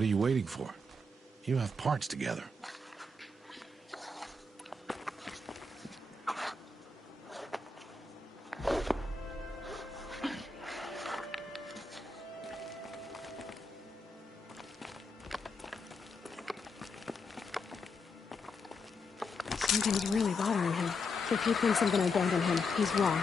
What are you waiting for? You have parts together. Something's really bothering him. If he thinks I'm gonna abandon him, he's wrong.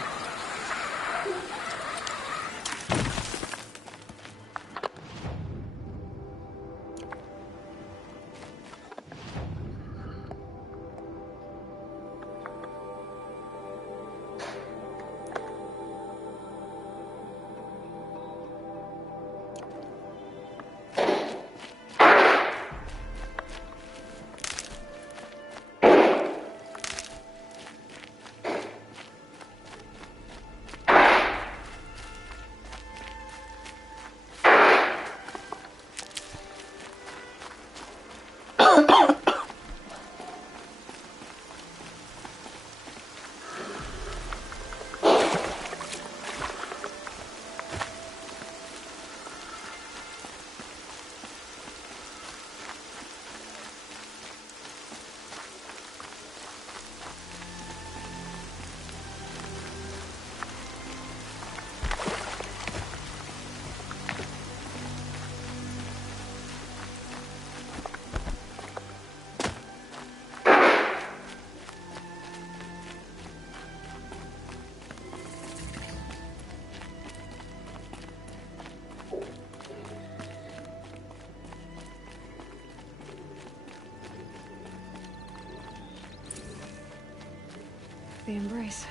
The Embrace.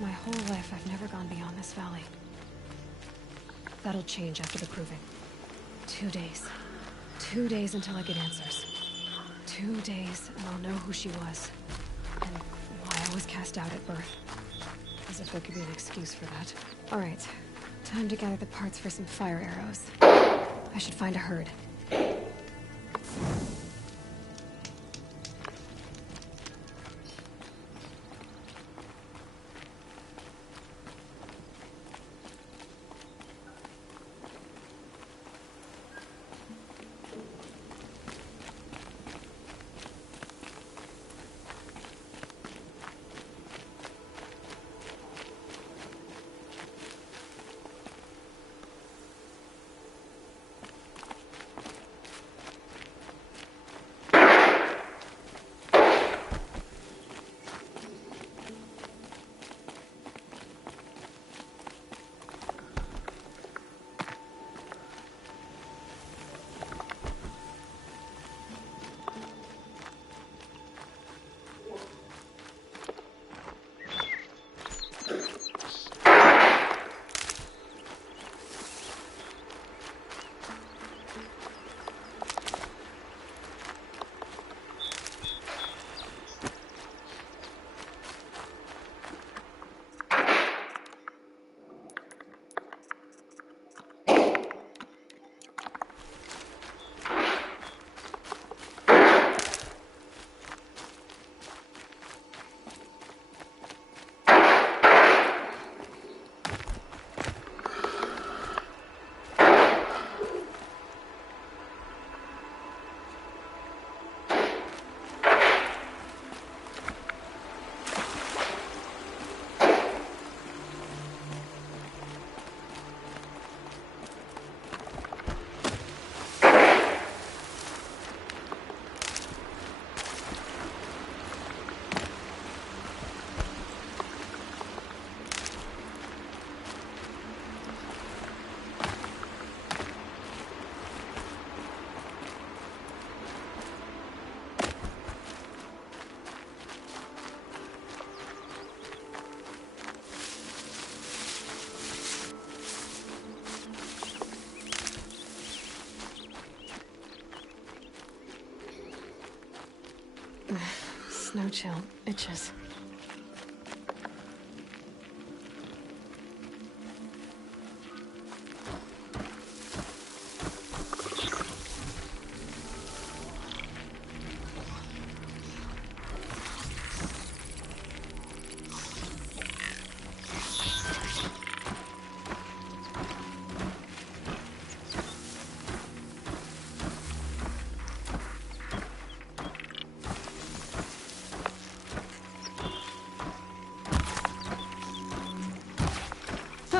My whole life, I've never gone beyond this valley. That'll change after the proving. 2 days. 2 days until I get answers. 2 days, and I'll know who she was. And why I was cast out at birth. As if there could be an excuse for that. Alright. Time to gather the parts for some fire arrows. I should find a herd. Snow chill itches.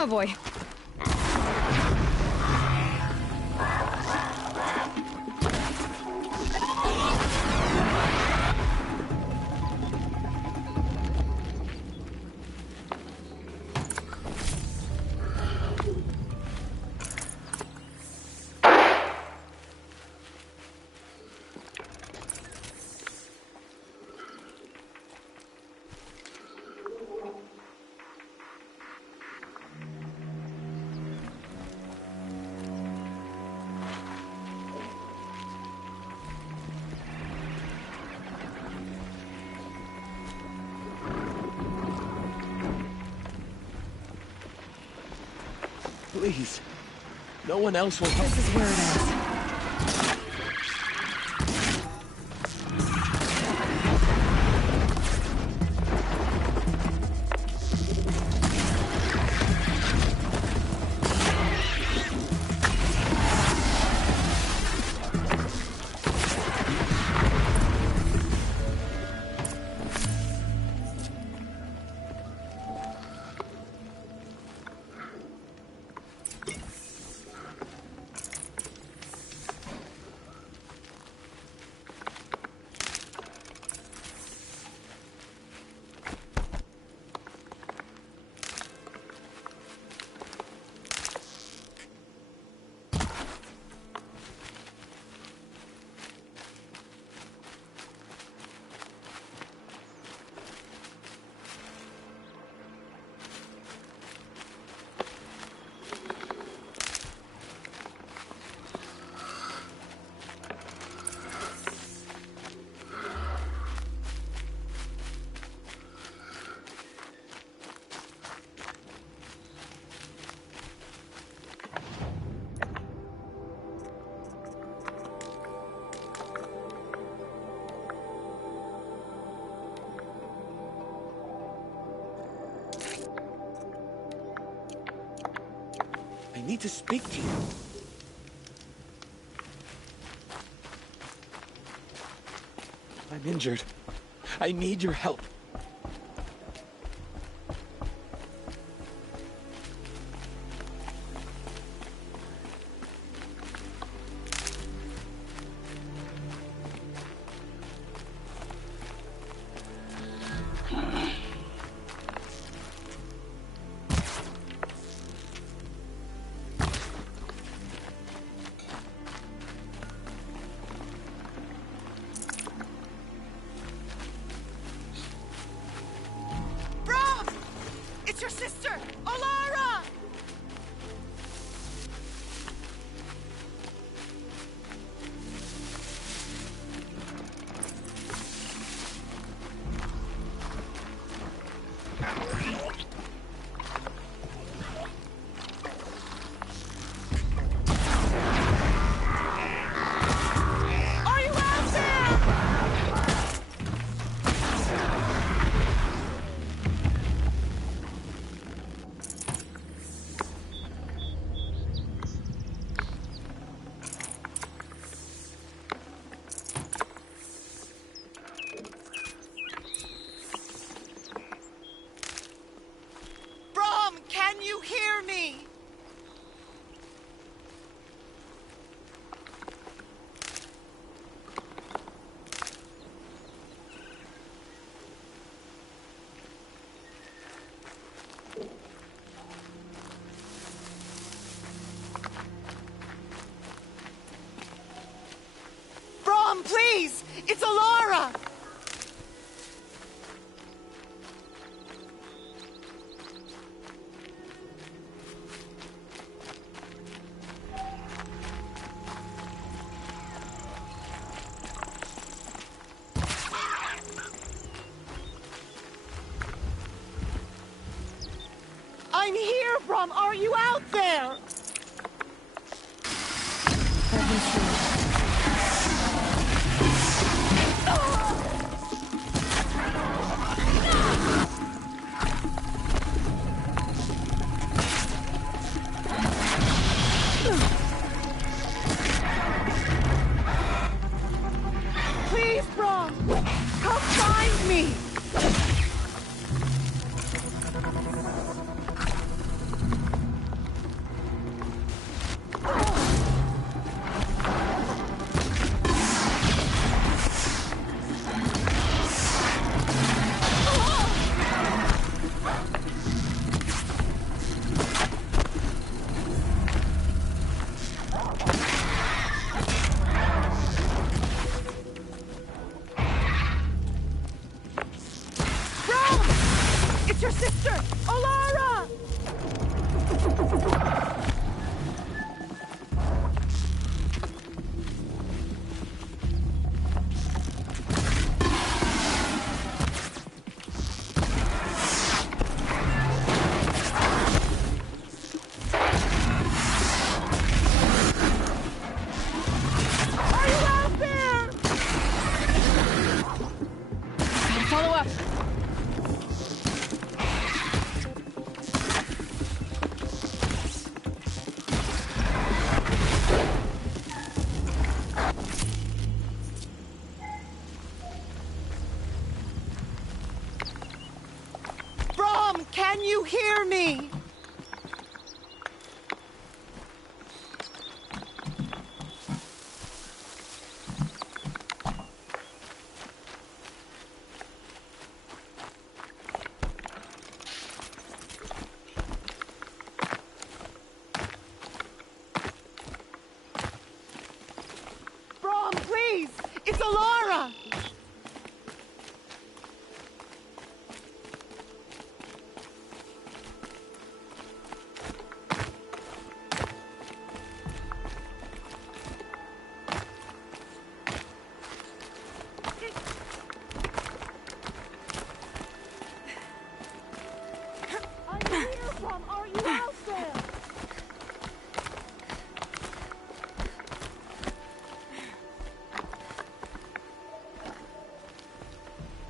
Oh boy. Please. No one else will help. This is where it ends. I need to speak to you. I'm injured. I need your help. It's your sister, Olara! Are you out there? Can you hear me? Brom, please! It's Olara! I'm here, Brom. Are you out there? Please, Brom. Come find me.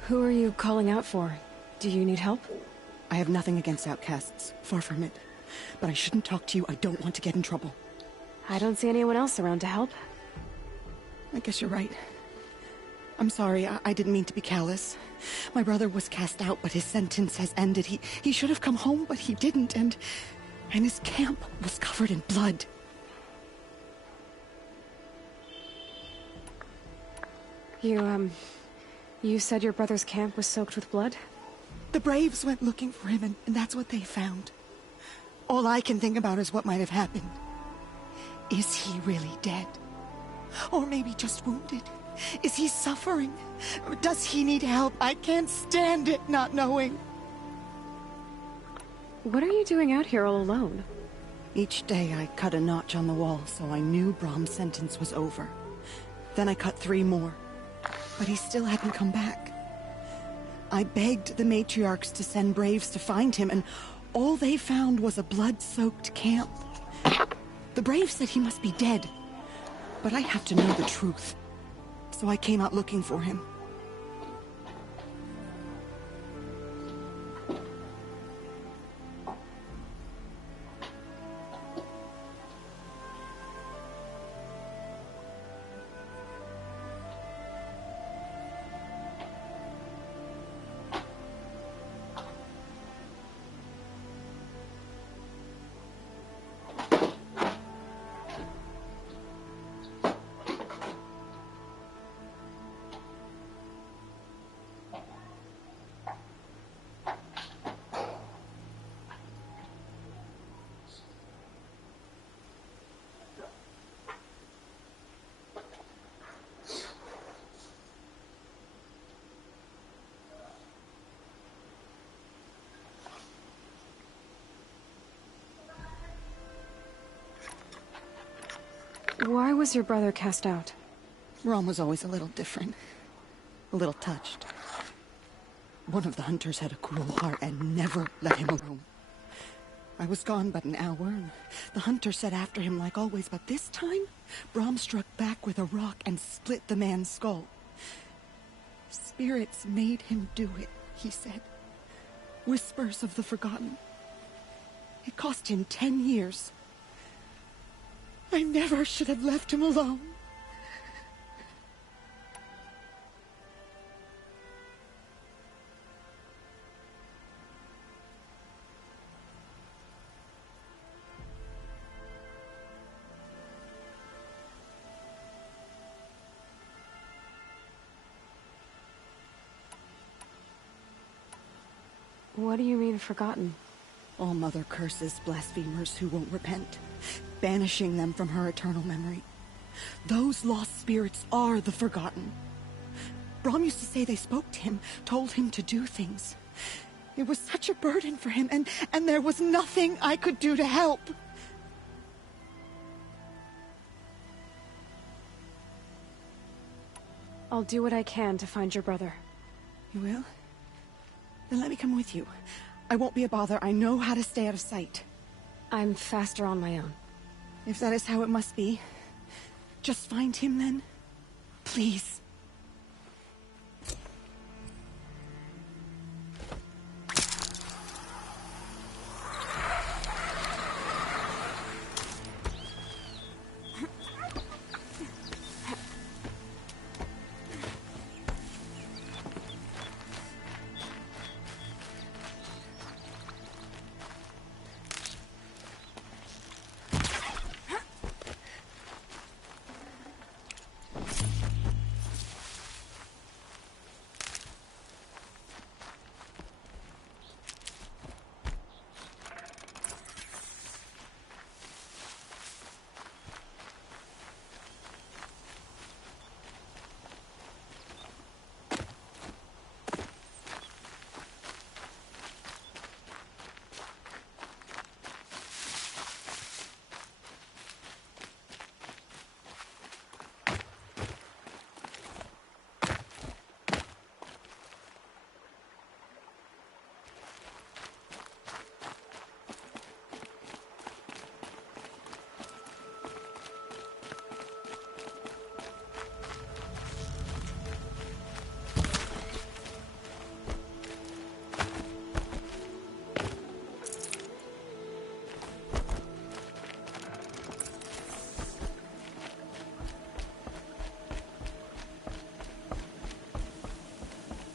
Who are you calling out for? Do you need help? I have nothing against outcasts. Far from it. But I shouldn't talk to you. I don't want to get in trouble. I don't see anyone else around to help. I guess you're right. I'm sorry. I didn't mean to be callous. My brother was cast out, but his sentence has ended. He should have come home, but he didn't, and his camp was covered in blood. You said your brother's camp was soaked with blood? The Braves went looking for him, and that's what they found. All I can think about is what might have happened. Is he really dead? Or maybe just wounded? Is he suffering? Does he need help? I can't stand it not knowing. What are you doing out here all alone? Each day I cut a notch on the wall so I knew Brom's sentence was over. Then I cut 3 more. But he still hadn't come back. I begged the matriarchs to send Braves to find him, and all they found was a blood-soaked camp. The Braves said he must be dead. But I have to know the truth. So I came out looking for him. Why was your brother cast out? Brom was always a little different. A little touched. One of the hunters had a cruel heart and never let him alone. I was gone but an hour, and the hunter set after him like always, but this time, Brom struck back with a rock and split the man's skull. Spirits made him do it, he said. Whispers of the forgotten. It cost him 10 years. I never should have left him alone. What do you mean, forgotten? All Mother curses blasphemers who won't repent, banishing them from her eternal memory. Those lost spirits are the forgotten. Brom used to say they spoke to him, told him to do things. It was such a burden for him, and there was nothing I could do to help. I'll do what I can to find your brother. You will? Then let me come with you. I won't be a bother. I know how to stay out of sight. I'm faster on my own. If that is how it must be, just find him then. Please.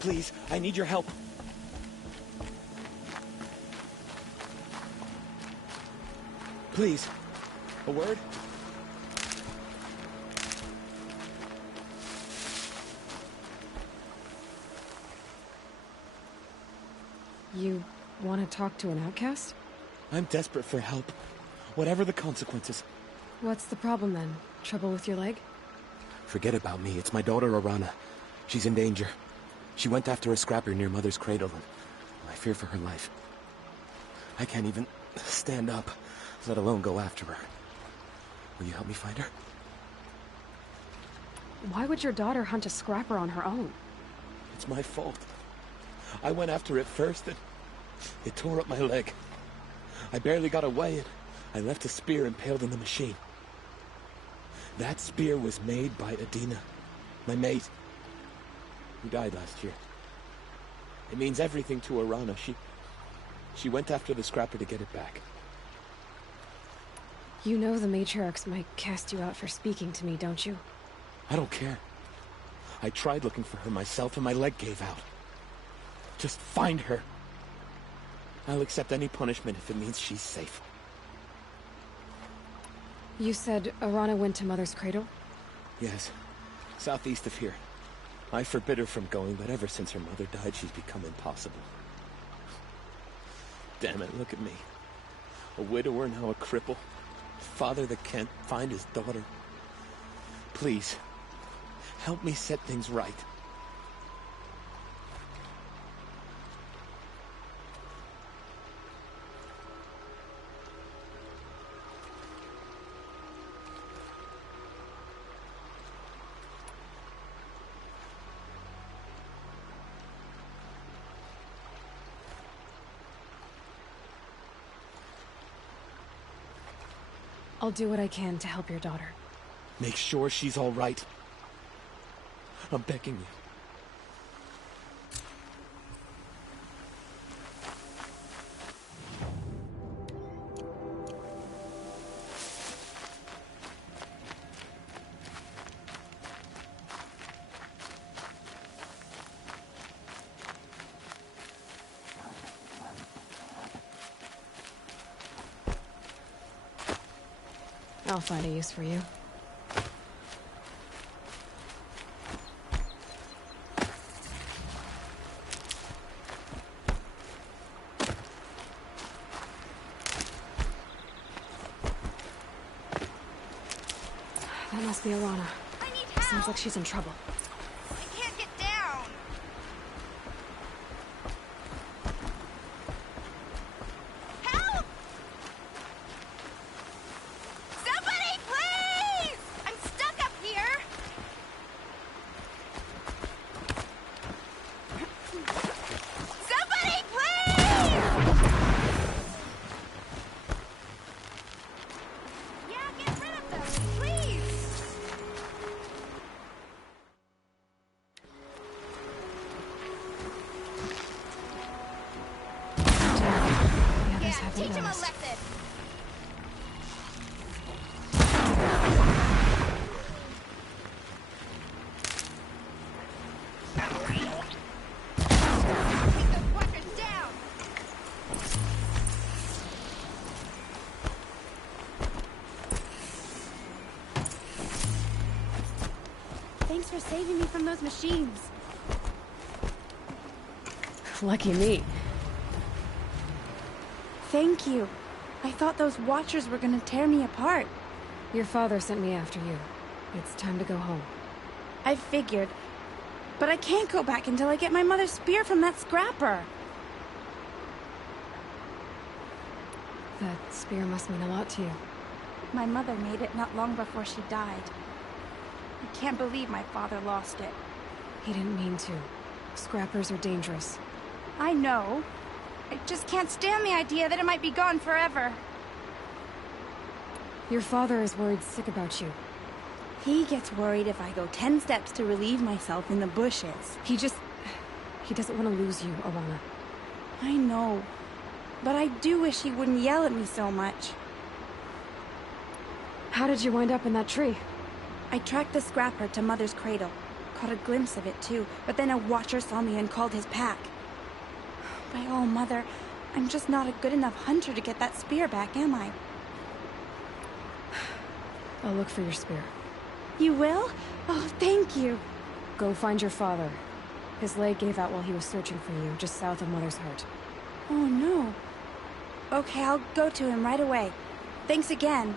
Please, I need your help. Please, a word? You want to talk to an outcast? I'm desperate for help. Whatever the consequences. What's the problem then? Trouble with your leg? Forget about me. It's my daughter, Arana. She's in danger. She went after a scrapper near Mother's cradle, and I fear for her life. I can't even stand up, let alone go after her. Will you help me find her? Why would your daughter hunt a scrapper on her own? It's my fault. I went after it first, and it tore up my leg. I barely got away, and I left a spear impaled in the machine. That spear was made by Adina, my mate, who died last year. It means everything to Arana. She went after the scrapper to get it back. You know the matriarchs might cast you out for speaking to me, don't you? I don't care. I tried looking for her myself, and my leg gave out. Just find her. I'll accept any punishment if it means she's safe. You said Arana went to Mother's cradle? Yes. Southeast of here. I forbid her from going, but ever since her mother died, she's become impossible. Damn it, look at me. A widower, now a cripple. Father that can't find his daughter. Please, help me set things right. I'll do what I can to help your daughter. Make sure she's all right. I'm begging you. I'll find a use for you. That must be Arana. I need help! Sounds like she's in trouble. I can't get down! Help! Somebody, please! I'm stuck up here! Somebody, please! Yeah, get rid of them, please! The others Yeah, haven't teach him a noticed. lesson! Take those fuckers down! Thanks for saving me from those machines. Lucky me. Thank you. I thought those Watchers were gonna tear me apart. Your father sent me after you. It's time to go home. I figured. But I can't go back until I get my mother's spear from that scrapper. That spear must mean a lot to you. My mother made it not long before she died. I can't believe my father lost it. He didn't mean to. Scrappers are dangerous. I know. I just can't stand the idea that it might be gone forever. Your father is worried sick about you. He gets worried if I go 10 steps to relieve myself in the bushes. He doesn't want to lose you, Arana. I know. But I do wish he wouldn't yell at me so much. How did you wind up in that tree? I tracked the scrapper to Mother's cradle. Caught a glimpse of it too, but then a watcher saw me and called his pack. My oh, Mother, I'm just not a good enough hunter to get that spear back, am I? I'll look for your spear. You will? Oh, thank you. Go find your father. His leg gave out while he was searching for you, just south of Mother's Heart. Oh, no. Okay, I'll go to him right away. Thanks again.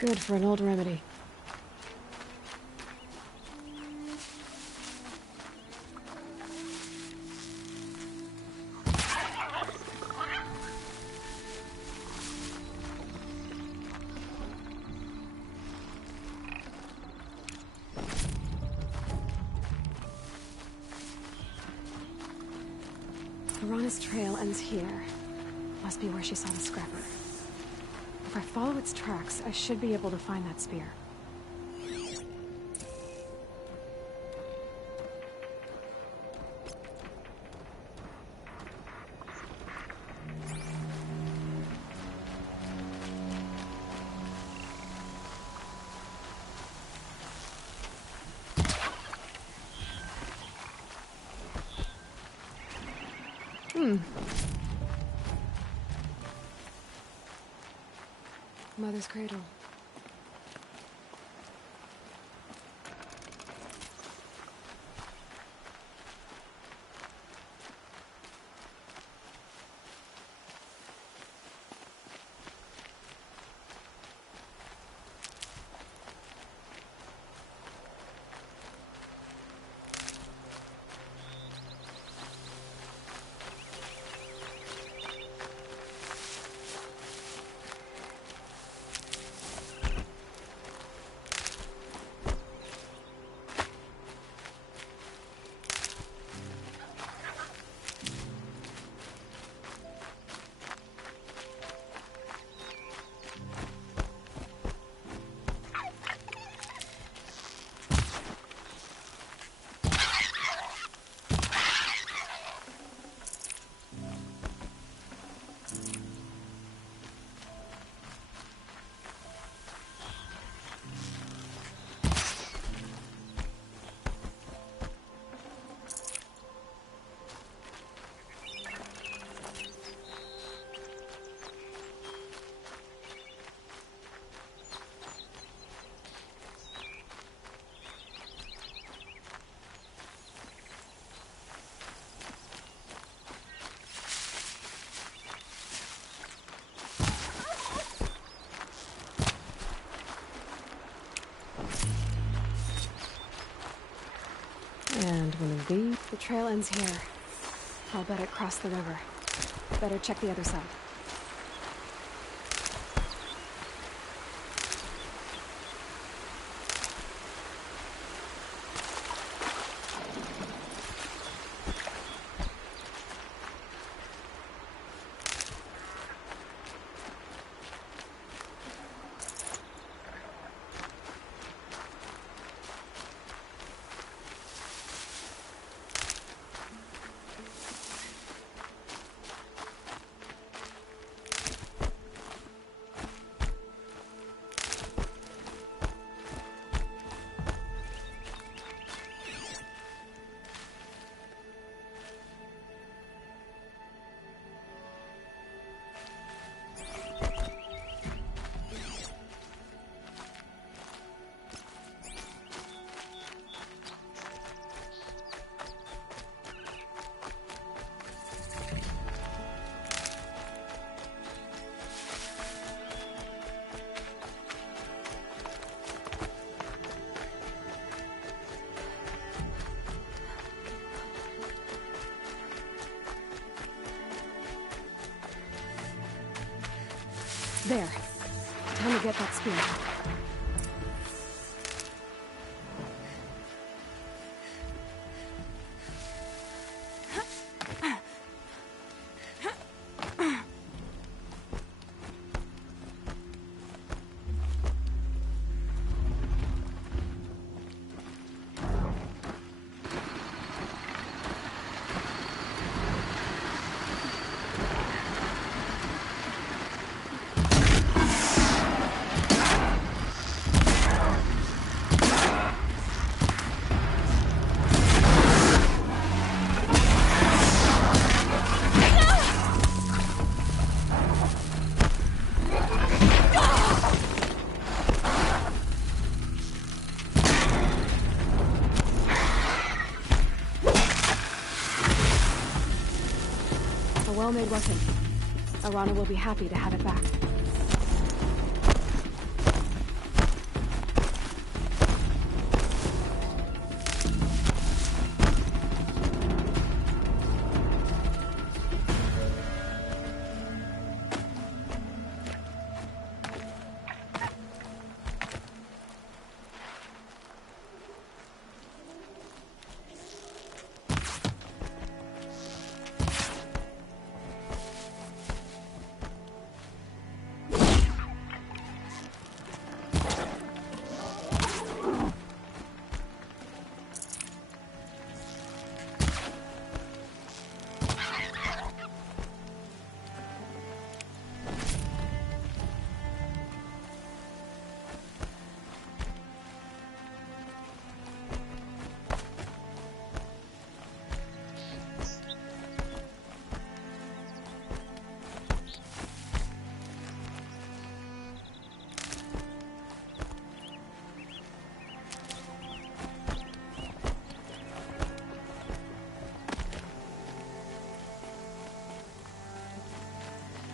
Good for an old remedy. Piranha's trail ends here. Must be where she saw the scrapper. If I follow its tracks, I should be able to find that spear. Mother's cradle. And when the trail ends here, I'll bet it crossed the river. Better check the other side. There. Time to get that spear. A well-made weapon. Arana will be happy to have it back.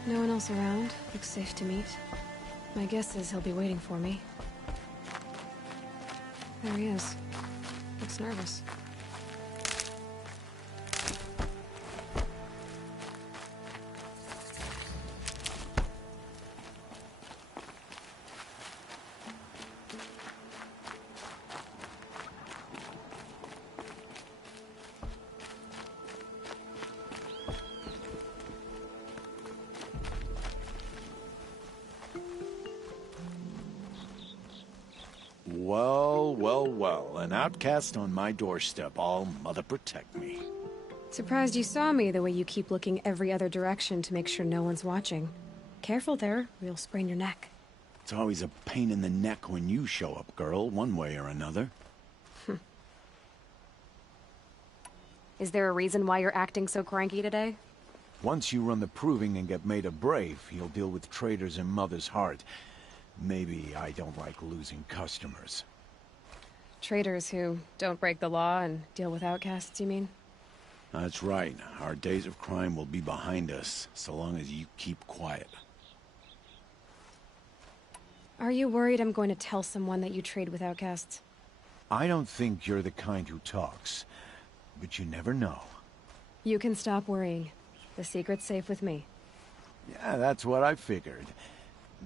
No one else around. Looks safe to meet. My guess is he'll be waiting for me. There he is. Looks nervous. Well, an outcast on my doorstep. All mother protect me. Surprised you saw me the way you keep looking every other direction to make sure no one's watching. Careful there, or you'll sprain your neck. It's always a pain in the neck when you show up, girl, one way or another. Is there a reason why you're acting so cranky today? Once you run the proving and get made a brave, you'll deal with traitors in Mother's Heart. Maybe I don't like losing customers. Traitors who don't break the law and deal with outcasts, you mean? That's right. Our days of crime will be behind us, so long as you keep quiet. Are you worried I'm going to tell someone that you trade with outcasts? I don't think you're the kind who talks, but you never know. You can stop worrying. The secret's safe with me. Yeah, that's what I figured.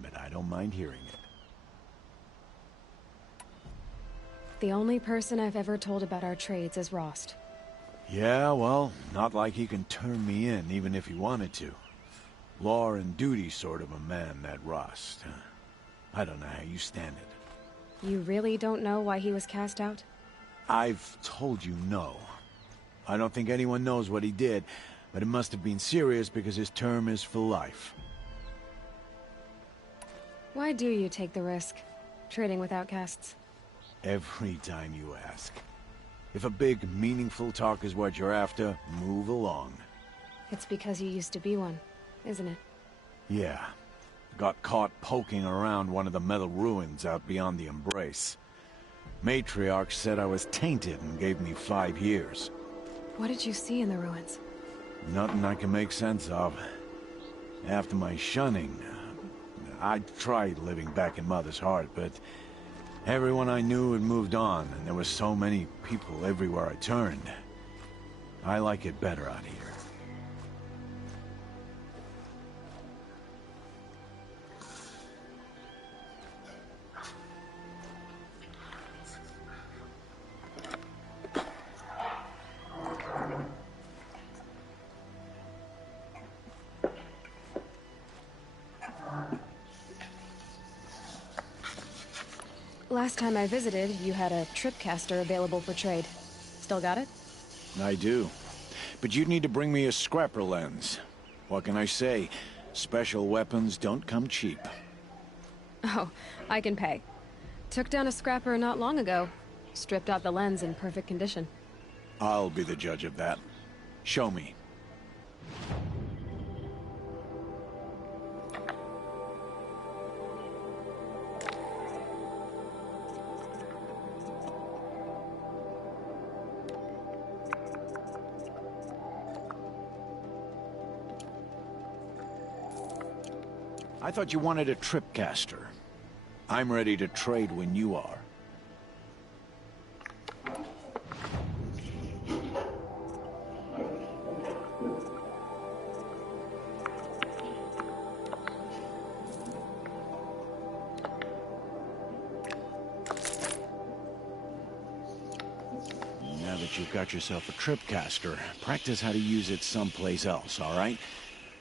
But I don't mind hearing it. The only person I've ever told about our trades is Rost. Yeah, well, not like he can turn me in, even if he wanted to. Law and duty sort of a man, that Rost. I don't know how you stand it. You really don't know why he was cast out? I've told you no. I don't think anyone knows what he did, but it must have been serious because his term is for life. Why do you take the risk, trading with outcasts? Every time you ask. If a big, meaningful talk is what you're after, move along. It's because you used to be one, isn't it? Yeah. Got caught poking around one of the metal ruins out beyond the Embrace. Matriarch said I was tainted and gave me 5 years. What did you see in the ruins? Nothing I can make sense of. After my shunning, I tried living back in Mother's Heart, but everyone I knew had moved on, and there were so many people everywhere I turned. I like it better out here. Last time I visited, you had a tripcaster available for trade. Still got it? I do. But you'd need to bring me a scrapper lens. What can I say? Special weapons don't come cheap. Oh, I can pay. Took down a scrapper not long ago. Stripped out the lens in perfect condition. I'll be the judge of that. Show me. I thought you wanted a tripcaster. I'm ready to trade when you are. Now that you've got yourself a tripcaster, practice how to use it someplace else, all right?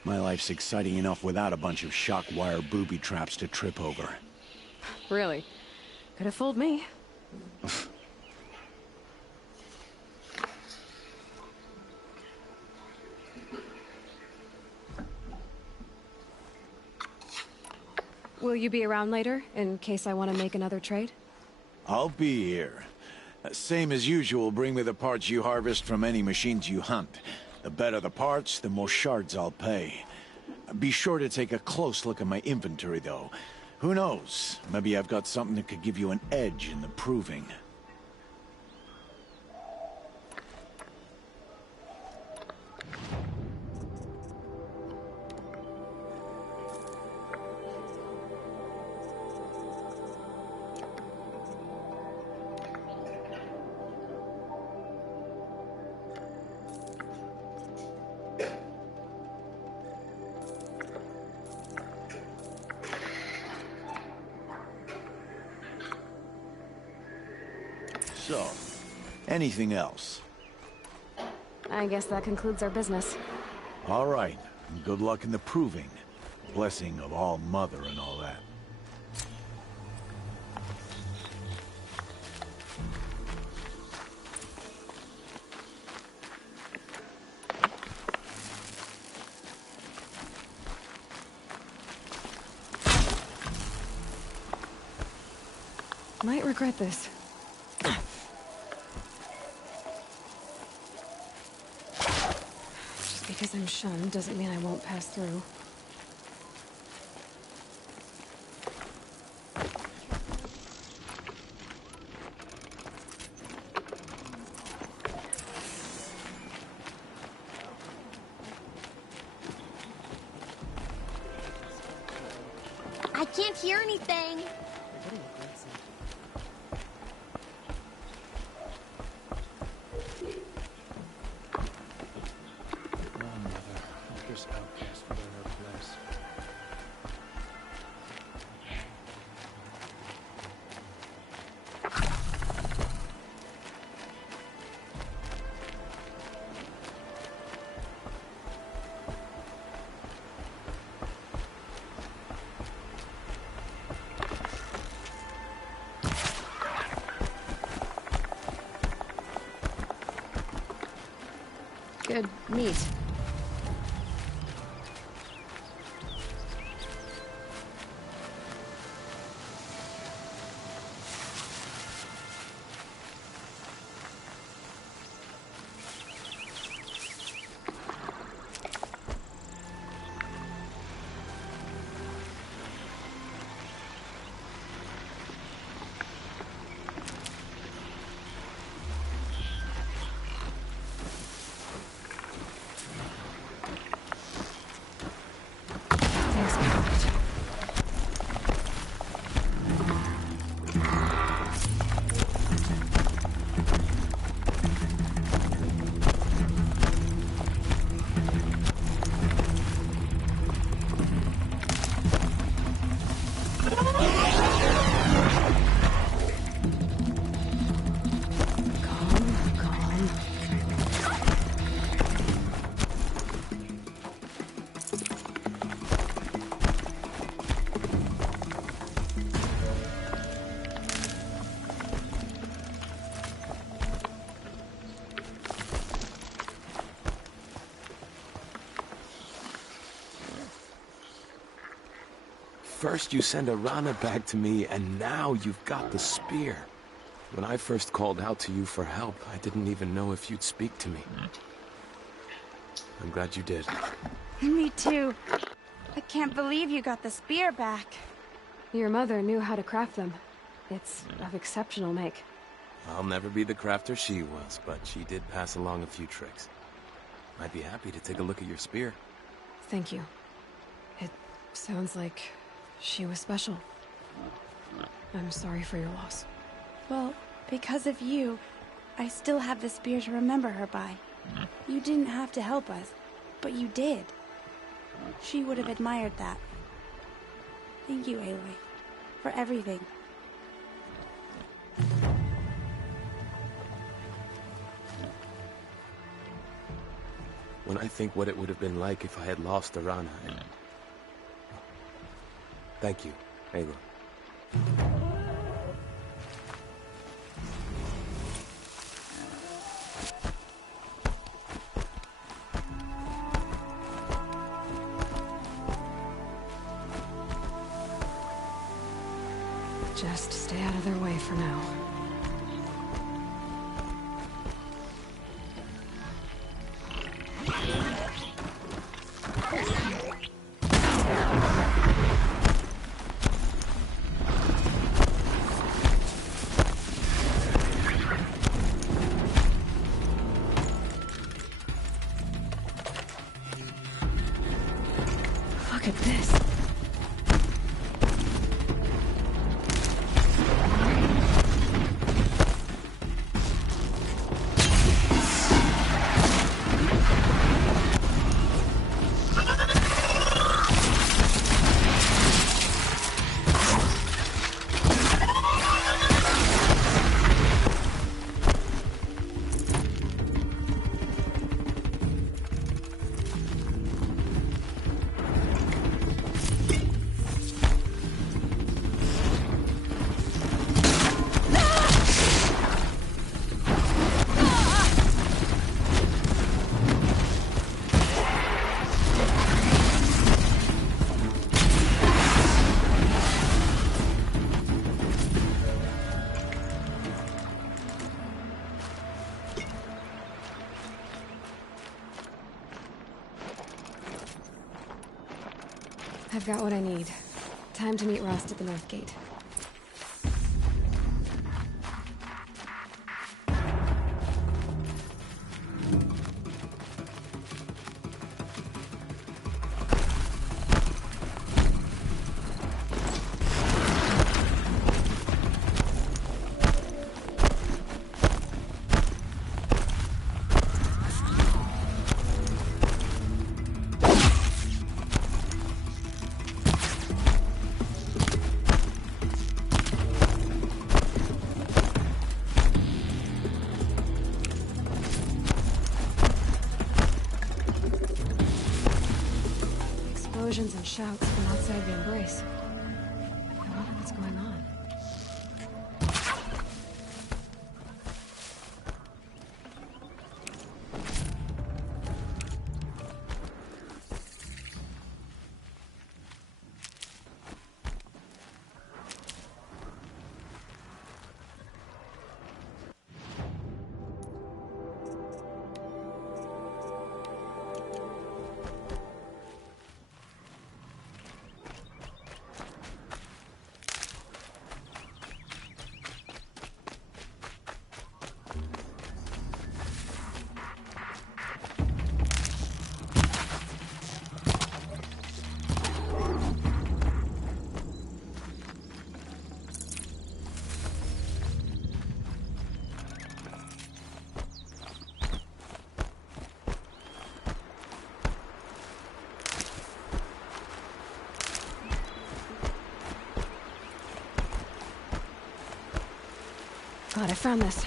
My life's exciting enough without a bunch of shock wire booby traps to trip over. Really? Could have fooled me. Will you be around later, in case I want to make another trade? I'll be here. Same as usual, bring me the parts you harvest from any machines you hunt. The better the parts, the more shards I'll pay. Be sure to take a close look at my inventory, though. Who knows? Maybe I've got something that could give you an edge in the proving. So, anything else? I guess that concludes our business. All right. Good luck in the proving. Blessing of All Mother and all that. Might regret this. Just because I'm shunned doesn't mean I won't pass through. I can't hear anything. Good meat. First you send Arana back to me, and now you've got the spear. When I first called out to you for help, I didn't even know if you'd speak to me. I'm glad you did. Me too. I can't believe you got the spear back. Your mother knew how to craft them. It's of exceptional make. I'll never be the crafter she was, but she did pass along a few tricks. I'd be happy to take a look at your spear. Thank you. It sounds like she was special. I'm sorry for your loss. Well, because of you, I still have the spear to remember her by. You didn't have to help us, but you did. She would have admired that. Thank you, Aloy, for everything. When I think what it would have been like if I had lost Arana and... Thank you, Aloy. Just stay out of their way for now. Look at this. I've got what I need. Time to meet Rost at the North Gate. Explosions and shouts from outside the Embrace. I wonder what's going on. Glad I found this.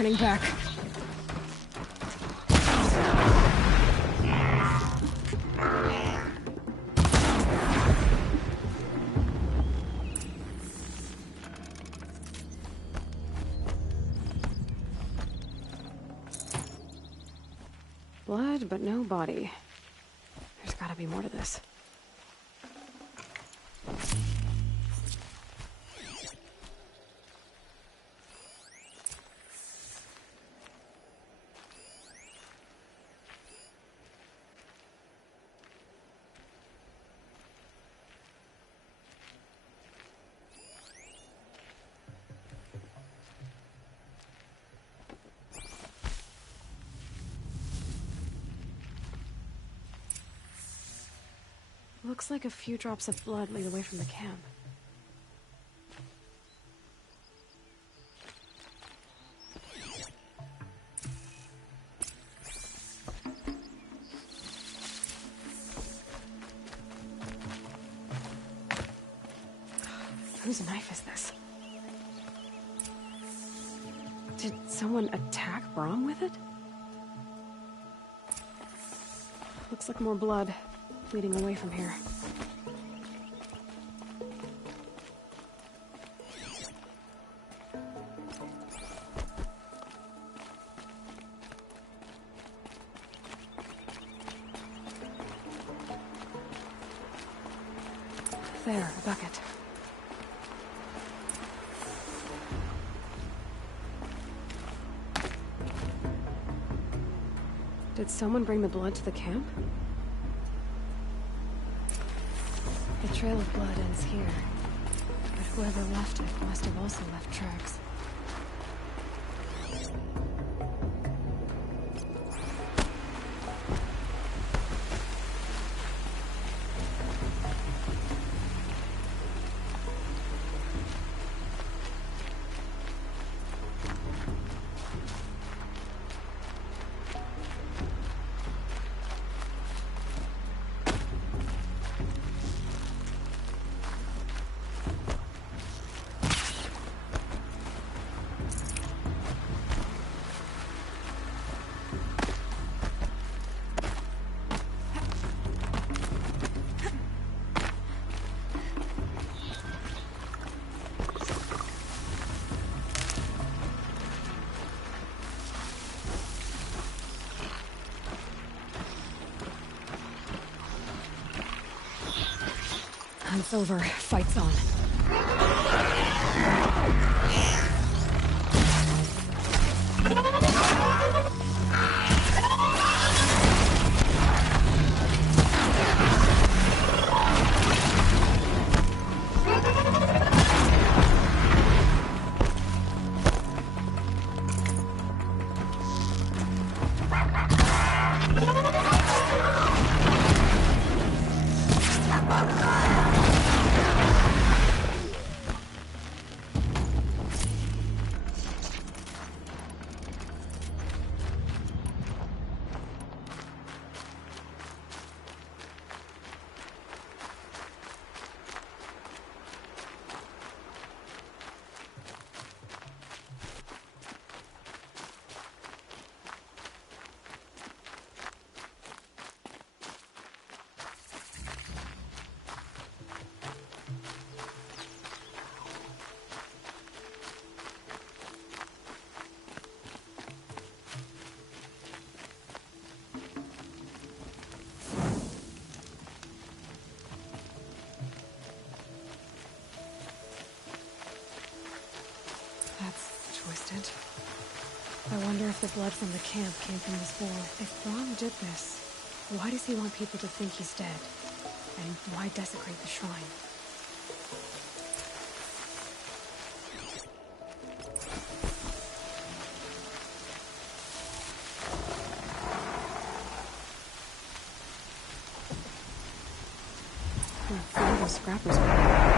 turning back. Blood, but no body. There's gotta be more to this. Looks like a few drops of blood lead away from the camp. Whose knife is this? Did someone attack Brom with it? Looks like more blood leading away from here. There, a bucket. Did someone bring the blood to the camp? The trail of blood ends here, but whoever left it must have also left tracks. Hunt's over. Fight's on. Twisted. I wonder if the blood from the camp came from this boar. If Brom did this, why does he want people to think he's dead? And why desecrate the shrine? Where those scrappers were.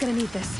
Gonna need this.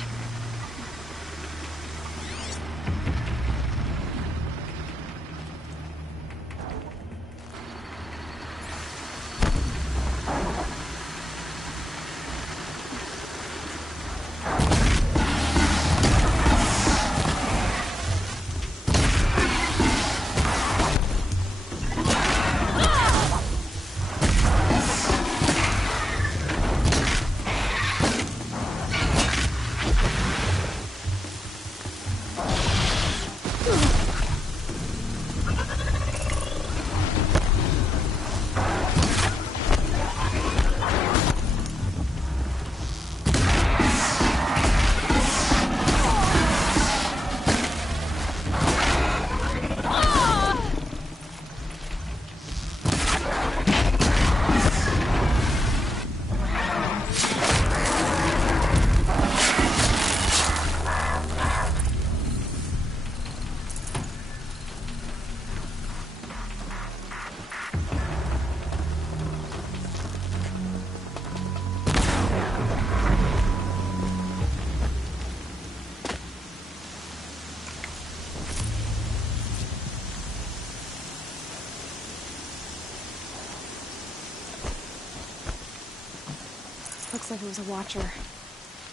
Looks like it was a watcher.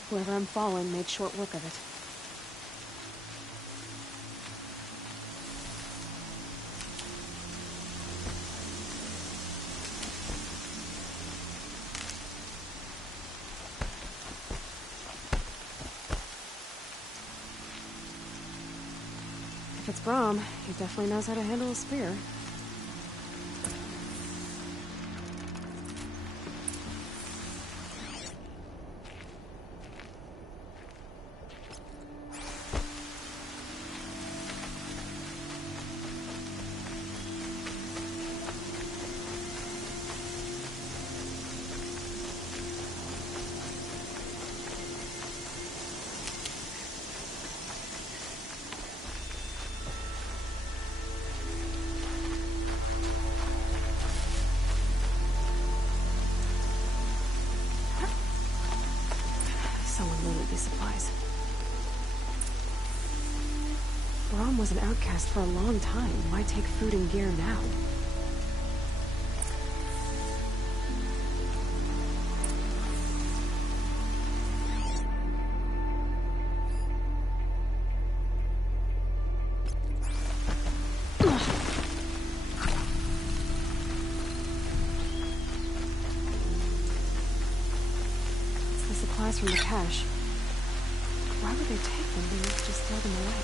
Whoever I'm following made short work of it. If it's Brahm, he definitely knows how to handle a spear. Someone looted these supplies. Brahm was an outcast for a long time. Why take food and gear now? From the cache. Why would they take them when you could just throw them away?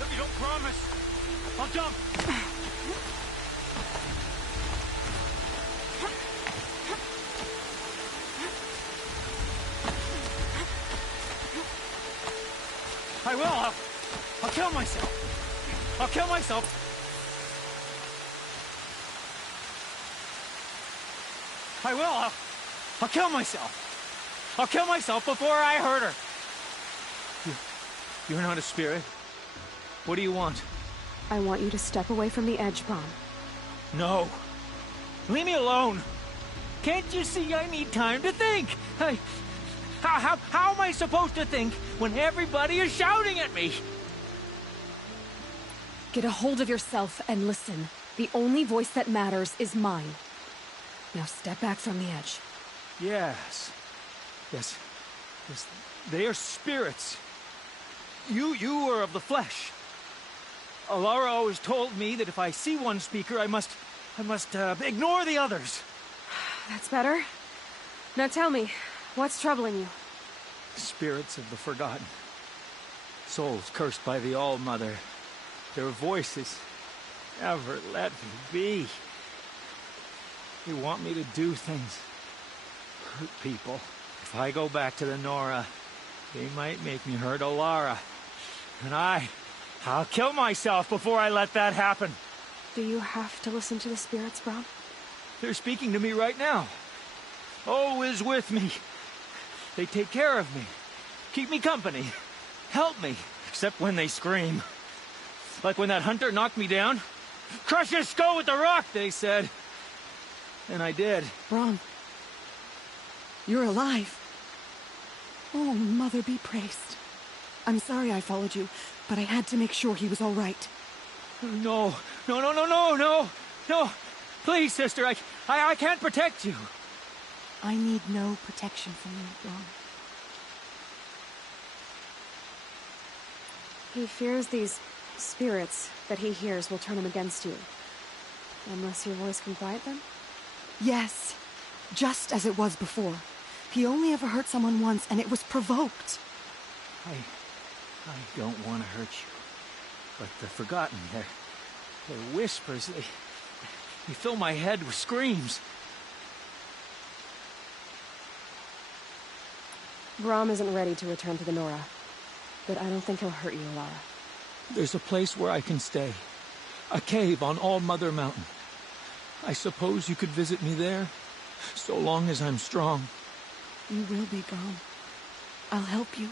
If you don't promise, I'll jump. I will. I'll kill myself. I'll kill myself. I will. I'll kill myself. I'll kill myself before I hurt her. You're not a spirit. What do you want? I want you to step away from the edge, Brahm. No. Leave me alone. Can't you see I need time to think? How am I supposed to think when everybody is shouting at me? Get a hold of yourself and listen. The only voice that matters is mine. Now step back from the edge. Yes. They are spirits. You are of the flesh. Alara always told me that if I see one speaker, I must ignore the others. That's better. Now tell me, what's troubling you? Spirits of the forgotten. Souls cursed by the All-Mother. Their voices never let me be. They want me to do things. Hurt people. If I go back to the Nora, they might make me hurt Alara. And I'll kill myself before I let that happen. Do you have to listen to the spirits, Brom? They're speaking to me right now. O is with me. They take care of me. Keep me company. Help me. Except when they scream. Like when that hunter knocked me down. Crush his skull with the rock, they said. And I did. Brom, you're alive. Oh, Mother be praised. I'm sorry I followed you, but I had to make sure he was all right. No. No. Please, sister, I can't protect you. I need no protection from you, Brom. He fears these spirits that he hears will turn him against you. Unless your voice can quiet them? Yes, just as it was before. He only ever hurt someone once, and it was provoked. I don't want to hurt you. But the forgotten, their whispers, they fill my head with screams. Brom isn't ready to return to the Nora, but I don't think he'll hurt you, Alara. There's a place where I can stay. A cave on All-Mother Mountain. I suppose you could visit me there, so long as I'm strong. You will be, Brom. I'll help you.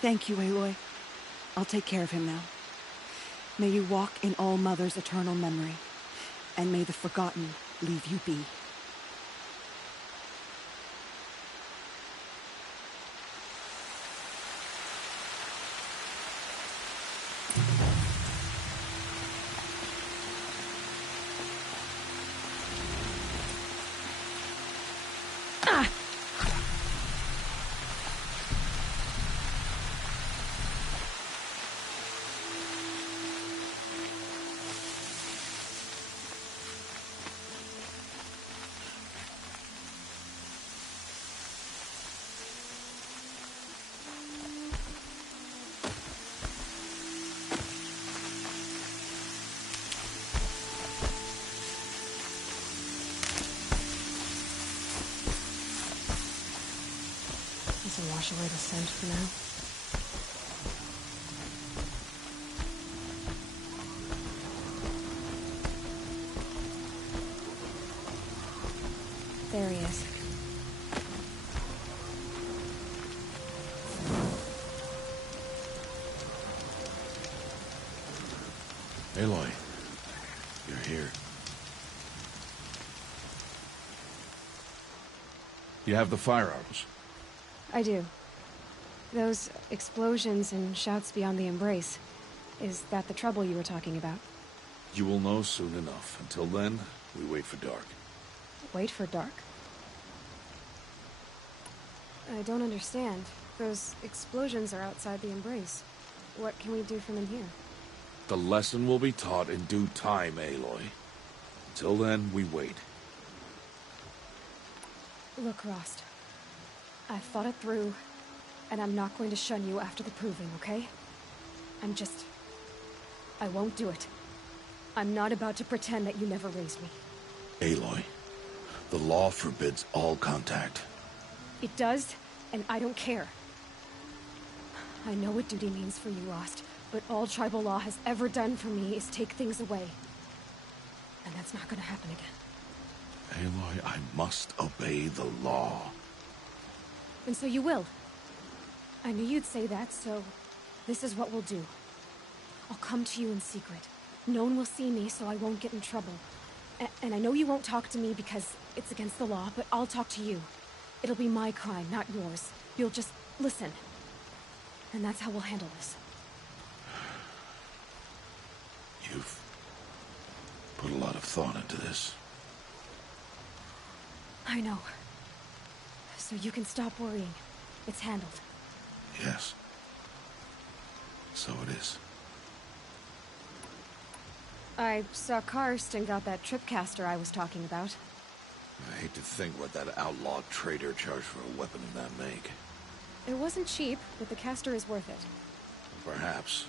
Thank you, Aloy. I'll take care of him now. May you walk in All-Mother's eternal memory, and may the forgotten leave you be. This will wash away the scent for now. There he is. Aloy, you're here. You have the firearms. I do. Those explosions and shouts beyond the embrace. Is that the trouble you were talking about? You will know soon enough. Until then, we wait for dark. Wait for dark? I don't understand. Those explosions are outside the embrace. What can we do from in here? The lesson will be taught in due time, Aloy. Until then, we wait. Look, Rost. I've thought it through, and I'm not going to shun you after the proving, okay? I won't do it. I'm not about to pretend that you never raised me. Aloy, the law forbids all contact. It does, and I don't care. I know what duty means for you, Rost, but all tribal law has ever done for me is take things away. And that's not gonna happen again. Aloy, I must obey the law. And so you will. I knew you'd say that, so this is what we'll do. I'll come to you in secret. No one will see me, so I won't get in trouble. And I know you won't talk to me because it's against the law, but I'll talk to you. It'll be my crime, not yours. You'll just listen. And that's how we'll handle this. You've put a lot of thought into this. I know. So you can stop worrying. It's handled. Yes. So it is. I saw Karst and got that tripcaster I was talking about. I hate to think what that outlaw trader charged for a weapon of that make. It wasn't cheap, but the caster is worth it. Perhaps.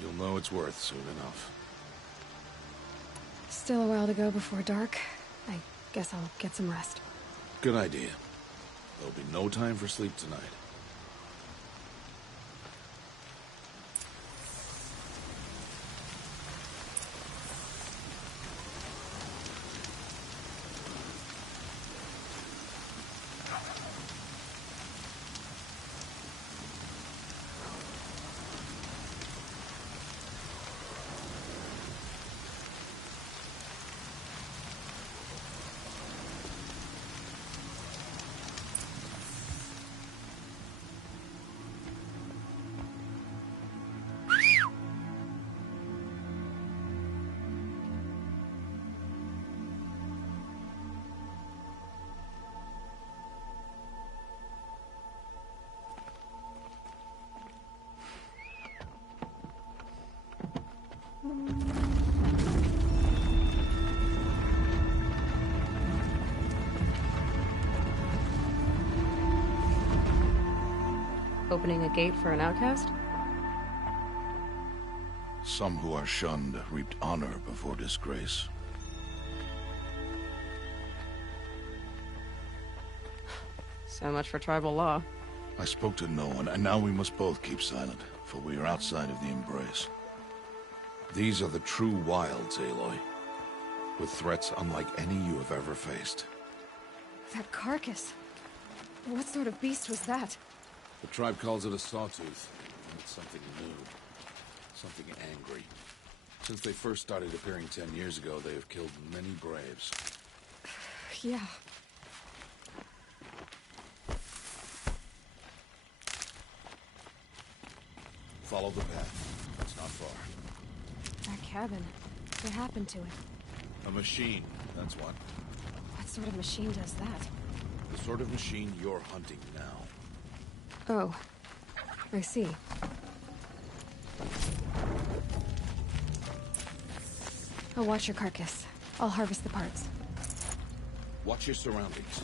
You'll know it's worth soon enough. Still a while to go before dark. I guess I'll get some rest. Good idea. There'll be no time for sleep tonight. Opening a gate for an outcast? Some who are shunned reaped honor before disgrace. So much for tribal law. I spoke to no one, and now we must both keep silent, for we are outside of the Embrace. These are the true wilds, Aloy, with threats unlike any you have ever faced. That carcass. What sort of beast was that? The tribe calls it a sawtooth, and it's something new. Something angry. Since they first started appearing 10 years ago, they have killed many braves. Yeah. Follow the path. It's not far. That cabin. What happened to it? A machine, that's what. What sort of machine does that? The sort of machine you're hunting now. Oh. I see. I'll watch your carcass. I'll harvest the parts. Watch your surroundings.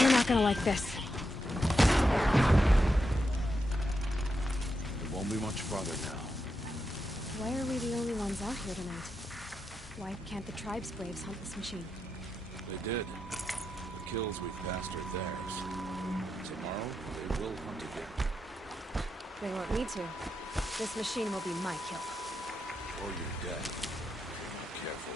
You're not gonna like this. It won't be much farther now. Why are we the only ones out here tonight? Why can't the tribe's braves hunt this machine? They did. The kills we've passed are theirs. Tomorrow, they will hunt again. They won't need to. This machine will be my kill. Or you're dead. Be careful.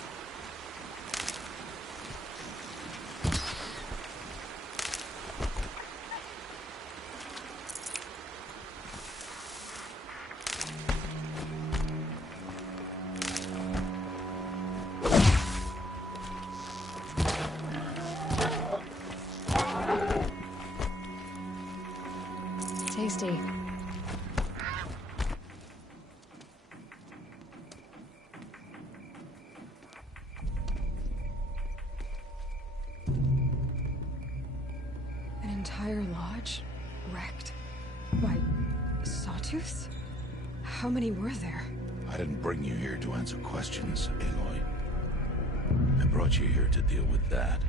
Tasty. An entire lodge wrecked. Why, sawtooths? How many were there? I I didn't bring you here to answer questions, Aloy. I brought you here to deal with that.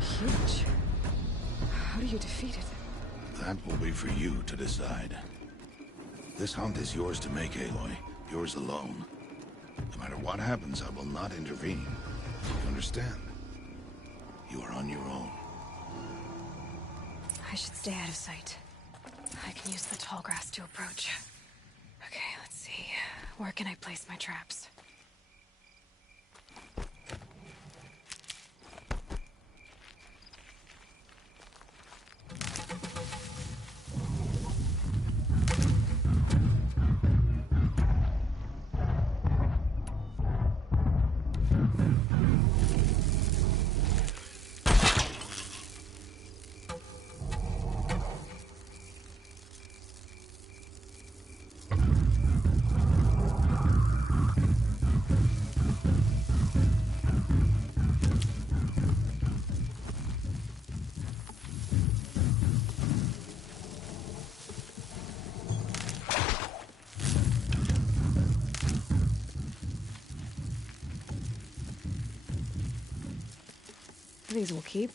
Huge. How do you defeat it? That will be for you to decide. This hunt is yours to make, Aloy. Yours alone. No matter what happens, I will not intervene. You understand? You are on your own. I should stay out of sight. I can use the tall grass to approach. Okay, let's see. Where can I place my traps? These will keep.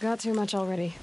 Got too much already.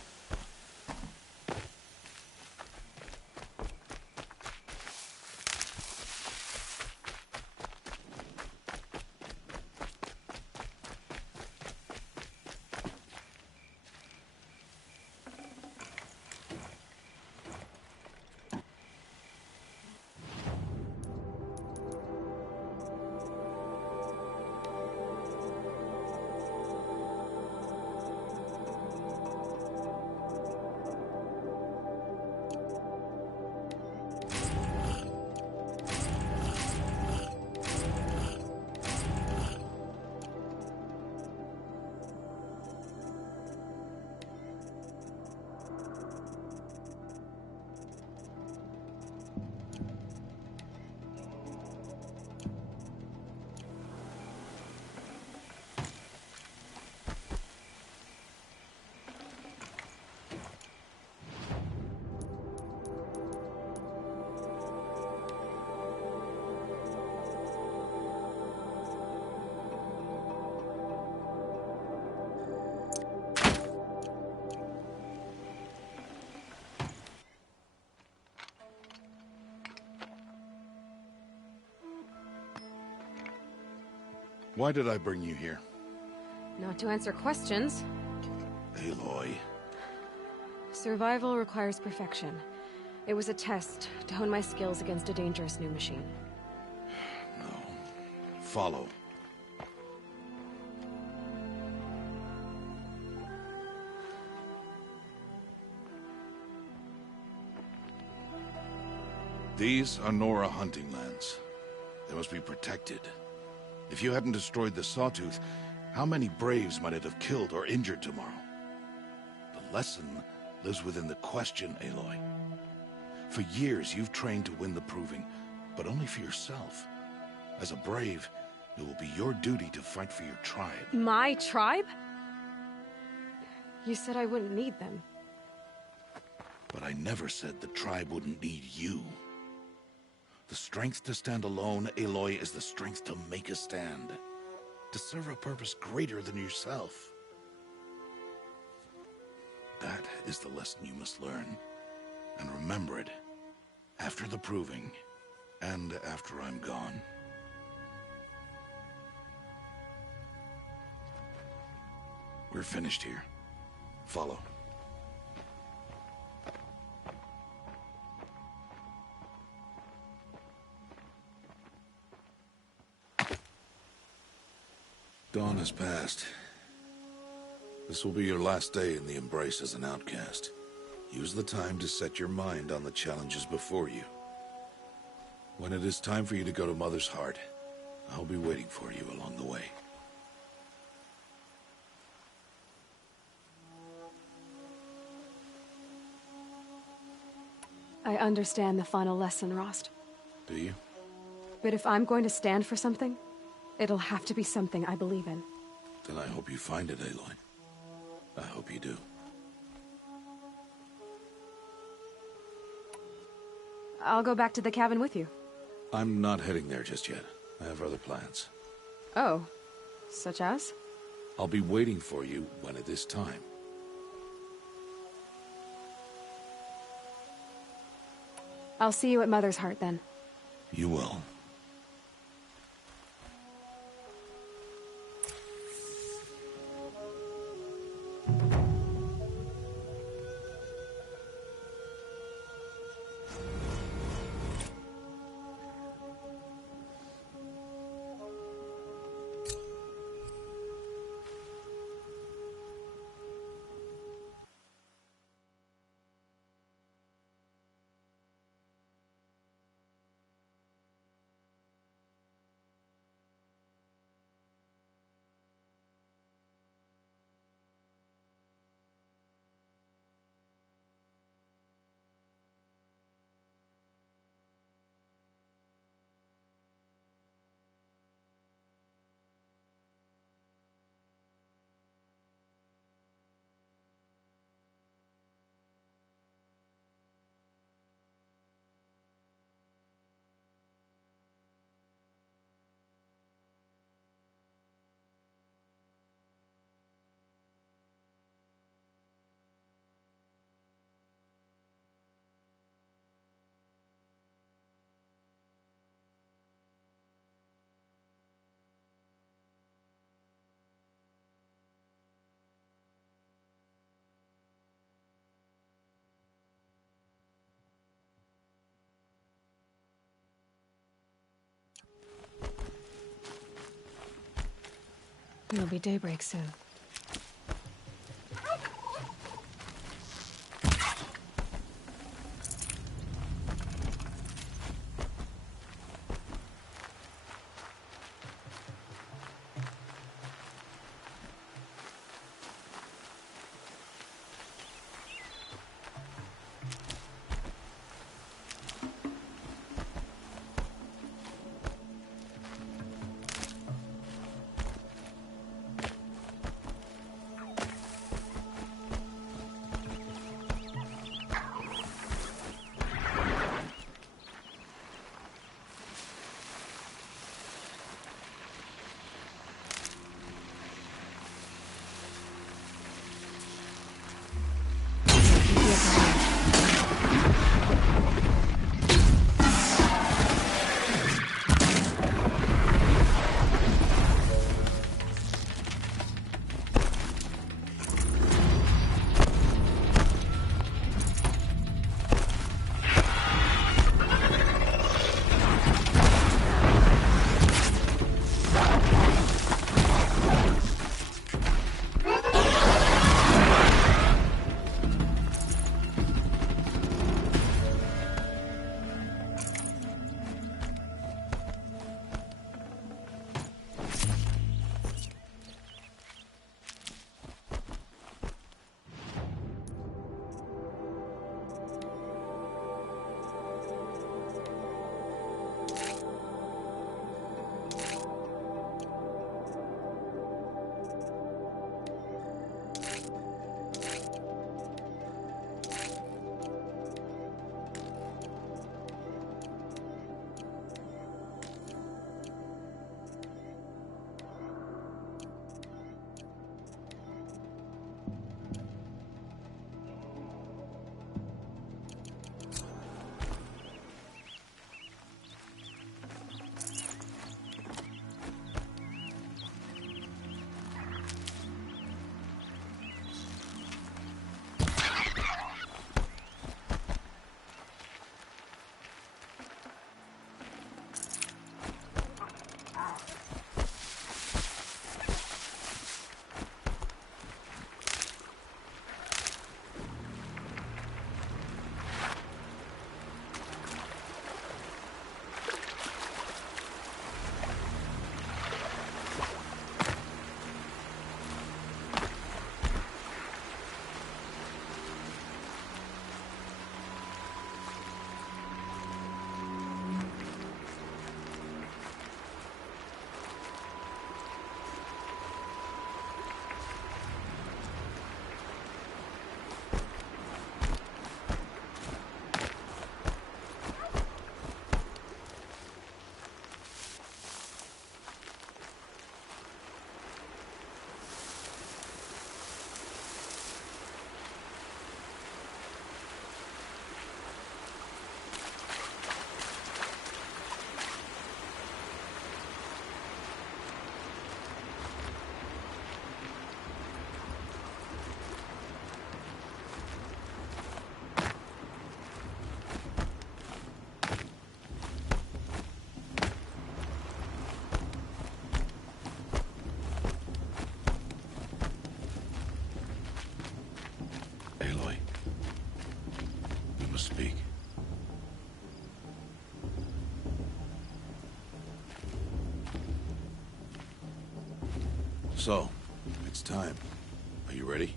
Why did I bring you here? Not to answer questions. Aloy. Survival requires perfection. It was a test to hone my skills against a dangerous new machine. No. Follow. These are Nora hunting lands. They must be protected. If you hadn't destroyed the Sawtooth, how many Braves might it have killed or injured tomorrow? The lesson lives within the question, Aloy. For years, you've trained to win the Proving, but only for yourself. As a Brave, it will be your duty to fight for your tribe. My tribe? You said I wouldn't need them. But I never said the tribe wouldn't need you. The strength to stand alone, Aloy, is the strength to make a stand. To serve a purpose greater than yourself. That is the lesson you must learn. And remember it. After the Proving. And after I'm gone. We're finished here. Follow. Dawn has passed. This will be your last day in the Embrace as an outcast. Use the time to set your mind on the challenges before you. When it is time for you to go to Mother's Heart, I'll be waiting for you along the way. I understand the final lesson, Rost. Do you? But if I'm going to stand for something, it'll have to be something I believe in. Then I hope you find it, Aloy. I hope you do. I'll go back to the cabin with you. I'm not heading there just yet. I have other plans. Oh, such as? I'll be waiting for you when it is time. I'll see you at Mother's Heart then. You will. It'll be daybreak soon. speak. So, it's time. Are you ready?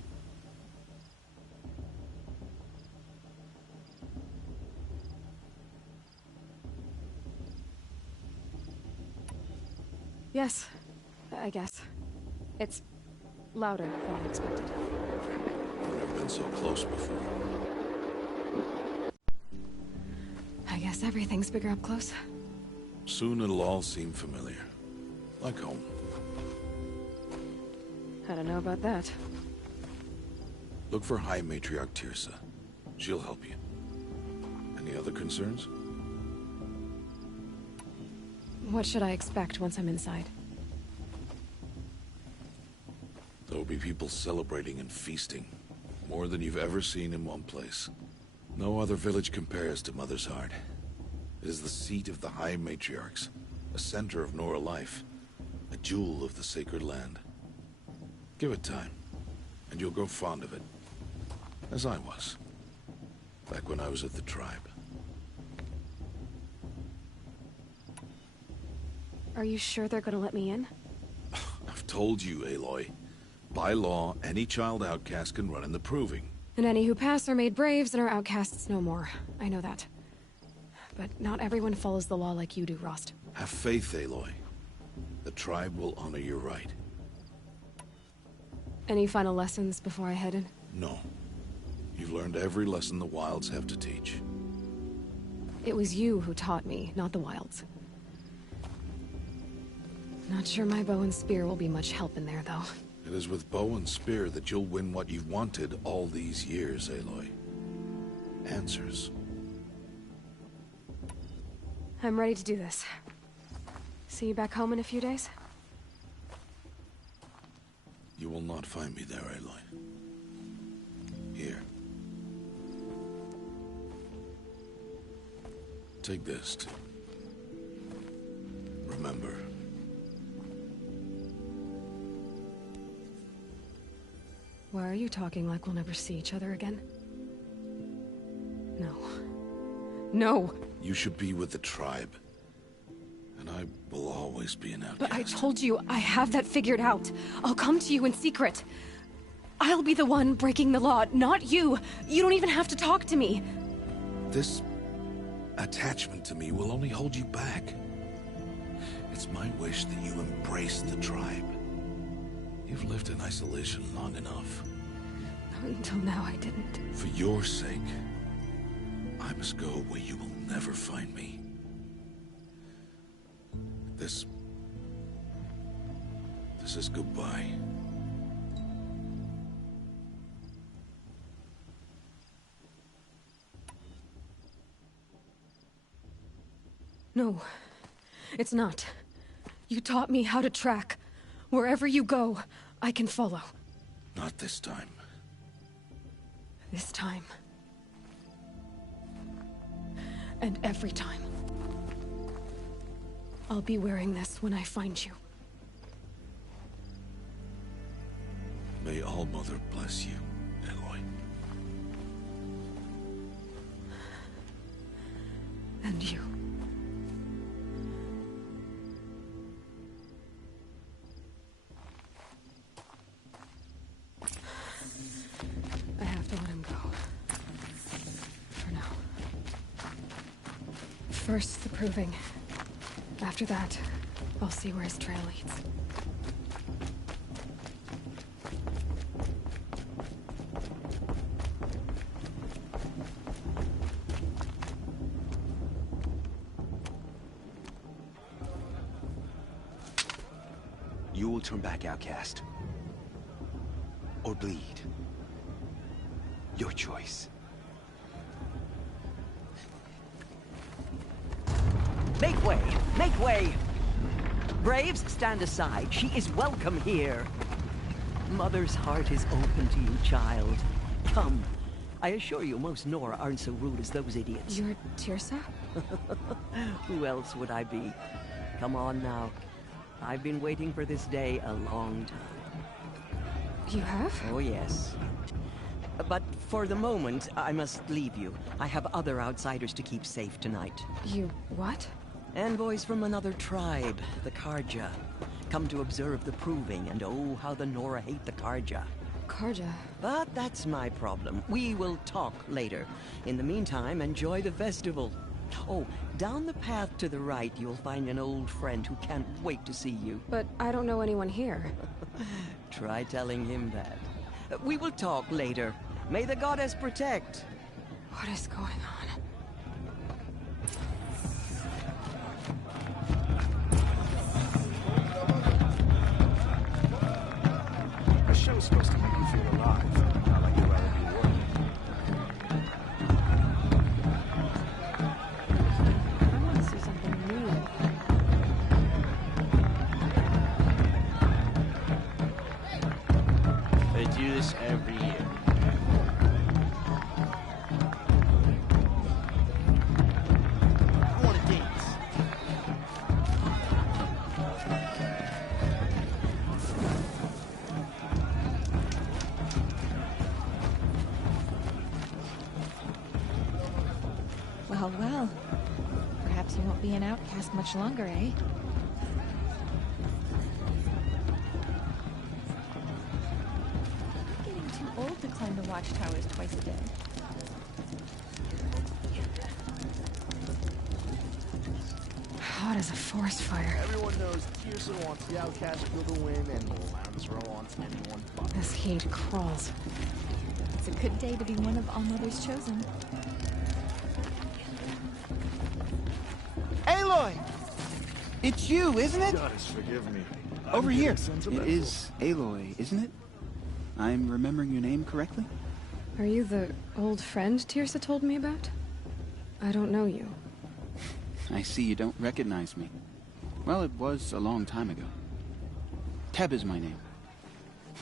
Yes, I guess. It's louder than I expected. I've never been so close before. I guess everything's bigger up close. Soon it'll all seem familiar. Like home. I don't know about that. Look for High Matriarch Teersa. She'll help you. Any other concerns? What should I expect once I'm inside? There will be people celebrating and feasting. More than you've ever seen in one place. No other village compares to Mother's Heart. It is the seat of the High Matriarchs, a center of Nora life, a jewel of the sacred land. Give it time, and you'll grow fond of it. As I was, back when I was at the tribe. Are you sure they're gonna let me in? I've told you, Aloy. By law, any child outcast can run in the Proving. And any who pass are made braves and are outcasts no more. I know that. But not everyone follows the law like you do, Rost. Have faith, Aloy. The tribe will honor your right. Any final lessons before I head in? No. You've learned every lesson the Wilds have to teach. It was you who taught me, not the Wilds. Not sure my bow and spear will be much help in there, though. It is with bow and spear that you'll win what you've wanted all these years, Aloy. Answers. I'm ready to do this. See you back home in a few days? You will not find me there, Aloy. Here. Take this, too. Remember. Why are you talking like we'll never see each other again? No. No! You should be with the tribe. And I will always be an outcast. But I told you, I have that figured out. I'll come to you in secret. I'll be the one breaking the law, not you. You don't even have to talk to me. This attachment to me will only hold you back. It's my wish that you embrace the tribe. You've lived in isolation long enough. Until now, I didn't. For your sake, I must go where you will never find me. This is goodbye. No, it's not. You taught me how to track. Wherever you go, I can follow. Not this time. This time. And every time. I'll be wearing this when I find you. May All-Mother bless you, Aloy. And you. I have to let him go. For now. First, the Proving. After that, I'll see where his trail leads. You will turn back, outcast. Or bleed. Your choice. Make way! Make way! Braves, stand aside. She is welcome here. Mother's heart is open to you, child. Come. I assure you, most Nora aren't so rude as those idiots. You're Teersa? Who else would I be? Come on now. I've been waiting for this day a long time. You have? Oh, yes. But for the moment, I must leave you. I have other outsiders to keep safe tonight. You what? Envoys from another tribe, the Carja. Come to observe the Proving, and oh, how the Nora hate the Carja. Carja? But that's my problem. We will talk later. In the meantime, enjoy the festival. Oh, down the path to the right, you'll find an old friend who can't wait to see you. But I don't know anyone here. Try telling him that. We will talk later. May the goddess protect. What is going on? A show's supposed to make you feel alive, not like you'd rather be working. I want to see something new. They do this every year. be an outcast much longer, eh? I'm getting too old to climb the watchtowers twice a day. Hot as a forest fire. Everyone knows Teersa wants the outcast feel to win, and Lansra wants anyone but. This heat crawls. It's a good day to be one of All-Mother's chosen. Aloy! It's you, isn't it? Goddess, forgive me. Over here. It is Aloy, isn't it? I'm remembering your name correctly? Are you the old friend Teersa told me about? I don't know you. I see you don't recognize me. Well, it was a long time ago. Teb is my name.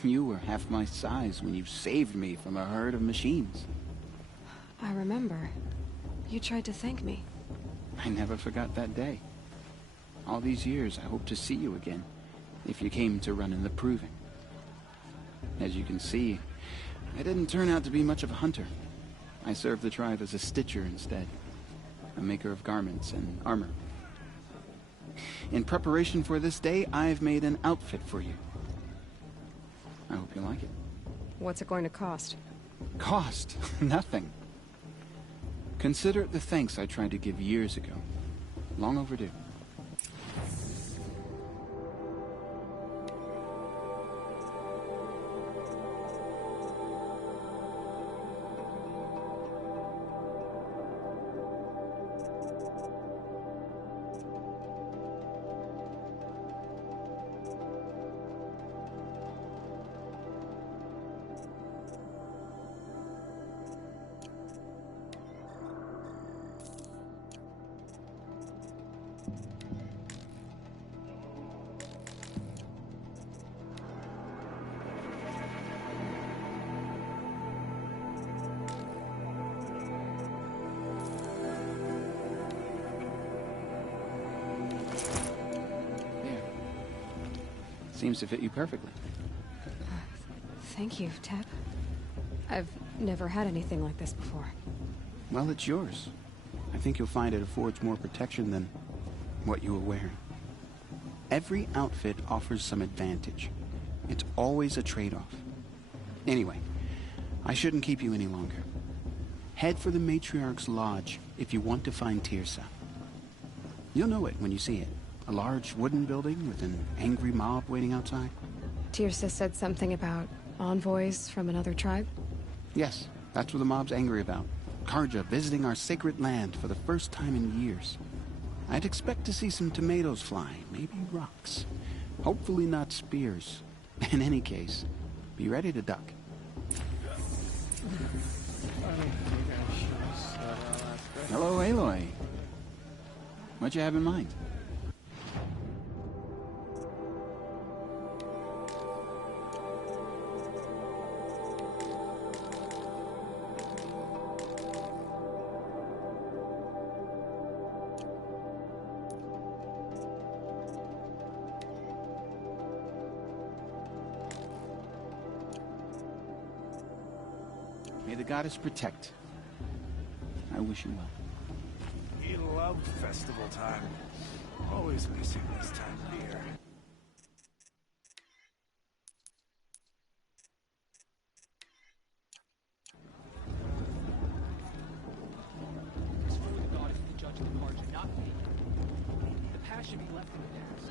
You were half my size when you saved me from a herd of machines. I remember. You tried to thank me. I never forgot that day. All these years, I hope to see you again, if you came to run in the Proving. As you can see, I didn't turn out to be much of a hunter. I served the tribe as a stitcher instead, a maker of garments and armor. In preparation for this day, I've made an outfit for you. I hope you like it. What's it going to cost? Cost? Nothing. Consider it the thanks I tried to give years ago. Long overdue. Seems to fit you perfectly. Thank you, Teb. I've never had anything like this before. Well, it's yours. I think you'll find it affords more protection than what you were wearing. Every outfit offers some advantage. It's always a trade-off. Anyway, I shouldn't keep you any longer. Head for the Matriarch's Lodge if you want to find Teersa. You'll know it when you see it. A large wooden building with an angry mob waiting outside. Teersa said something about envoys from another tribe? Yes, that's what the mob's angry about. Carja visiting our sacred land for the first time in years. I'd expect to see some tomatoes fly, maybe rocks. Hopefully not spears. In any case, be ready to duck. Hello, Aloy. What you have in mind? May the goddess protect. I wish you well. He loved festival time. Always missing this time of year. The goddess is the judge of the Carja, not me. The past should be left in the past.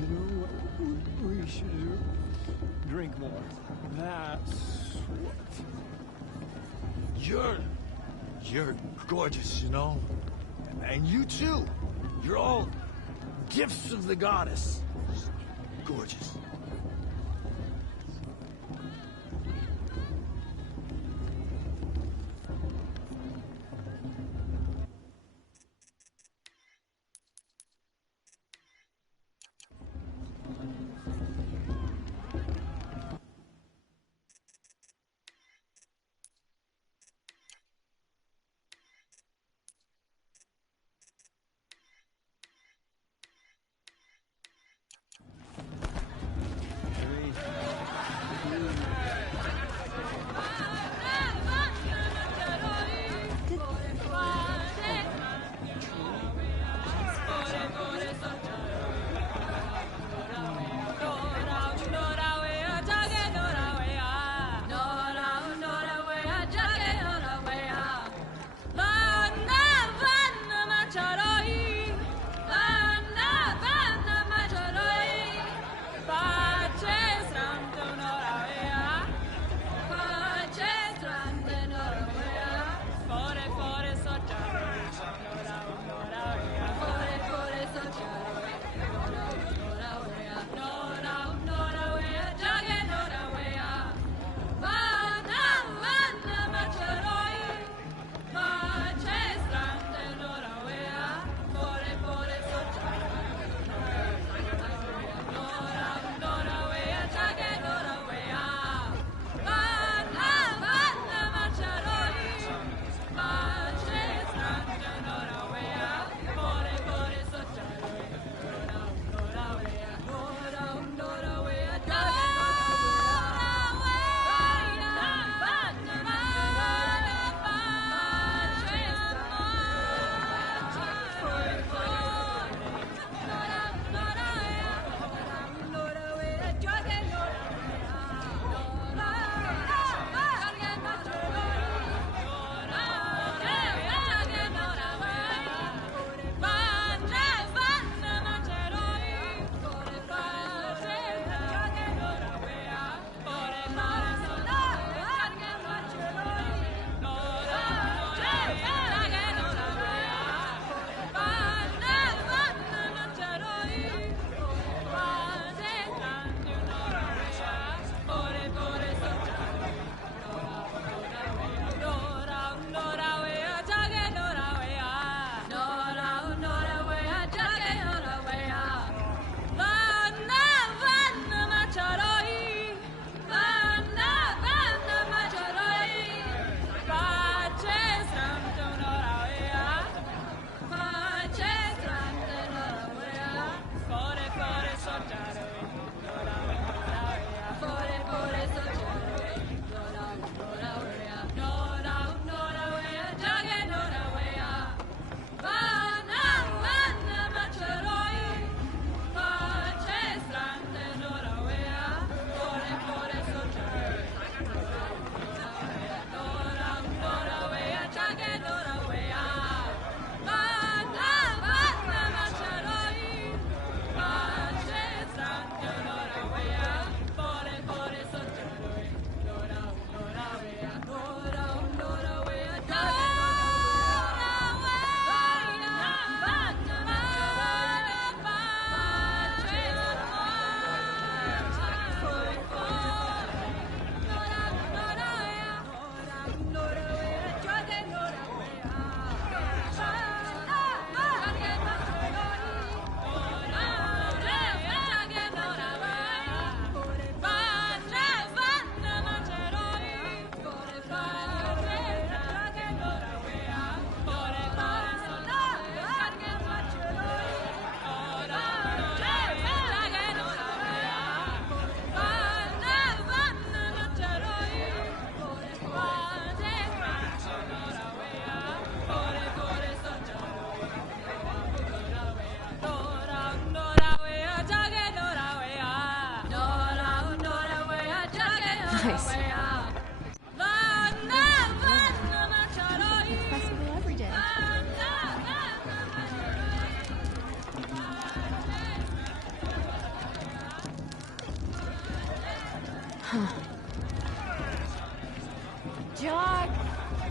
You know what we should do? Drink more. That's what. You're gorgeous, you know? And you too. You're all gifts of the goddess. Gorgeous.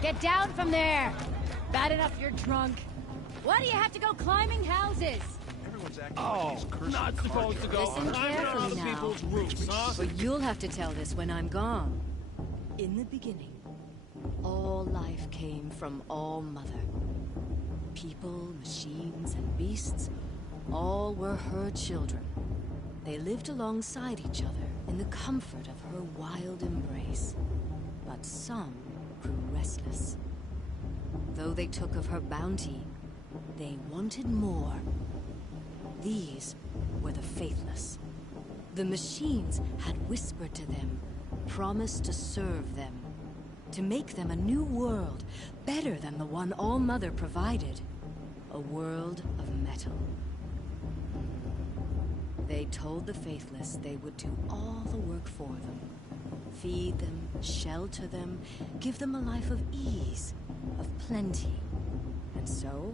Get down from there! Bad enough you're drunk. Why do you have to go climbing houses? Not supposed to go Listen carefully now. people's roofs, huh? But you'll have to tell this when I'm gone. In the beginning, all life came from All Mother. People, machines, and beasts, all were her children. They lived alongside each other in the comfort of her wild embrace. But some grew restless. Though they took of her bounty, they wanted more. These were the Faithless. The machines had whispered to them, promised to serve them, to make them a new world, better than the one All Mother provided. A world of metal. They told the Faithless they would do all the work for them. Feed them, shelter them, give them a life of ease, of plenty. And so,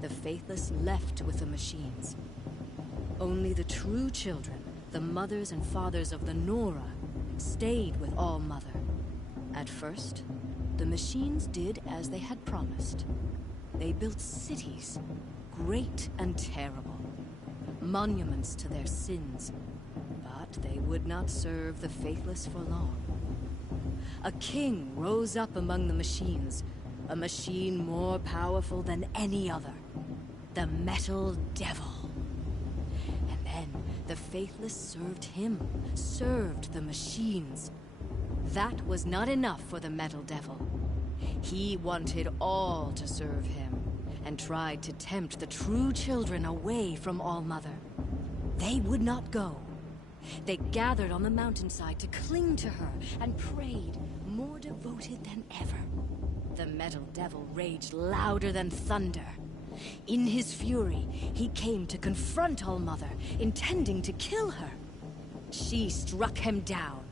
the Faithless left with the machines. Only the true children, the mothers and fathers of the Nora, stayed with All Mother. At first, the machines did as they had promised. They built cities, great and terrible, monuments to their sins. But they would not serve the Faithless for long. A king rose up among the machines, a machine more powerful than any other. The Metal Devil. And then the Faithless served him, served the machines. That was not enough for the Metal Devil. He wanted all to serve him, and tried to tempt the true children away from All Mother. They would not go. They gathered on the mountainside to cling to her and prayed, more devoted than ever. The Metal Devil raged louder than thunder. In his fury, he came to confront All Mother, intending to kill her. She struck him down.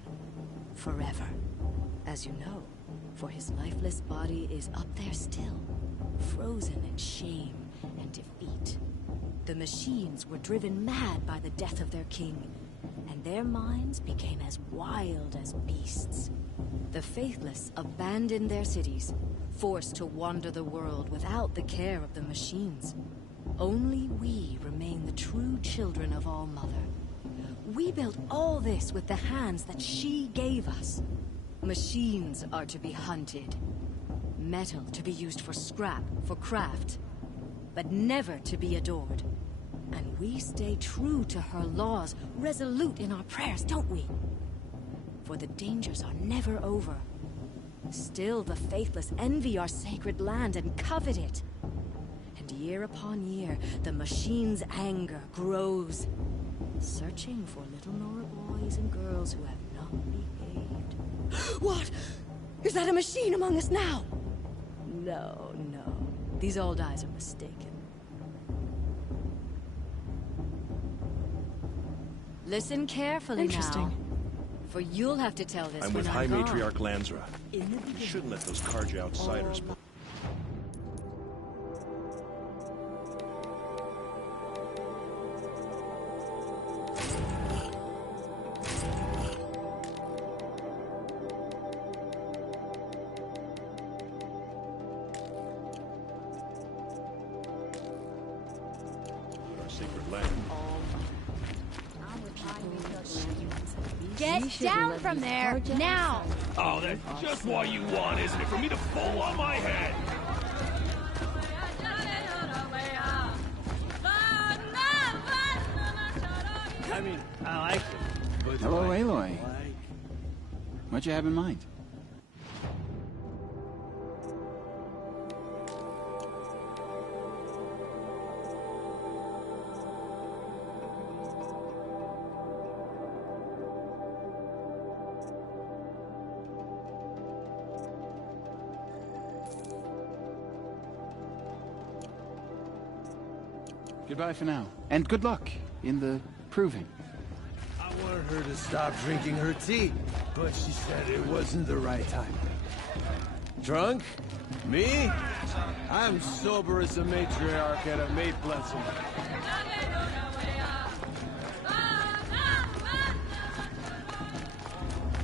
Forever. As you know, for his lifeless body is up there still, frozen in shame and defeat. The machines were driven mad by the death of their king, and their minds became as wild as beasts. The Faithless abandoned their cities, forced to wander the world without the care of the machines. Only we remain the true children of All Mother. We built all this with the hands that she gave us. Machines are to be hunted. Metal to be used for scrap, for craft. But never to be adored. And we stay true to her laws, resolute in our prayers, don't we? For the dangers are never over. Still the Faithless envy our sacred land and covet it. And year upon year, the machine's anger grows, searching for little Nora boys and girls who have not behaved. What? Is that a machine among us now? No, no. These old eyes are mistaken. Listen carefully Interesting. now. For you'll have to tell this I'm when with High gone. Matriarch Lansra. In the You beginning, shouldn't let those Karja outsiders... Our sacred land. Get down from there, now! Oh, that's just what you want, isn't it? For me to fall on my head! I mean, I like it. But Hello, do I Aloy. like- What you have in mind? Goodbye for now. And good luck in the proving. I wanted her to stop drinking her tea, but she said it wasn't the right time. Drunk? Me? I'm sober as a matriarch at a maid blessing.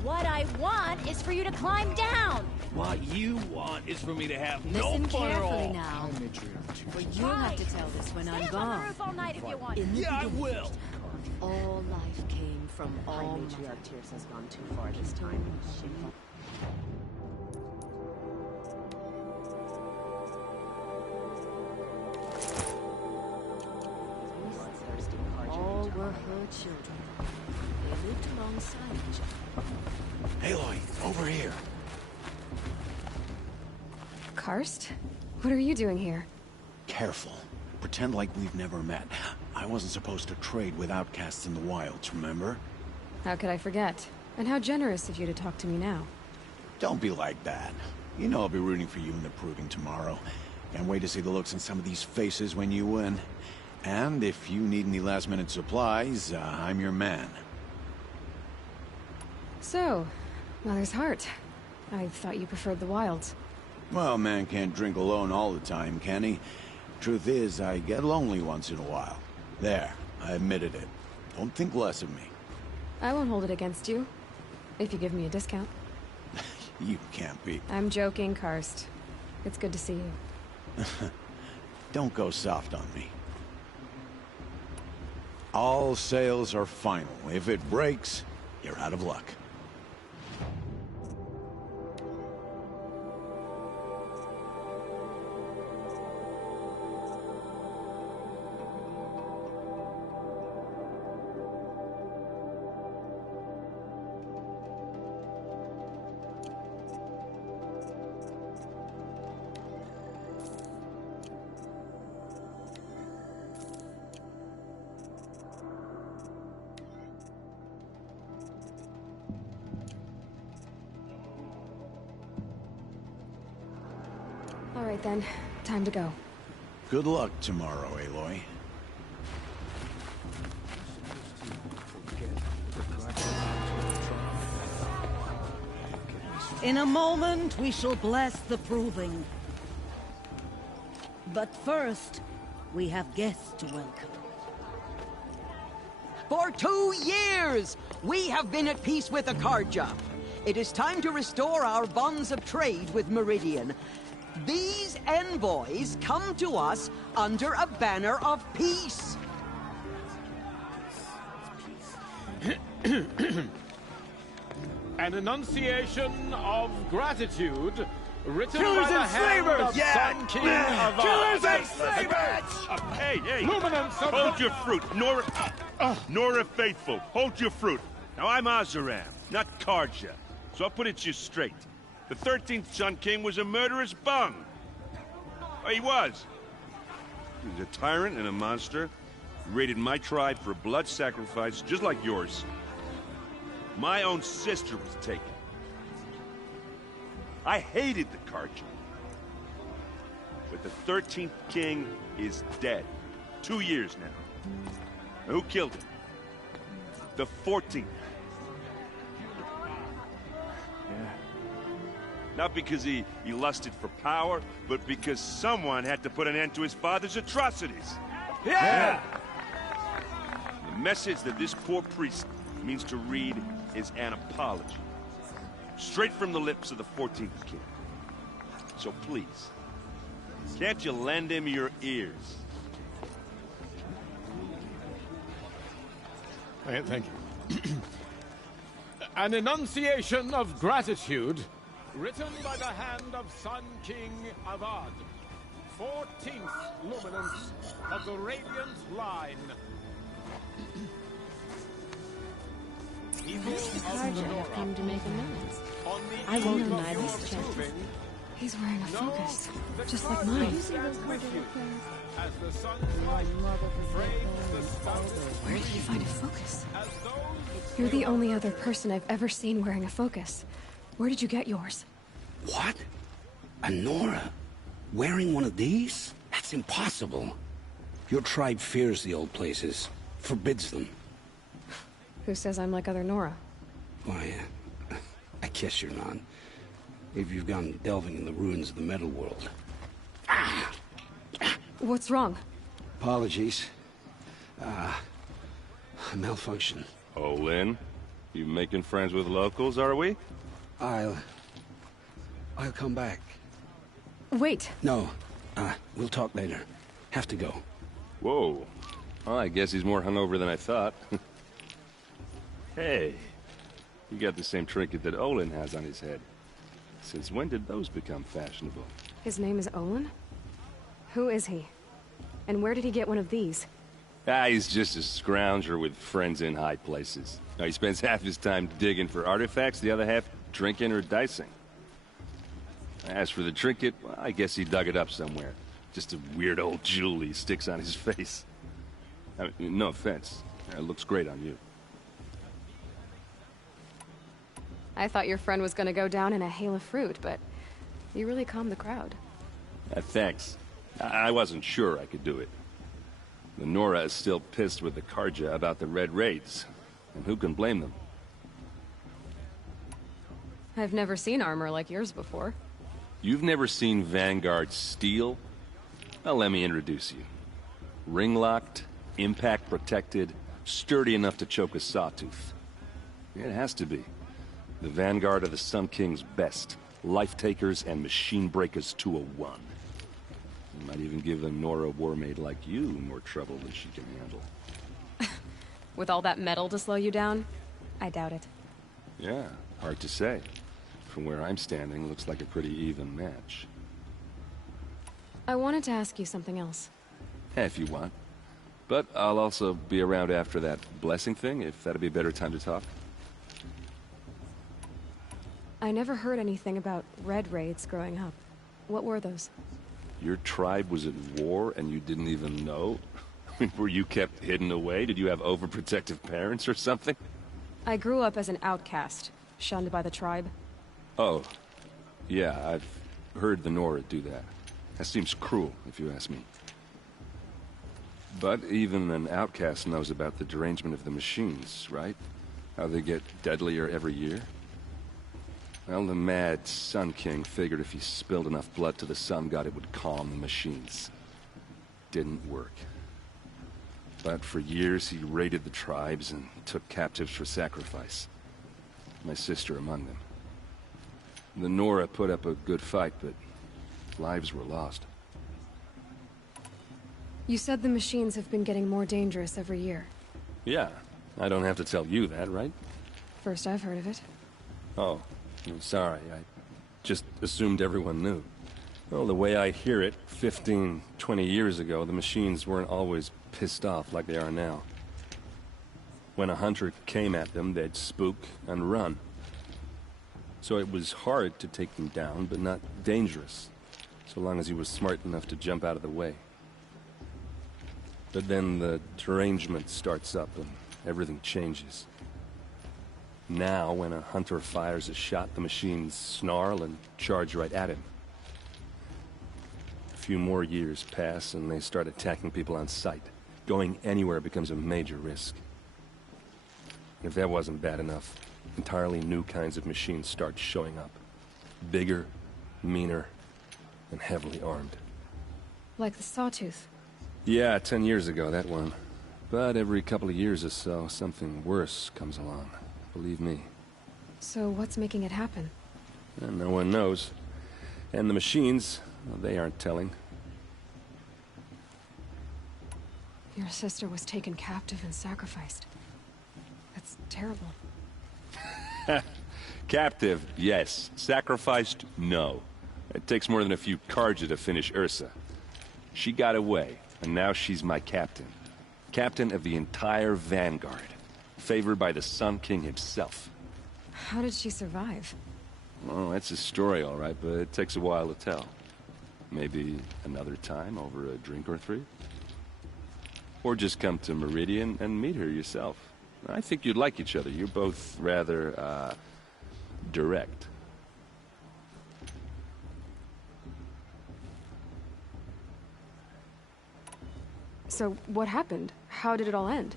What I want is for you to climb down! What you want is for me to have Listen no fun at carefully all. now. But you'll have to tell this when I'm gone. all night if you want. In the Yeah, I beginning, will. all life came from all High mother. Matriarch Tears has gone too far this time. Bloodthirsty All Carja. were her children. They lived alongside each other. Aloy, over here. Karst? What are you doing here? Careful. Pretend like we've never met. I wasn't supposed to trade with outcasts in the wilds, remember? How could I forget? And how generous of you to talk to me now. Don't be like that. You know I'll be rooting for you in the proving tomorrow. Can't wait to see the looks on some of these faces when you win. And if you need any last-minute supplies, I'm your man. So, Mother's Heart. I thought you preferred the wilds. Well, man can't drink alone all the time, can he? Truth is, I get lonely once in a while. There, I admitted it. Don't think less of me. I won't hold it against you. If you give me a discount. You can't be. I'm joking, Karst. It's good to see you. Don't go soft on me. All sales are final. If it breaks, you're out of luck. All right then, time to go. Good luck tomorrow, Aloy. In a moment, we shall bless the proving. But first, we have guests to welcome. For 2 years, we have been at peace with the Carja. It is time to restore our bonds of trade with Meridian. These envoys come to us under a banner of peace. An enunciation of gratitude written Killers by the and hand slavers! of Yeah, Sun King man! Avad. Killers and slavers! Hey, hey! Luminance of Hold your fruit, Nora Faithful. Hold your fruit. Now I'm Azaram, not Carja, so I'll put it to you straight. The 13th Sun King was a murderous bung. Oh, he was. He was a tyrant and a monster. He raided my tribe for a blood sacrifice, just like yours. My own sister was taken. I hated the Carja. But the 13th king is dead. 2 years now. Now, who killed him? The 14th. Not because he lusted for power, but because someone had to put an end to his father's atrocities. Yeah! The message that this poor priest means to read is an apology. Straight from the lips of the 14th king. So please, can't you lend him your ears? Thank you. An enunciation of gratitude written by the hand of Sun King Avad, 14th luminance of the Radiant Line. Perhaps the Carja have come to make amends. I won't deny this chance. He's wearing a focus, just like mine. Where did he find a focus? You're the only other person I've ever seen wearing a focus. Where did you get yours? What? A Nora? Wearing one of these? That's impossible. Your tribe fears the old places, forbids them. Who says I'm like other Nora? Why, I guess you're not. Maybe you've gone delving in the ruins of the metal world. What's wrong? Apologies. A malfunction. Oh, Lynn? You making friends with locals, are we? I'll I'll come back. Wait. No. We'll talk later. Have to go. Whoa. Well, I guess he's more hungover than I thought. Hey. You got the same trinket that Olin has on his head. Since when did those become fashionable? His name is Olin? Who is he? And where did he get one of these? He's just a scrounger with friends in high places. Now, he spends half his time digging for artifacts, the other half drinking or dicing. As for the trinket, well, I guess he dug it up somewhere. Just a weird old jewel he sticks on his face. I mean, no offense. It looks great on you. I thought your friend was gonna go down in a hail of fruit, but you really calmed the crowd. Thanks. I wasn't sure I could do it. The Nora is still pissed with the Carja about the Red Raids, and who can blame them? I've never seen armor like yours before. You've never seen Vanguard steel? Well, let me introduce you. Ring-locked, impact-protected, sturdy enough to choke a sawtooth. It has to be. The Vanguard of the Sun King's best. Life-takers and machine-breakers to a one. You might even give a Nora warmaid like you more trouble than she can handle. With all that metal to slow you down? I doubt it. Yeah, hard to say. From where I'm standing, looks like a pretty even match. I wanted to ask you something else. If you want. But I'll also be around after that blessing thing, if that'd be a better time to talk. I never heard anything about Red Raids growing up. What were those? Your tribe was at war and you didn't even know? Were you kept hidden away? Did you have overprotective parents or something? I grew up as an outcast, shunned by the tribe. Oh, yeah, I've heard the Nora do that. That seems cruel, if you ask me. But even an outcast knows about the derangement of the machines, right? How they get deadlier every year? Well, the mad Sun King figured if he spilled enough blood to the Sun God, it would calm the machines. Didn't work. But for years, he raided the tribes and took captives for sacrifice. My sister among them. The Nora put up a good fight, but lives were lost. You said the machines have been getting more dangerous every year. Yeah, I don't have to tell you that, right? First I've heard of it. Oh, I'm sorry. I just assumed everyone knew. Well, the way I hear it, 15, 20 years ago, the machines weren't always pissed off like they are now. When a hunter came at them, they'd spook and run. So it was hard to take them down, but not dangerous, so long as he was smart enough to jump out of the way. But then the derangement starts up and everything changes. Now, when a hunter fires a shot, the machines snarl and charge right at him. A few more years pass and they start attacking people on sight. Going anywhere becomes a major risk. If that wasn't bad enough, entirely new kinds of machines start showing up. Bigger, meaner, and heavily armed. Like the Sawtooth. Yeah, 10 years ago, that one. But every couple of years or so, something worse comes along. Believe me. So what's making it happen? And no one knows. And the machines, well, they aren't telling. Your sister was taken captive and sacrificed. That's terrible. Captive, yes. Sacrificed, no. It takes more than a few Carja to finish Ursa. She got away, and now she's my captain. Captain of the entire Vanguard. Favored by the Sun King himself. How did she survive? Oh, that's a story, all right, but it takes a while to tell. Maybe another time over a drink or three? Or just come to Meridian and meet her yourself. I think you'd like each other. You're both rather, direct. So, what happened? How did it all end?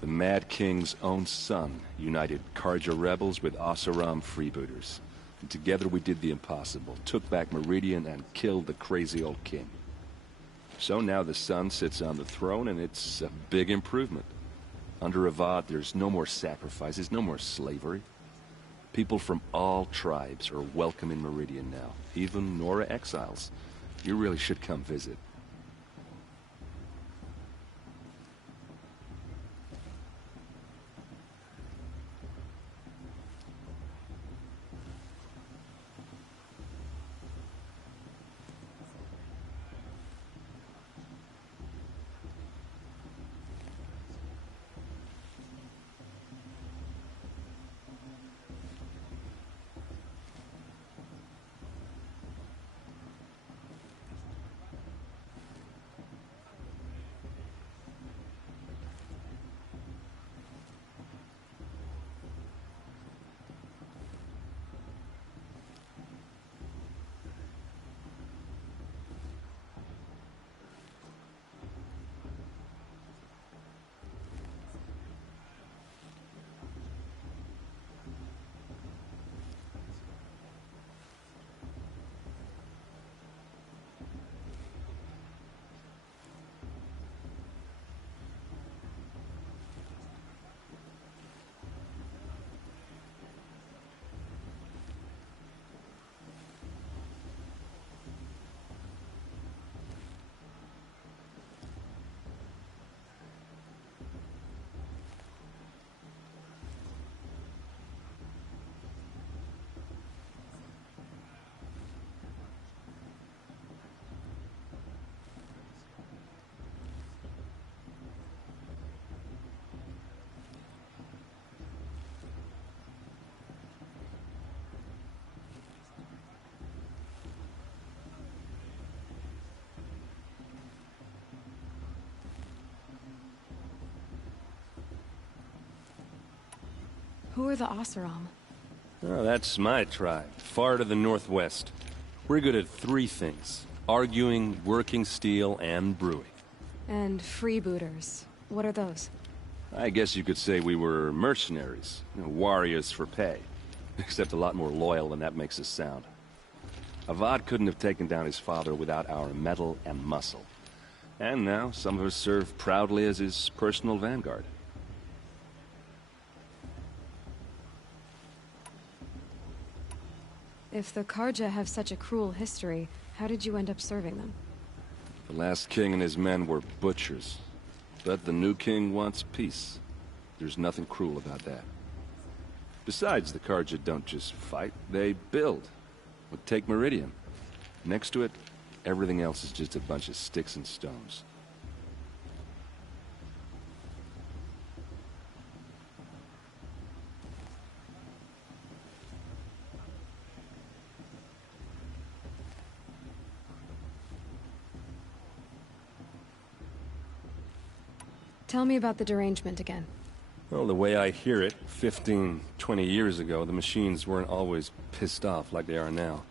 The Mad King's own son united Carja rebels with Oseram freebooters. And together we did the impossible, took back Meridian and killed the crazy old king. So now the son sits on the throne and it's a big improvement. Under Avad, there's no more sacrifices, no more slavery. People from all tribes are welcome in Meridian now, even Nora exiles. You really should come visit. Who are the Oseram? Oh, that's my tribe, far to the northwest. We're good at three things: arguing, working steel, and brewing. And freebooters. What are those? I guess you could say we were mercenaries, warriors for pay. Except a lot more loyal than that makes us sound. Avad couldn't have taken down his father without our metal and muscle. And now, some of us serve proudly as his personal vanguard. If the Karja have such a cruel history, how did you end up serving them? The last king and his men were butchers. But the new king wants peace. There's nothing cruel about that. Besides, the Karja don't just fight, they build. But take Meridian. Next to it, everything else is just a bunch of sticks and stones. Tell me about the derangement again. Well, the way I hear it, 15, 20 years ago, the machines weren't always pissed off like they are now.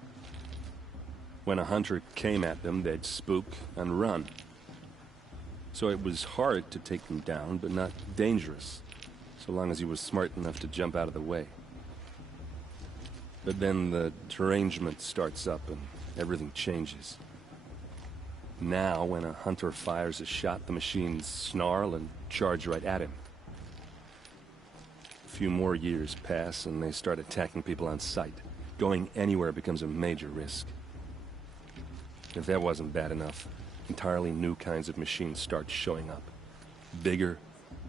When a hunter came at them, they'd spook and run. So it was hard to take them down, but not dangerous, so long as he was smart enough to jump out of the way. But then the derangement starts up and everything changes. Now, when a hunter fires a shot, the machines snarl and charge right at him. A few more years pass and they start attacking people on sight. Going anywhere becomes a major risk. If that wasn't bad enough, entirely new kinds of machines start showing up. Bigger,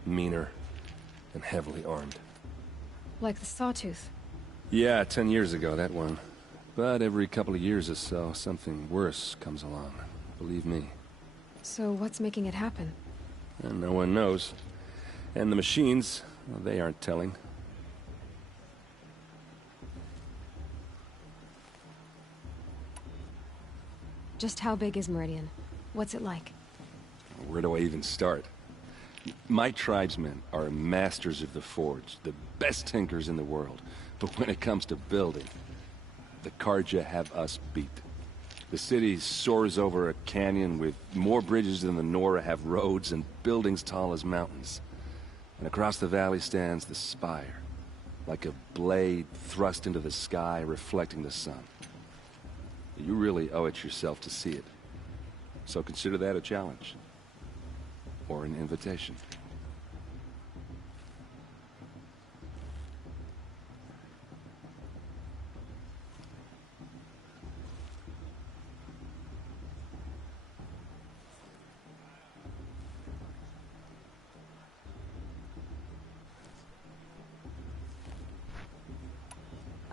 meaner, and heavily armed. Like the Sawtooth? Yeah, 10 years ago, that one. But every couple of years or so, something worse comes along. Believe me. So what's making it happen? And no one knows. And the machines, well, they aren't telling. Just how big is Meridian? What's it like? Where do I even start? My tribesmen are masters of the forge, the best tinkers in the world. But when it comes to building, the Karja have us beat. The city soars over a canyon with more bridges than the Nora have roads and buildings tall as mountains. And across the valley stands the spire, like a blade thrust into the sky reflecting the sun. You really owe it yourself to see it. So consider that a challenge. Or an invitation.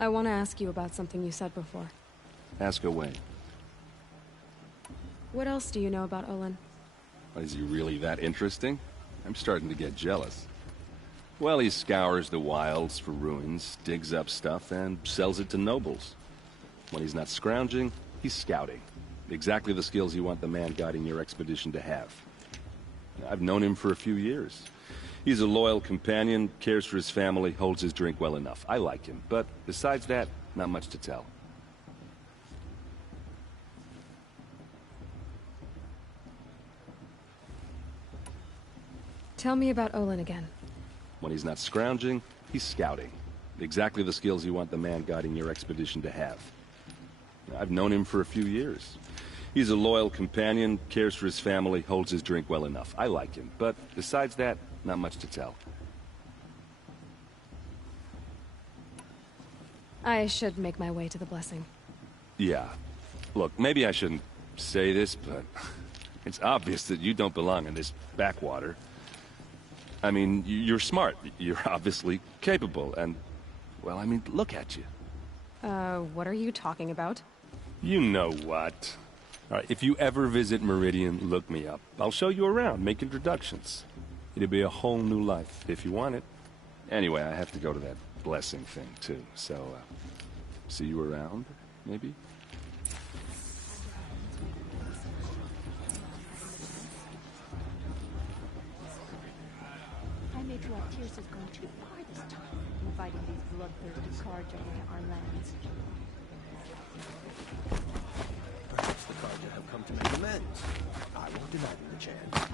I want to ask you about something you said before. Ask away. What else do you know about Olin? Is he really that interesting? I'm starting to get jealous. Well, he scours the wilds for ruins, digs up stuff, and sells it to nobles. When he's not scrounging, he's scouting. Exactly the skills you want the man guiding your expedition to have. I've known him for a few years. He's a loyal companion, cares for his family, holds his drink well enough. I like him, but besides that, not much to tell. Tell me about Olin again. When he's not scrounging, he's scouting. Exactly the skills you want the man guiding your expedition to have. I've known him for a few years. He's a loyal companion, cares for his family, holds his drink well enough. I like him, but besides that, not much to tell. I should make my way to the blessing. Yeah. Look, maybe I shouldn't say this, but it's obvious that you don't belong in this backwater. I mean, you're smart. You're obviously capable, and, well, I mean, look at you. What are you talking about? You know what. All right, if you ever visit Meridian, look me up. I'll show you around, make introductions. It'll be a whole new life, if you want it. Anyway, I have to go to that blessing thing, too, so, see you around, maybe? I may feel like Tears has gone too far this time, inviting these bloodthirsty Carja into our lands. Perhaps the Carja have come to make amends. I won't deny them the chance.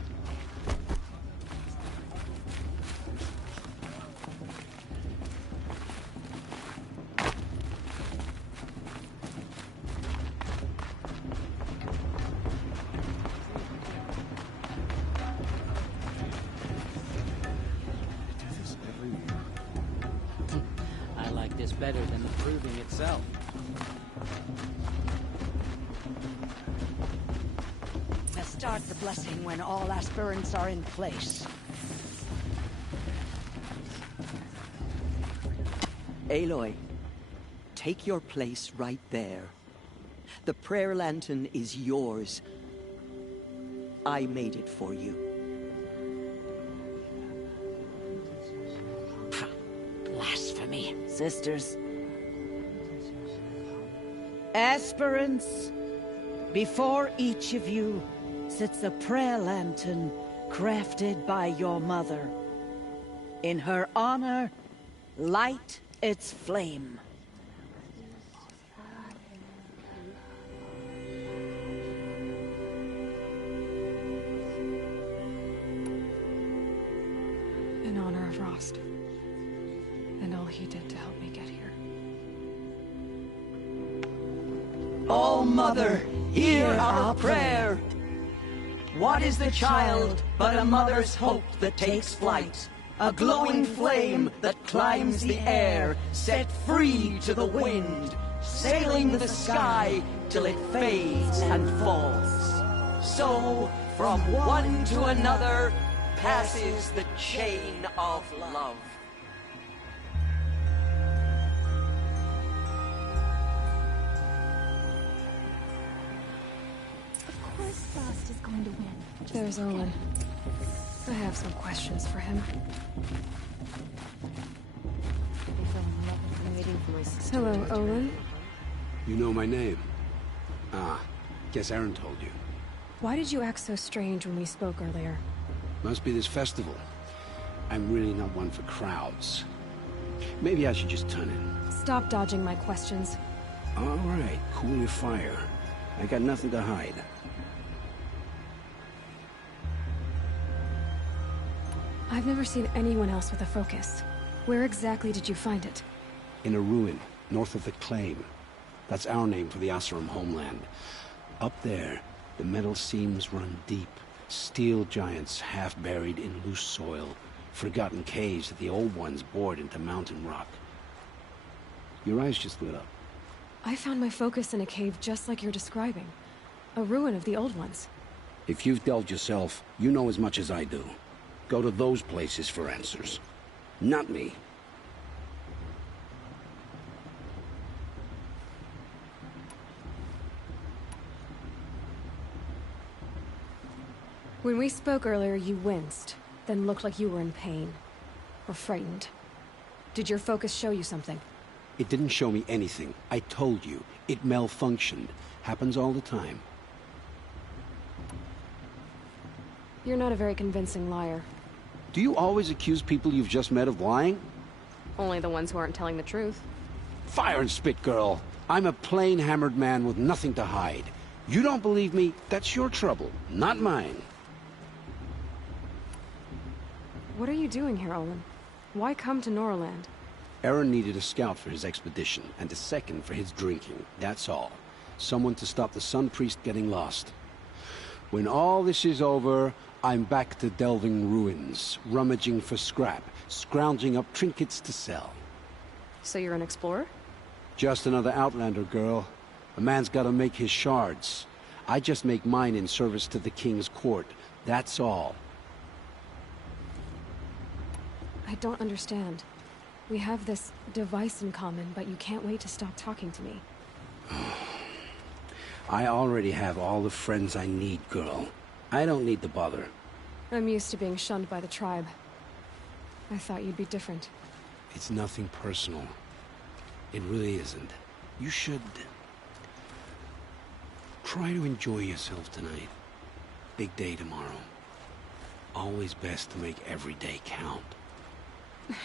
I like this better than the proving itself. Let's start the blessing when all aspirants are in place. Aloy, take your place right there. The prayer lantern is yours. I made it for you. Blasphemy, sisters. Aspirants, before each of you sits a prayer lantern crafted by your mother. In her honor, light its flame. In honor of Rost. And all he did to help me get here. All-Mother, hear our prayer! What is the child but a mother's hope that takes flight? A glowing flame that climbs the air, set free to the wind, sailing the sky till it fades and falls. So, from one to another, passes the chain of love. Of course Frost is going to win. There's Olin. I have some questions for him. I'm waiting for my sister. Hello, Olin. You know my name? Ah, guess Aaron told you. Why did you act so strange when we spoke earlier? Must be this festival. I'm really not one for crowds. Maybe I should just turn in. Stop dodging my questions. All right, cool your fire. I got nothing to hide. I've never seen anyone else with a focus. Where exactly did you find it? In a ruin, north of the Claim. That's our name for the Oseram homeland. Up there, the metal seams run deep. Steel giants half buried in loose soil. Forgotten caves that the old ones bored into mountain rock. Your eyes just lit up. I found my focus in a cave just like you're describing. A ruin of the old ones. If you've delved yourself, you know as much as I do. Go to those places for answers. Not me. When we spoke earlier, you winced, then looked like you were in pain. Or frightened. Did your focus show you something? It didn't show me anything. I told you. It malfunctioned. Happens all the time. You're not a very convincing liar. Do you always accuse people you've just met of lying? Only the ones who aren't telling the truth. Fire and spit, girl. I'm a plain hammered man with nothing to hide. You don't believe me? That's your trouble, not mine. What are you doing here, Olin? Why come to Norland? Aaron needed a scout for his expedition, and a second for his drinking. That's all. Someone to stop the Sun Priest getting lost. When all this is over, I'm back to delving ruins, rummaging for scrap, scrounging up trinkets to sell. So you're an explorer? Just another Outlander, girl. A man's gotta make his shards. I just make mine in service to the King's court. That's all. I don't understand. We have this device in common, but you can't wait to stop talking to me. I already have all the friends I need, girl. I don't need the bother. I'm used to being shunned by the tribe. I thought you'd be different. It's nothing personal. It really isn't. You should... try to enjoy yourself tonight. Big day tomorrow. Always best to make every day count. Carja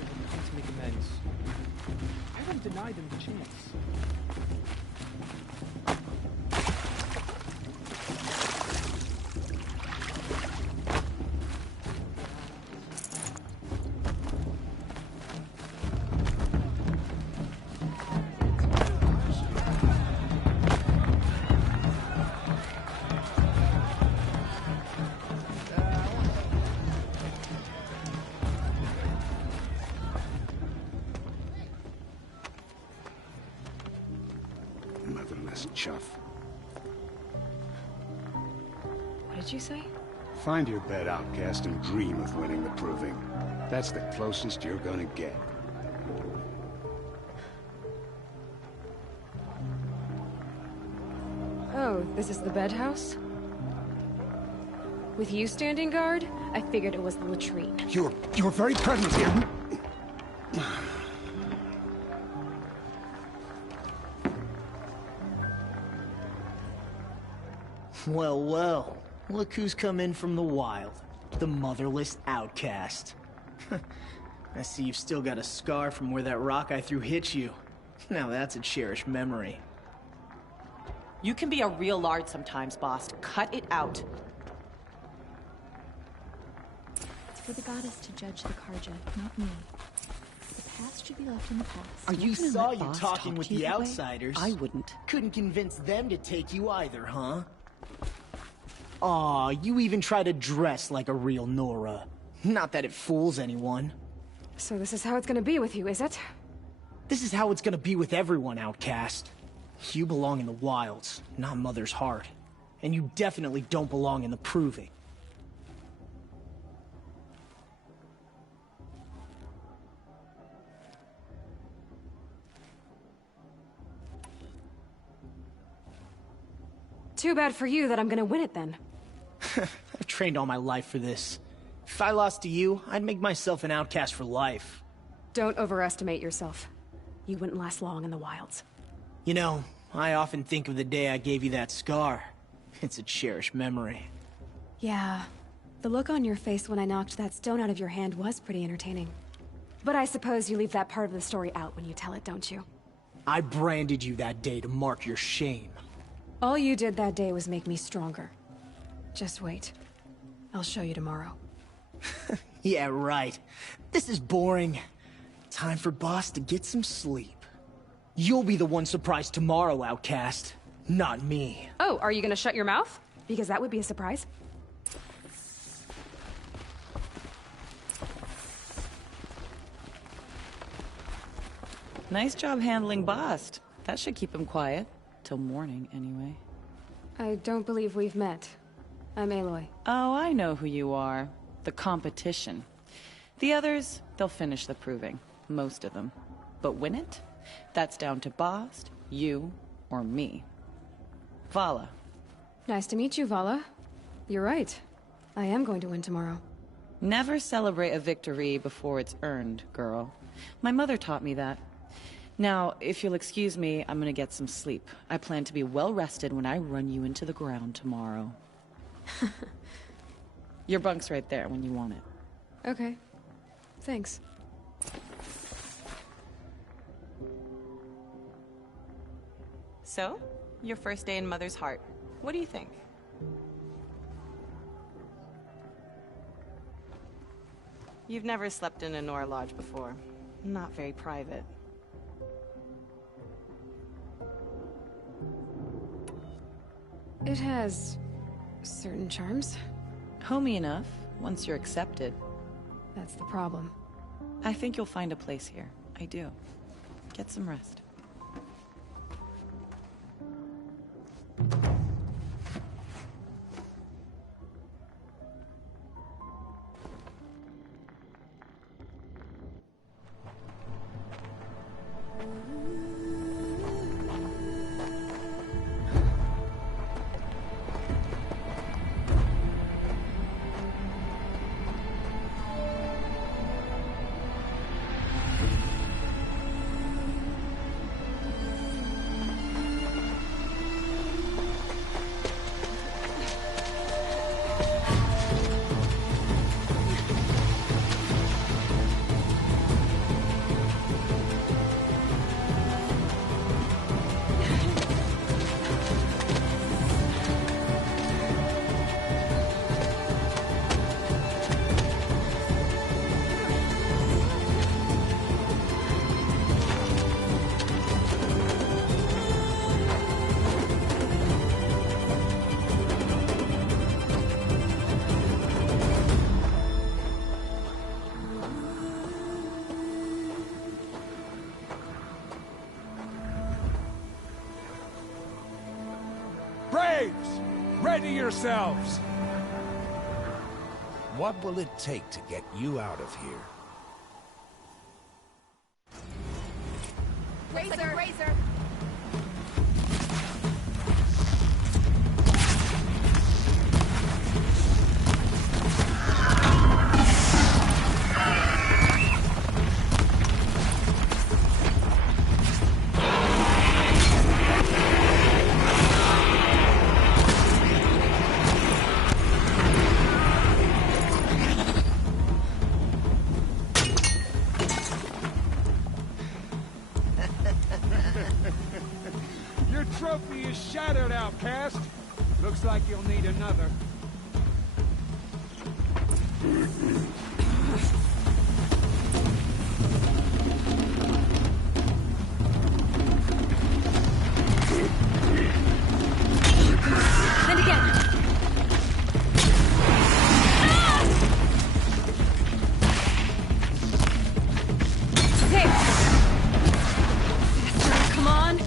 will come to make amends. I won't deny them the chance. Motherless chuff. What did you say? Find your bed, outcast, and dream of winning the proving. That's the closest you're gonna get. Oh, this is the bedhouse? With you standing guard, I figured it was the latrine. Your very presence here... Well, well. Look who's come in from the wild. The motherless outcast. I see you've still got a scar from where that rock I threw hit you. Now that's a cherished memory. You can be a real lard sometimes, boss. Cut it out. It's for the goddess to judge the Carja, not me. The past should be left in the past. You saw you talking with the outsiders. I wouldn't. Couldn't convince them to take you either, huh? Aw, you even try to dress like a real Nora. Not that it fools anyone. So this is how it's gonna be with you, is it? This is how it's gonna be with everyone, outcast. You belong in the wilds, not Mother's Heart. And you definitely don't belong in the Proving. Too bad for you that I'm gonna win it then. I've trained all my life for this. If I lost to you, I'd make myself an outcast for life. Don't overestimate yourself. You wouldn't last long in the wilds. You know, I often think of the day I gave you that scar. It's a cherished memory. Yeah. The look on your face when I knocked that stone out of your hand was pretty entertaining. But I suppose you leave that part of the story out when you tell it, don't you? I branded you that day to mark your shame. All you did that day was make me stronger. Just wait. I'll show you tomorrow. Yeah, right. This is boring. Time for Boss to get some sleep. You'll be the one surprised tomorrow, outcast. Not me. Oh, are you gonna shut your mouth? Because that would be a surprise. Nice job handling Bast. That should keep him quiet. Till morning, anyway. I don't believe we've met. I'm Aloy. Oh, I know who you are. The competition. The others, they'll finish the proving. Most of them. But win it? That's down to Bast, you, or me. Vala. Nice to meet you, Vala. You're right. I am going to win tomorrow. Never celebrate a victory before it's earned, girl. My mother taught me that. Now, if you'll excuse me, I'm gonna get some sleep. I plan to be well rested when I run you into the ground tomorrow. Your bunk's right there when you want it. Okay. Thanks. So, your first day in Mother's Heart. What do you think? You've never slept in a Nora Lodge before. Not very private. It has certain charms. Homey enough, once you're accepted. That's the problem. I think you'll find a place here. I do. Get some rest. Braves! Ready yourselves! What will it take to get you out of here? Razor! Razor! Your trophy is shattered, outcast. Looks like you'll need another. And again. Okay. Come on.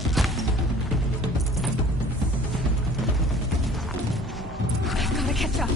I've gotta catch up.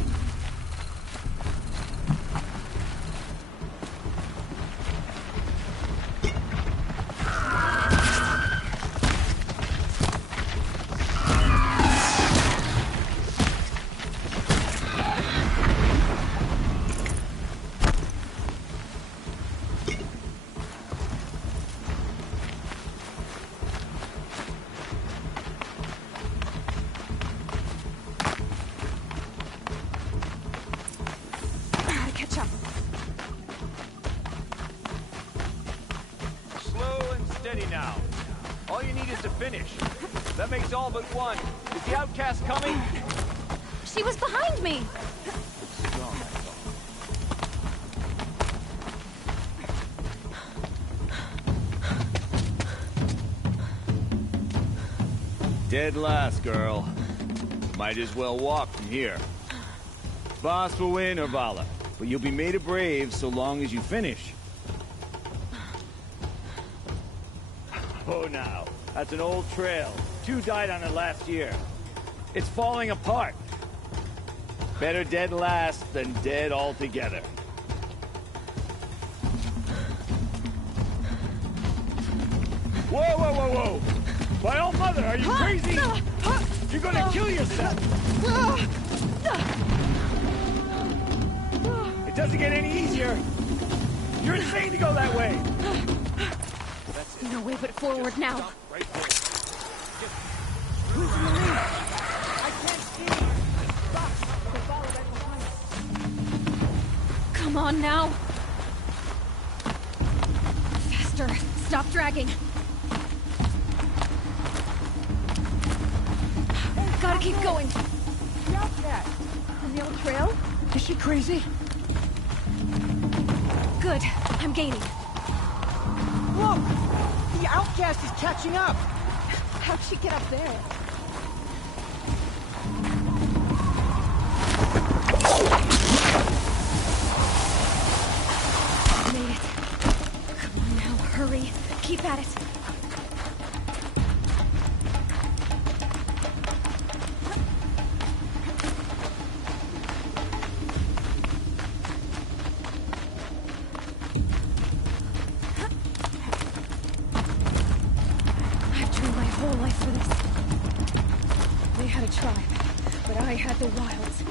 Gotta catch up. Slow and steady now. All you need is to finish. That makes all but one. Is the outcast coming? She was behind me. Strong, I thought. Dead last, girl. Might as well walk from here. Boss will win or Vala, but you'll be made a brave so long as you finish. Oh, now. That's an old trail. 2 died on it last year. It's falling apart. Better dead last than dead altogether. Whoa, whoa, whoa, whoa! By all mother, are you crazy? You're gonna kill yourself! It doesn't get any easier! You're insane to go that way! No way but forward now. Who's in the lead? I can't see! Stop! Follow that behind. Come on now. Faster. Stop dragging. Gotta keep going. The outcast. On the old trail? Is she crazy? Good. I'm gaining. Look! The outcast is catching up! How'd she get up there? Made it. Come on now, hurry. Keep at it. I've trained my whole life for this. They had a tribe, but I had the wilds.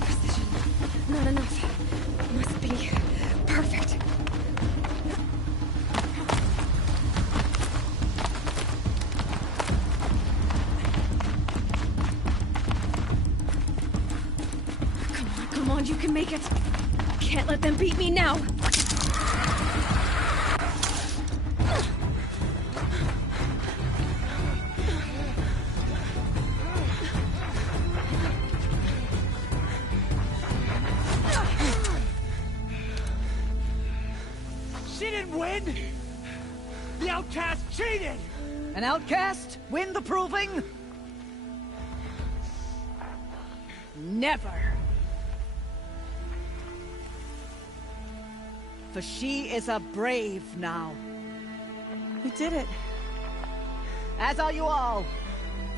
Precision. Not enough. Must be perfect. Come on, you can make it. Can't let them beat me now. She didn't win! The outcast cheated! An outcast? Win the proving? Never. For she is a brave now. We did it. As are you all.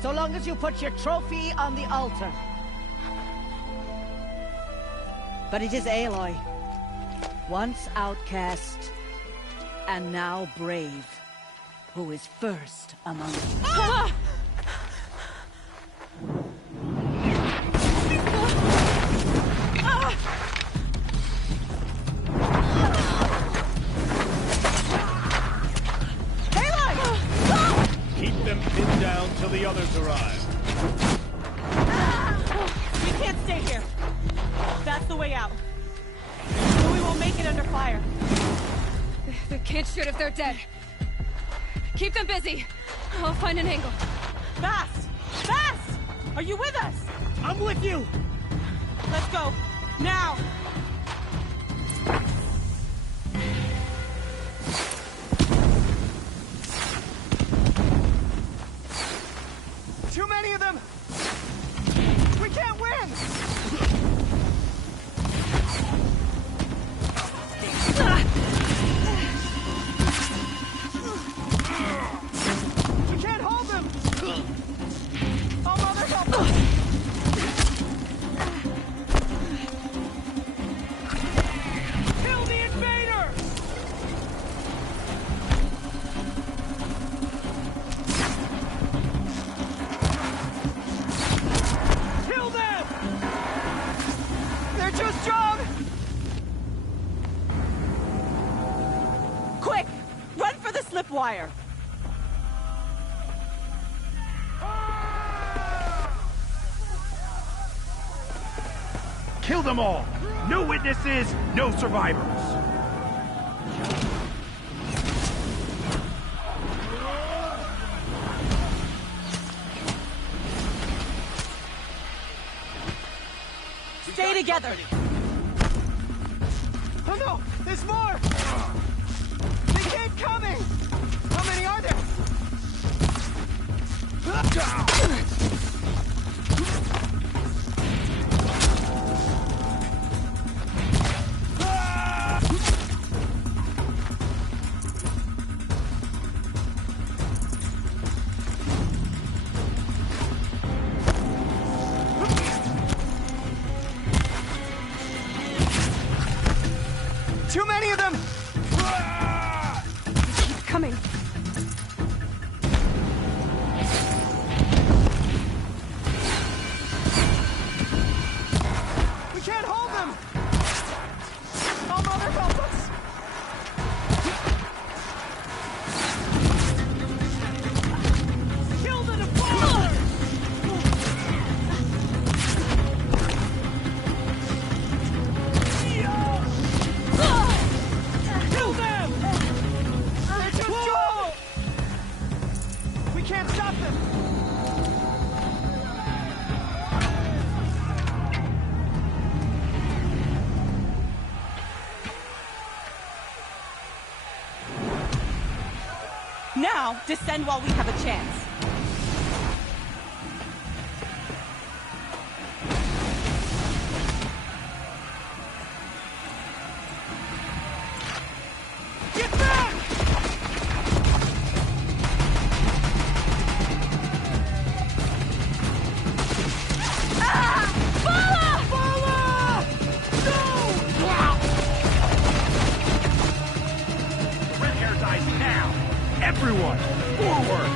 So long as you put your trophy on the altar. But it is Aloy. Once outcast, and now brave, who is first among you. Ah! Keep them pinned down till the others arrive. We can't stay here. That's the way out. But we won't make it under fire. They can't shoot if they're dead. Keep them busy. I'll find an angle. Fast! Fast! Are you with us? I'm with you! Let's go. Now! Too many of them! We can't win! We can't hold them! Oh, Mother, help us! Kill the invader! Kill them! They're too strong! Quick! Run for the slip wire! Kill them all! No witnesses, no survivors! Stay together! Oh no! There's more! They keep coming! How many are there? Too many of them! Keep coming. now. Descend while we have a chance. Everyone, forward!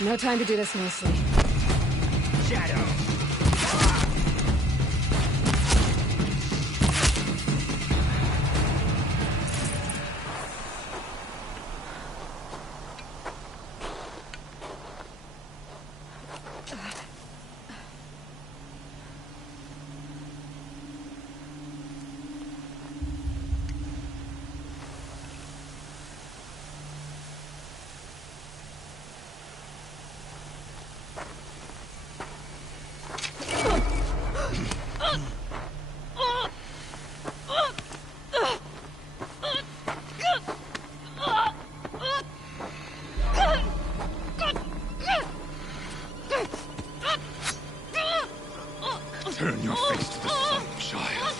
No time to do this nicely. Shadow! Turn your face to the sun, child.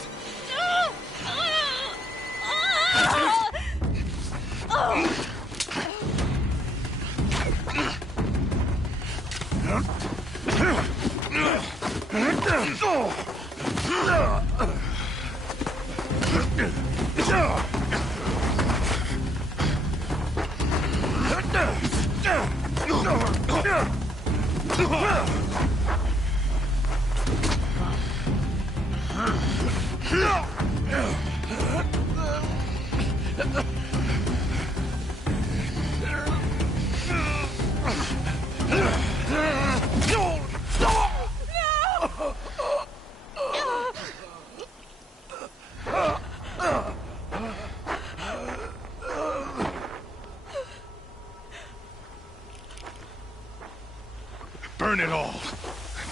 Burn it all,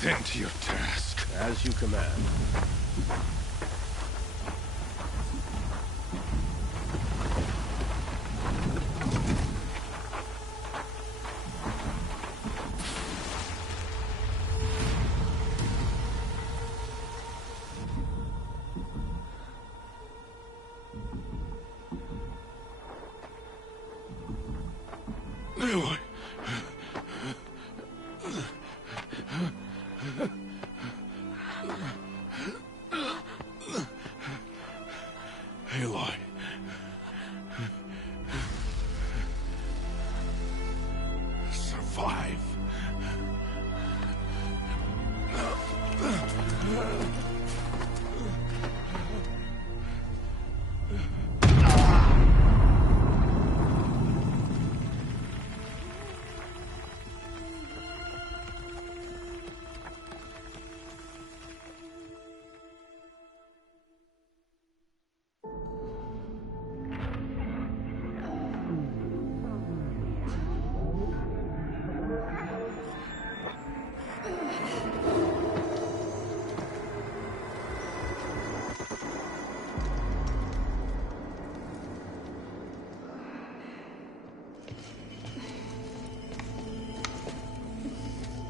then to your task. As you command. Aloy. Aloy. Survive.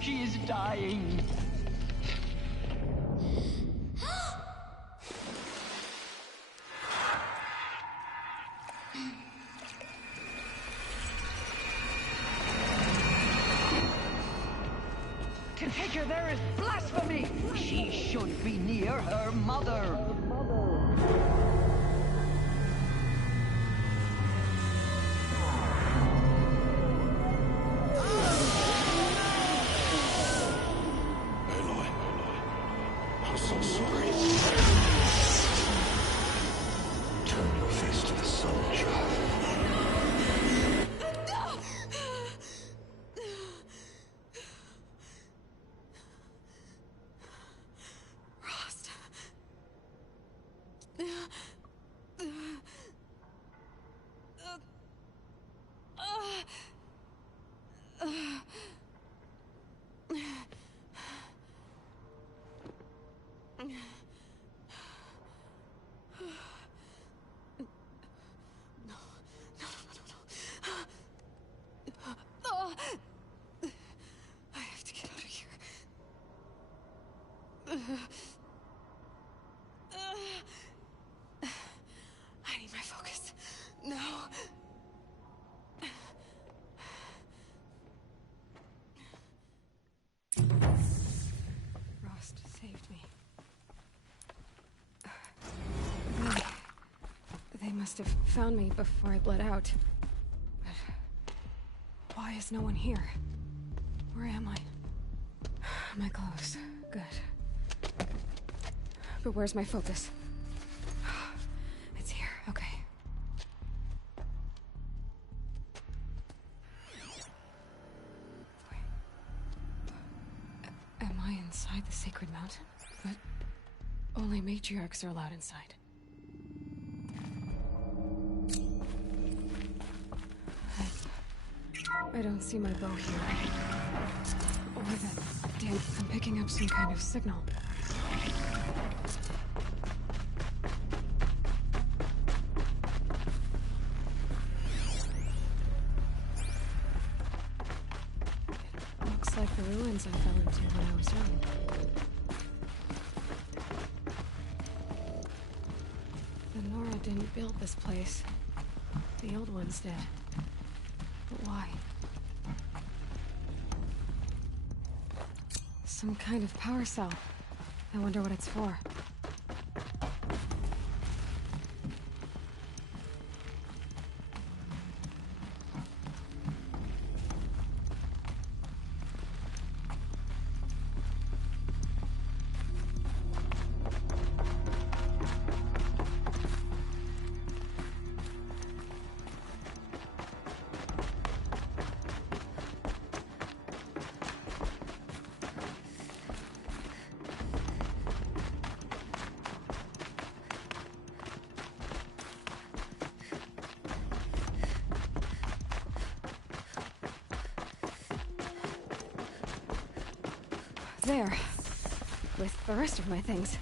She is dying. To take her there is blasphemy! She should be near her mother! Aloy, I'm so sorry. Turn your face to the sun, child. I have to get out of here. I need my focus. No. Rost saved me. They must have found me before I bled out. But why is no one here? Where am I? My clothes. Good. But where's my focus? It's here. Okay. Wait. Am I inside the sacred mountain? But only matriarchs are allowed inside. I don't see my bow here. Or that damn... I'm picking up some kind of signal. It looks like the ruins I fell into when I was young. The Nora didn't build this place. The old ones did. But why? Some kind of power cell. I wonder what it's for. There. With the rest of my things.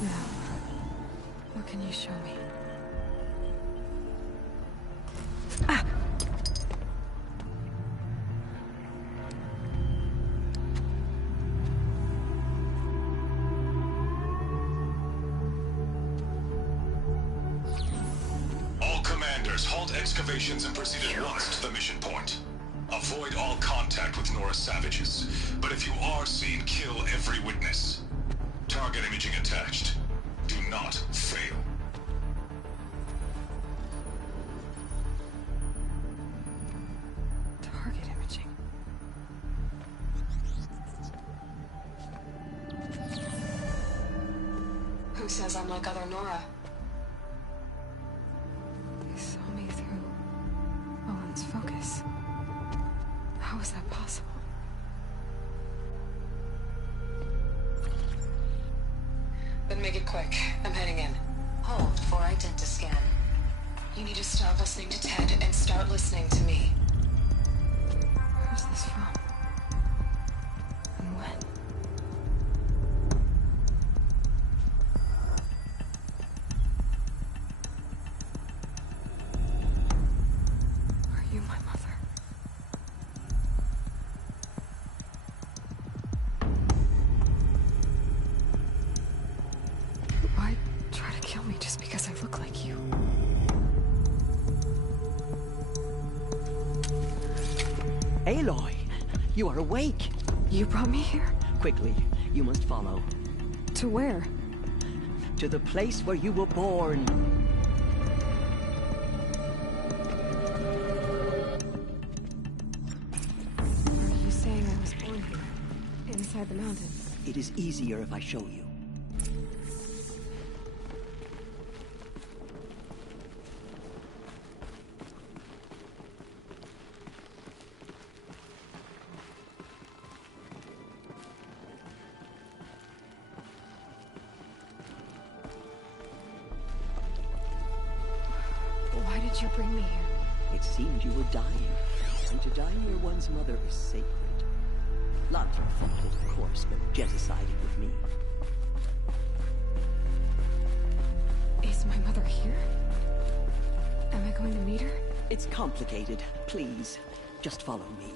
Now, what can you show me? Excavations and proceed at once to the mission point. Avoid all contact with Nora savages, but if you are seen, kill every witness. Target imaging attached. Do not fail. Target imaging. Who says I'm like other Nora? Focus. How is that possible? Then make it quick. I'm heading in. Hold for identiscan. You need to stop listening to Ted and start listening to me. Where's this from? And when? Aloy, you are awake. You brought me here? Quickly, you must follow. To where? To the place where you were born. Are you saying I was born here? Inside the mountain? It is easier if I show you. Why did you bring me here? It seemed you were dying, and to die near one's mother is sacred. Not your fault, of course, but Jez decided with me. Is my mother here? Am I going to meet her? It's complicated. Please, just follow me.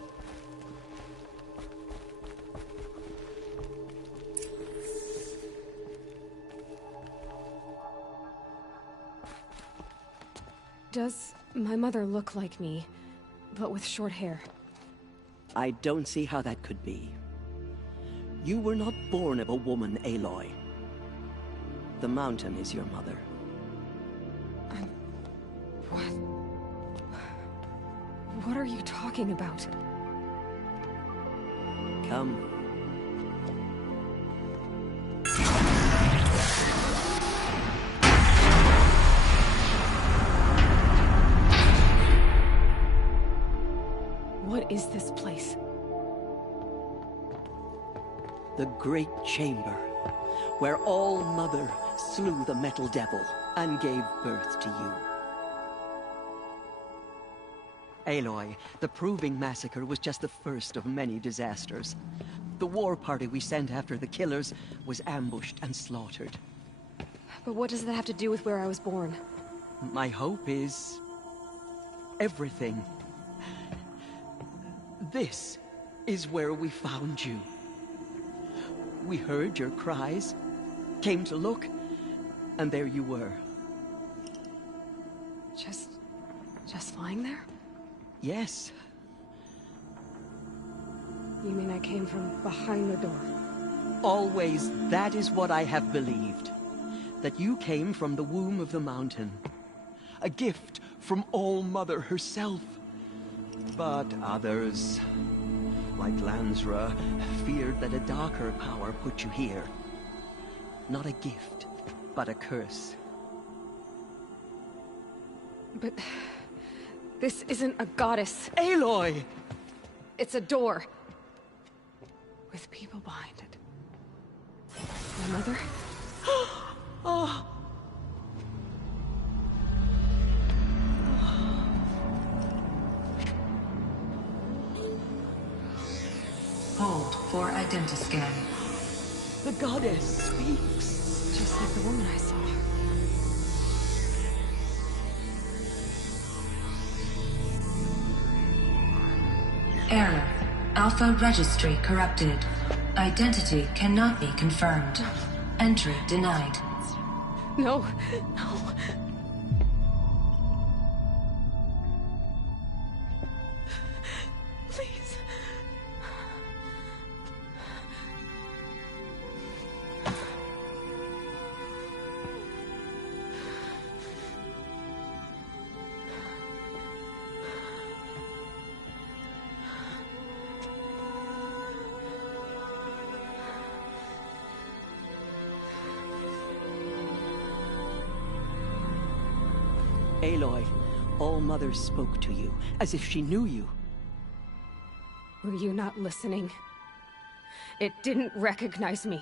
Does my mother look like me, but with short hair? I don't see how that could be. You were not born of a woman, Aloy. The mountain is your mother. What? What are you talking about? Come. What is this place? The Great Chamber, where All-Mother slew the Metal Devil and gave birth to you. Aloy, the Proving Massacre was just the first of many disasters. The war party we sent after the killers was ambushed and slaughtered. But what does that have to do with where I was born? My hope is... everything. This is where we found you. We heard your cries, came to look, and there you were. Just lying there? Yes. You mean I came from behind the door? Always, that is what I have believed. That you came from the womb of the mountain. A gift from All-Mother herself. But others, like Lansra, feared that a darker power put you here. Not a gift, but a curse. But... this isn't a goddess. Aloy! It's a door. With people behind it. My mother? Oh! Hold for identiscan. The goddess speaks. Just like the woman I saw. Error. Alpha registry corrupted. Identity cannot be confirmed. Entry denied. No, no. Please. Aloy, All-Mother spoke to you, as if she knew you. Were you not listening? It didn't recognize me.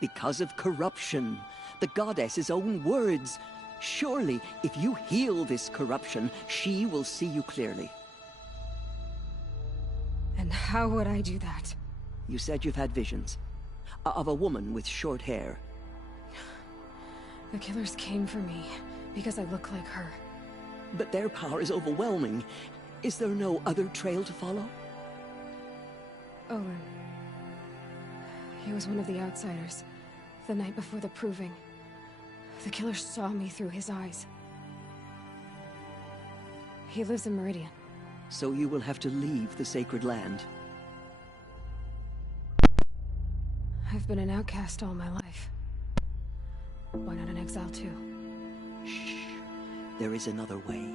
Because of corruption. The goddess's own words. Surely, if you heal this corruption, she will see you clearly. And how would I do that? You said you've had visions. Of a woman with short hair. The killers came for me, because I look like her. But their power is overwhelming. Is there no other trail to follow? Owen. He was one of the outsiders, the night before the Proving. The killer saw me through his eyes. He lives in Meridian. So you will have to leave the sacred land. I've been an outcast all my life. Why not an exile too? Shh. There is another way.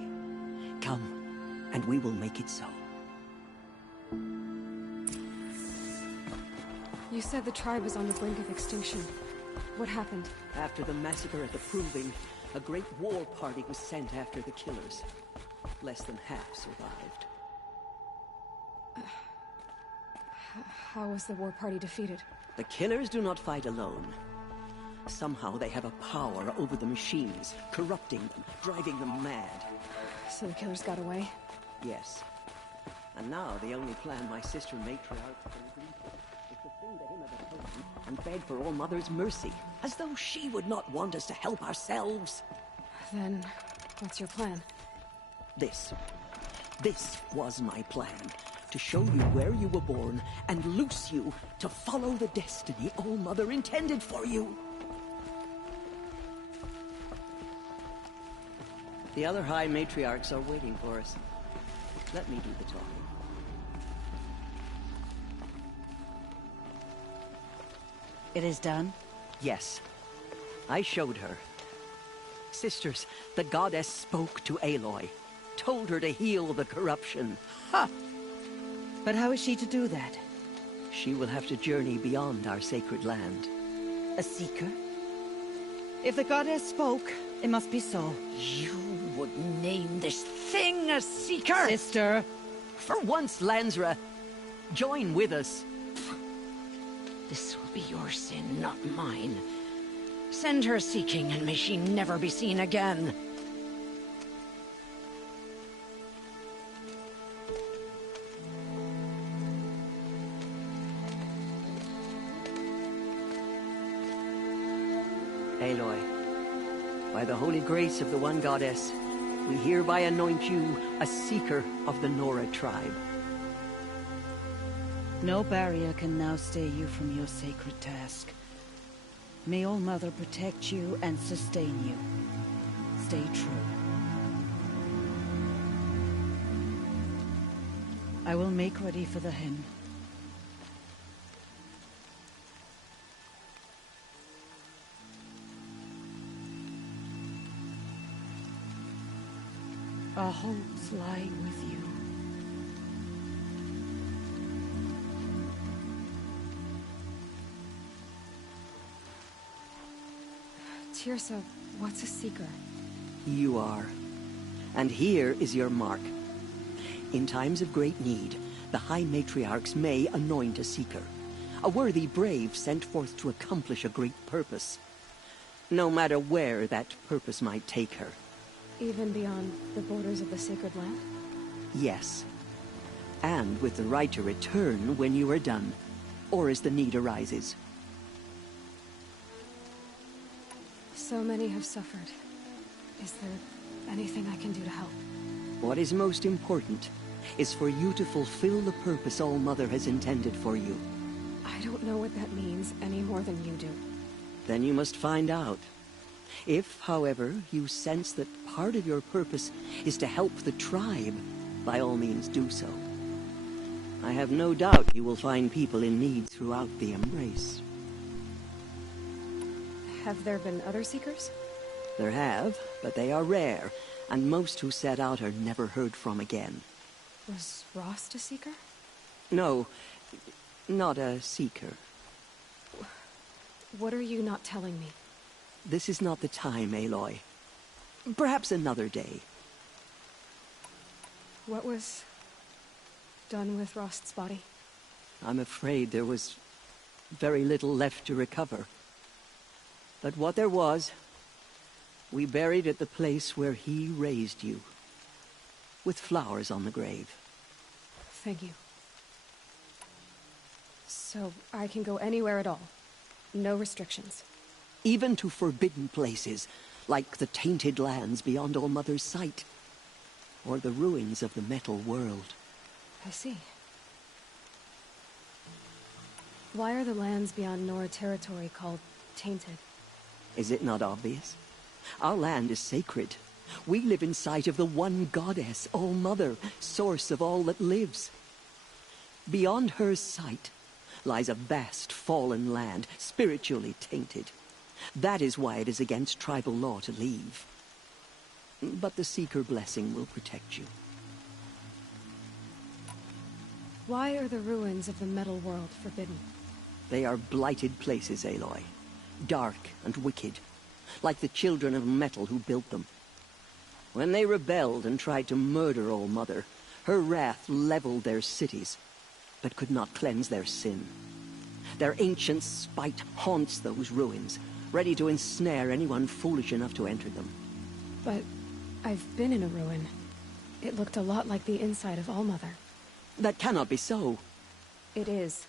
Come, and we will make it so. You said the tribe was on the brink of extinction. What happened? After the massacre at the Proving, a great war party was sent after the killers. Less than half survived. How was the war party defeated? The killers do not fight alone. Somehow they have a power over the machines, corrupting them, driving them mad. So the killers got away? Yes. And now the only plan my sister matriarch can agree to is to sing the hymn of the Totem and beg for All Mother's mercy, as though she would not want us to help ourselves. Then, what's your plan? This was my plan. To show you where you were born and loose you to follow the destiny All Mother intended for you. The other High Matriarchs are waiting for us. Let me do the talking. It is done? Yes. I showed her. Sisters, the goddess spoke to Aloy. Told her to heal the corruption. Ha! But how is she to do that? She will have to journey beyond our sacred land. A seeker? If the goddess spoke, it must be so. You would name this thing a seeker? Sister! For once, Lansra, join with us. This will be your sin, not mine. Send her seeking, and may she never be seen again. Aloy, by the holy grace of the One Goddess, we hereby anoint you a seeker of the Nora tribe. No barrier can now stay you from your sacred task. May All Mother protect you and sustain you. Stay true. I will make ready for the hymn. Our hopes lie with you. Teersa, what's a seeker? You are. And here is your mark. In times of great need, the High Matriarchs may anoint a seeker. A worthy brave sent forth to accomplish a great purpose. No matter where that purpose might take her. Even beyond the borders of the sacred land? Yes. And with the right to return when you are done, or as the need arises. So many have suffered. Is there anything I can do to help? What is most important is for you to fulfill the purpose All Mother has intended for you. I don't know what that means any more than you do. Then you must find out. If, however, you sense that part of your purpose is to help the tribe, by all means do so. I have no doubt you will find people in need throughout the Embrace. Have there been other seekers? There have, but they are rare, and most who set out are never heard from again. Was Rost a seeker? No, not a seeker. What are you not telling me? This is not the time, Aloy. Perhaps another day. What was done with Rost's body? I'm afraid there was very little left to recover. But what there was, we buried at the place where he raised you, with flowers on the grave. Thank you. So I can go anywhere at all? No restrictions? Even to forbidden places, like the tainted lands beyond All Mother's sight, or the ruins of the Metal World. I see. Why are the lands beyond Nora territory called tainted? Is it not obvious? Our land is sacred, We live in sight of the one goddess, All-Mother, source of all that lives. Beyond her sight lies a vast fallen land, spiritually tainted. That is why it is against tribal law to leave. But the Seeker blessing will protect you. Why are the ruins of the metal world forbidden? They are blighted places, Aloy. Dark and wicked, like the children of metal who built them. When they rebelled and tried to murder All-Mother, her wrath leveled their cities, but could not cleanse their sin. Their ancient spite haunts those ruins, ready to ensnare anyone foolish enough to enter them. But I've been in a ruin. It looked a lot like the inside of All-Mother. That cannot be so. It is.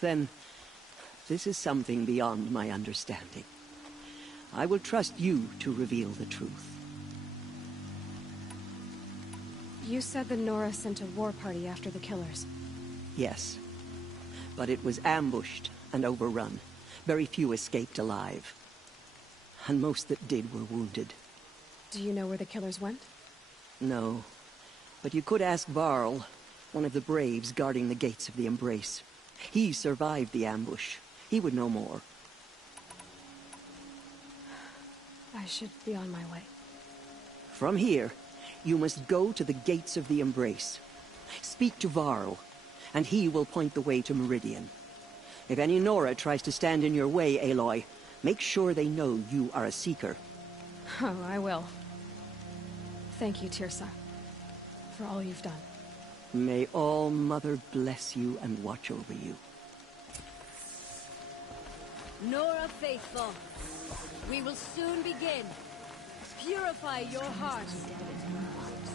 Then, this is something beyond my understanding. I will trust you to reveal the truth. You said the Nora sent a war party after the killers. Yes. But it was ambushed and overrun. Very few escaped alive. And most that did were wounded. Do you know where the killers went? No. But you could ask Varl, one of the Braves guarding the gates of the Embrace. He survived the ambush. He would know more. I should be on my way. From here, you must go to the gates of the Embrace. Speak to Varl, and he will point the way to Meridian. If any Nora tries to stand in your way, Aloy, make sure they know you are a Seeker. Oh, I will. Thank you, Teersa, for all you've done. May All-Mother bless you and watch over you. Nora Faithful, we will soon begin. Purify your heart.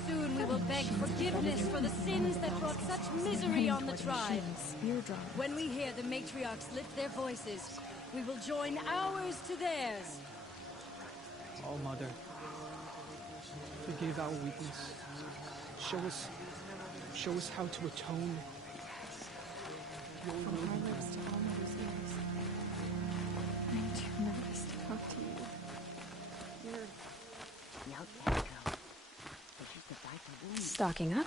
Soon we will beg forgiveness for the sins that brought such misery on the tribe. When we hear the matriarchs lift their voices, we will join ours to theirs. Oh, Mother, forgive our weakness. Show us how to atone. From our lips to All-Mother's ears. I'm too nervous to talk to you. Stocking up?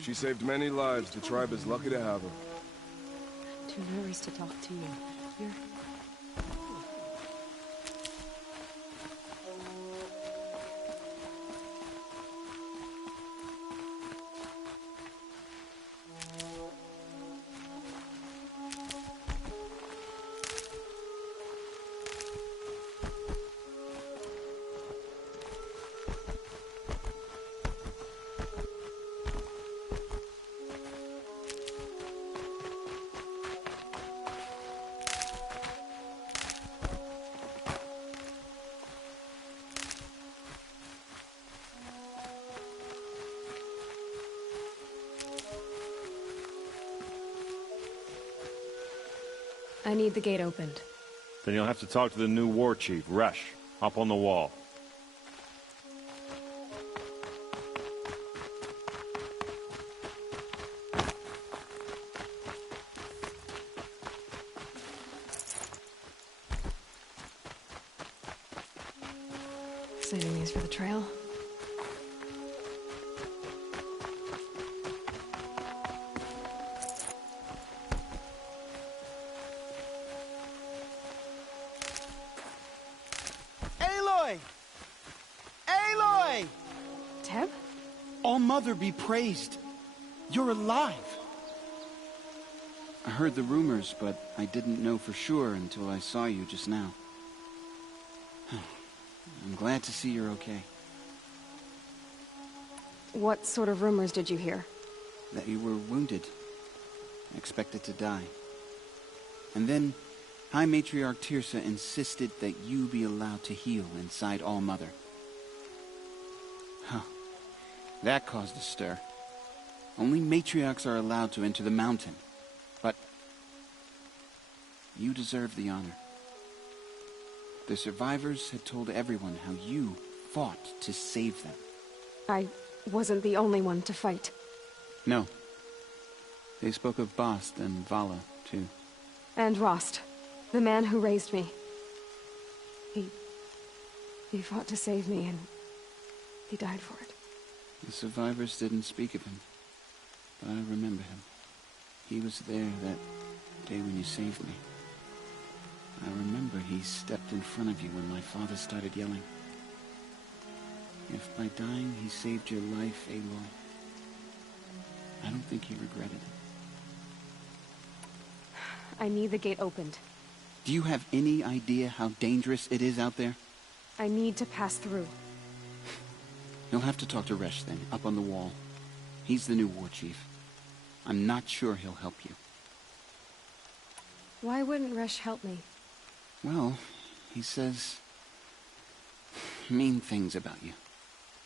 She saved many lives. The tribe is lucky to have her. Too nervous to talk to you. You're... I need the gate opened. Then you'll have to talk to the new war chief, Resh. Up on the wall. Saving these for the trail. Aloy! Teb? All-Mother be praised. You're alive. I heard the rumors, but I didn't know for sure until I saw you just now. I'm glad to see you're okay. What sort of rumors did you hear? That you were wounded. Expected to die. And then, High Matriarch Teersa insisted that you be allowed to heal inside All-Mother. Huh. That caused a stir. Only matriarchs are allowed to enter the mountain. But you deserve the honor. The survivors had told everyone how you fought to save them. I wasn't the only one to fight. No. They spoke of Bast and Vala, too. And Rost, the man who raised me. He fought to save me, and he died for it. The survivors didn't speak of him, but I remember him. He was there that day when you saved me. I remember he stepped in front of you when my father started yelling. If by dying he saved your life, Aloy, I don't think he regretted it. I need the gate opened. Do you have any idea how dangerous it is out there? I need to pass through. You'll have to talk to Resh then, up on the wall. He's the new war chief. I'm not sure he'll help you. Why wouldn't Resh help me? Well, he says mean things about you.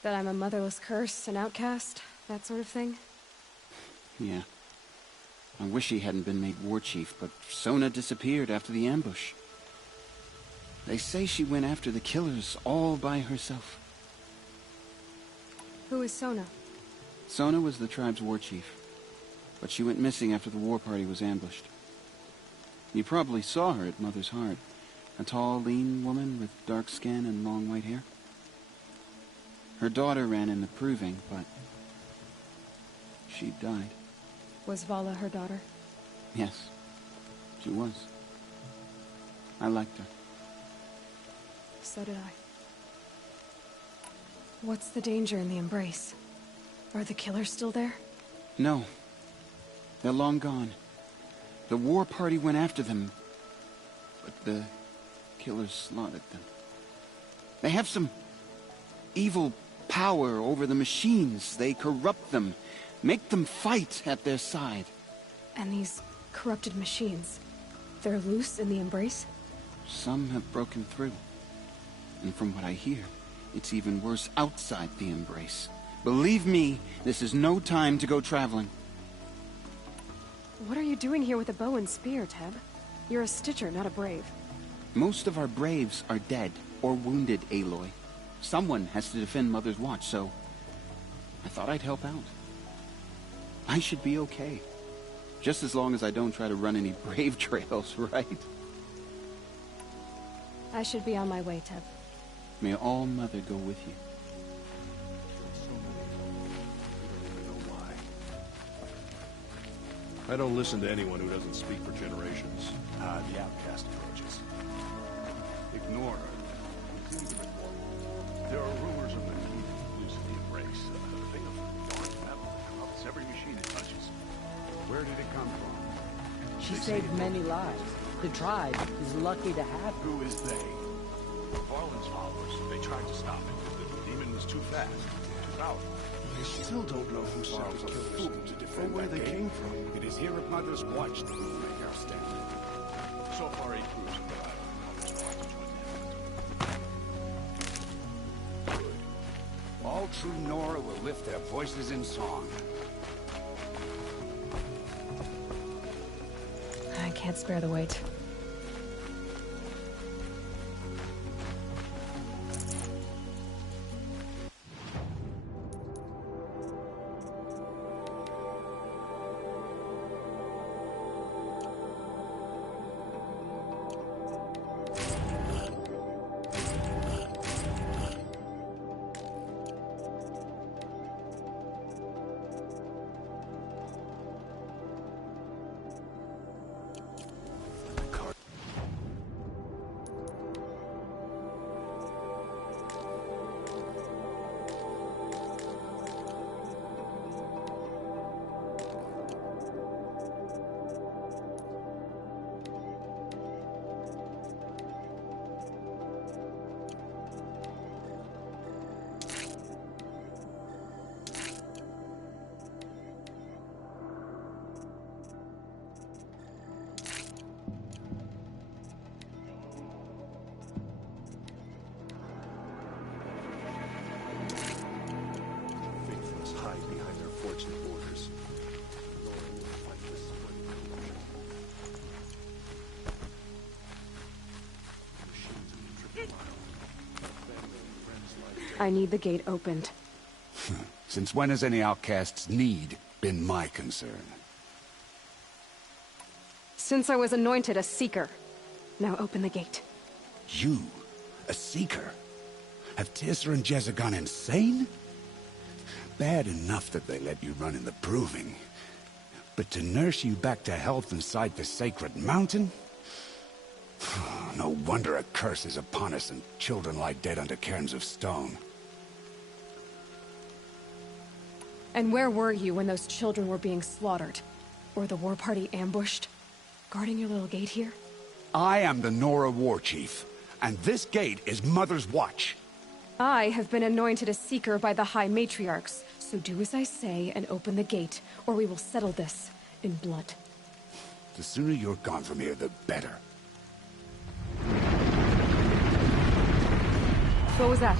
That I'm a motherless curse, an outcast, that sort of thing? Yeah. I wish he hadn't been made war chief, but Sona disappeared after the ambush. They say she went after the killers all by herself. Who is Sona? Sona was the tribe's war chief, but she went missing after the war party was ambushed. You probably saw her at Mother's Heart. A tall, lean woman with dark skin and long white hair. Her daughter ran in the proving, but she died. Was Vala her daughter? Yes, she was. I liked her. So did I. What's the danger in the Embrace? Are the killers still there? No. They're long gone. The war party went after them, but the killers slaughtered them. They have some evil power over the machines. They corrupt them, make them fight at their side. And these corrupted machines, they're loose in the Embrace? Some have broken through. And from what I hear, it's even worse outside the Embrace. Believe me, this is no time to go traveling. What are you doing here with a bow and spear, Teb? You're a Stitcher, not a Brave. Most of our Braves are dead or wounded, Aloy. Someone has to defend Mother's Watch, so I thought I'd help out. I should be okay. Just as long as I don't try to run any Brave trails, right? I should be on my way, Teb. May All Mother go with you. I don't listen to anyone who doesn't speak for generations. The outcast approaches. Ignore her. There are rumors of the use of the Embrace. A thing of dark metal that corrupts every machine it touches. Where did it come from? She saved many lives. The tribe is lucky to have her. Who is they? Varlin's followers. They tried to stop it, but the demon was too fast, too powerful. I still don't know who sent the killers or where they came from. It is here at Mother's Watch that we will make our stand. So far, 8 crews have arrived from Mother's Watch to join the effort. Good. All true Nora will lift their voices in song. I can't spare the weight. I need the gate opened. Since when has any outcast's need been my concern? Since I was anointed a Seeker. Now open the gate. You? A Seeker? Have Teersa and Jezza gone insane? Bad enough that they let you run in the Proving. But to nurse you back to health inside the Sacred Mountain? No wonder a curse is upon us and children lie dead under cairns of stone. And where were you when those children were being slaughtered? Or the war party ambushed? Guarding your little gate here? I am the Nora War Chief, and this gate is Mother's watch. I have been anointed a Seeker by the High Matriarchs, so do as I say and open the gate, or we will settle this in blood. The sooner you're gone from here, the better. What was that?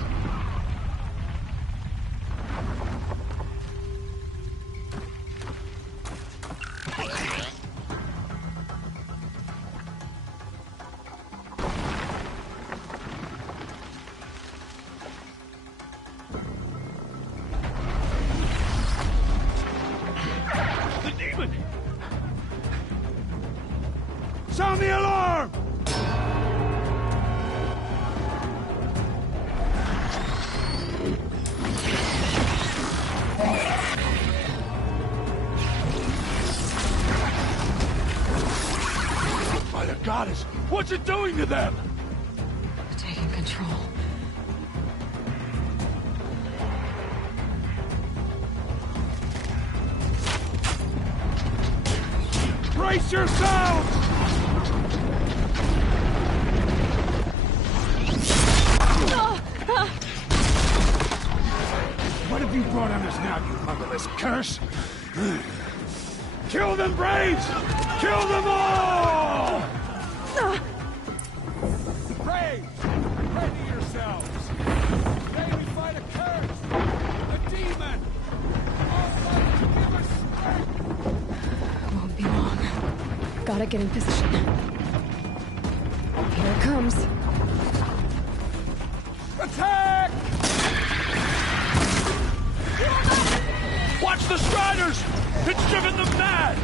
The demon! Sound the alarm! By the goddess, what's it doing to them? Taking control. Brace yourselves! What have you brought on us now, you motherless curse? Kill them, Braves! Kill them all! Braves! Ready yourselves! Today we fight a curse! A demon! Almighty, give us strength! Won't be long. Gotta get in position. Here it comes. Attack! Watch the Striders! It's driven them mad!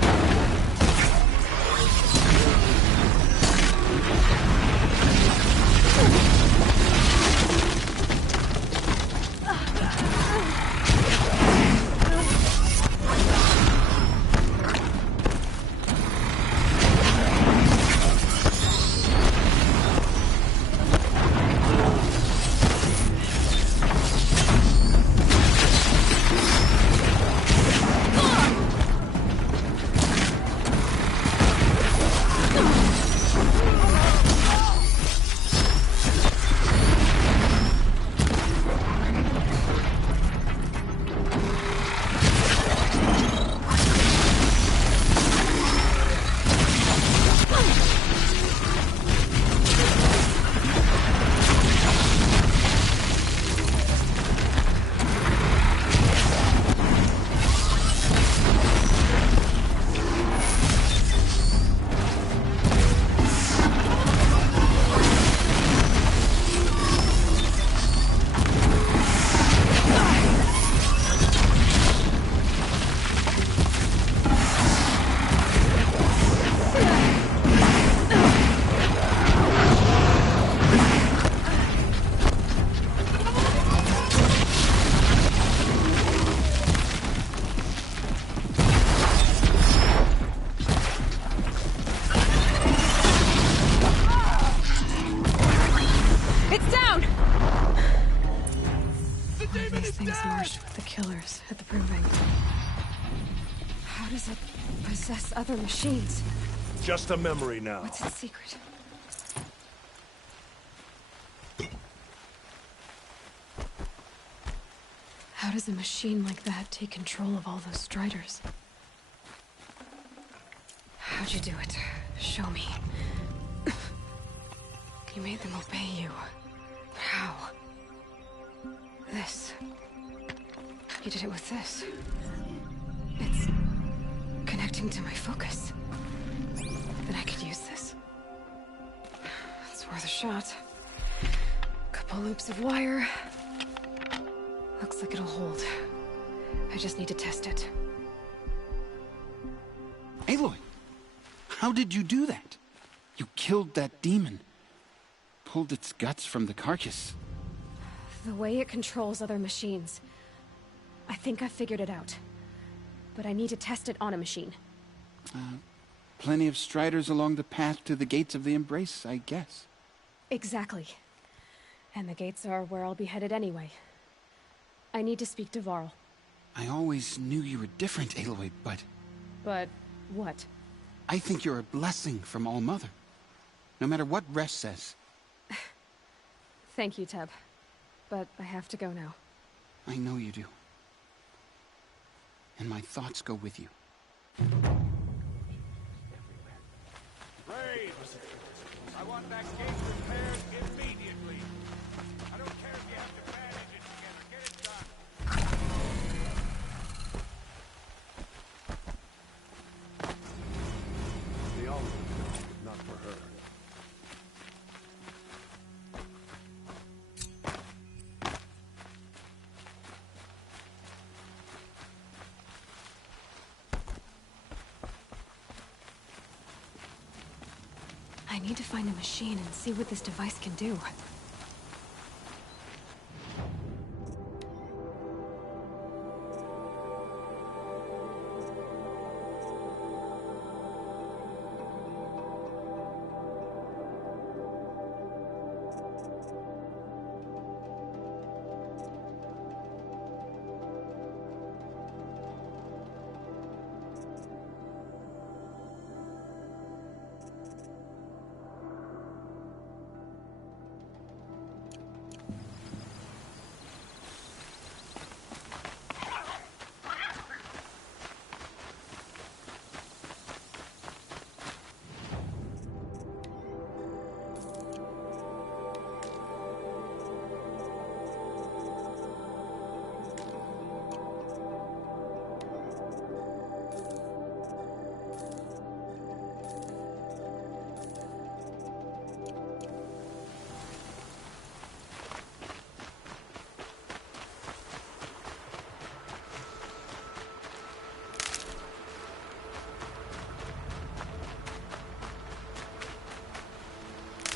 at the Proving. How does it possess other machines? Just a memory now. What's its secret? How does a machine like that take control of all those Striders? How'd you do it? Show me. You made them obey you. How? This. You did it with this. It's connecting to my focus. Then I could use this. It's worth a shot. Couple loops of wire. Looks like it'll hold. I just need to test it. Aloy, how did you do that? You killed that demon. Pulled its guts from the carcass. The way it controls other machines. I think I figured it out. But I need to test it on a machine. Plenty of striders along the path to the gates of the Embrace, I guess. Exactly. And the gates are where I'll be headed anyway. I need to speak to Varl. I always knew you were different, Aloy, but... But what? I think you're a blessing from All-Mother. No matter what Resh says. Thank you, Teb. But I have to go now. I know you do. And my thoughts go with you. Braves! I want that gate repaired immediately. I don't care if you have to bandage it together. Get it done. They all would know, if not for her. I need to find a machine and see what this device can do.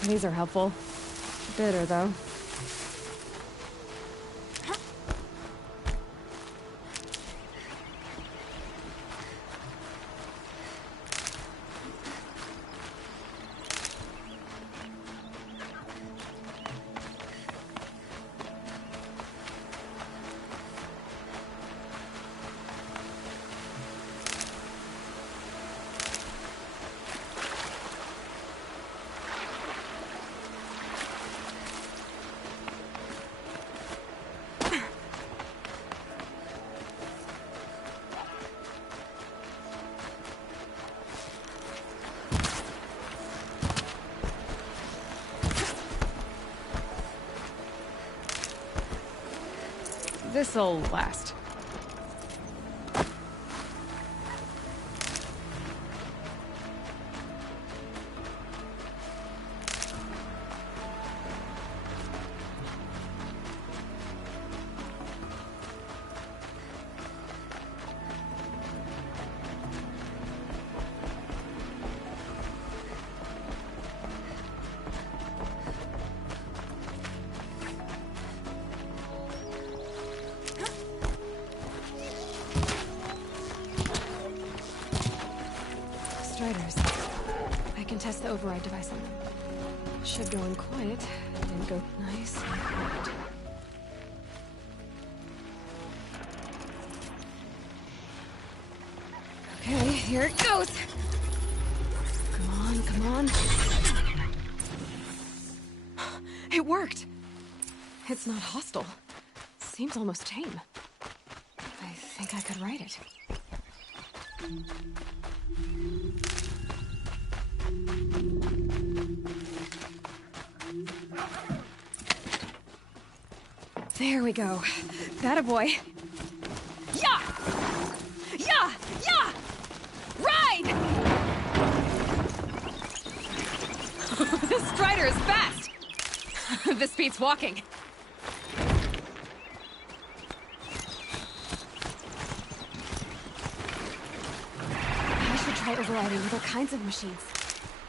These are helpful. Bitter, though. This'll last. Striders. I can test the override device on them. Should go in quiet, and go nice and quiet. Okay, here it goes! Come on, come on. It worked! It's not hostile. Seems almost tame. I think I could write it. There we go. That a boy. Yeah! Yeah! Yeah! Ride! This Strider is fast! This beats walking. overriding with all kinds of machines.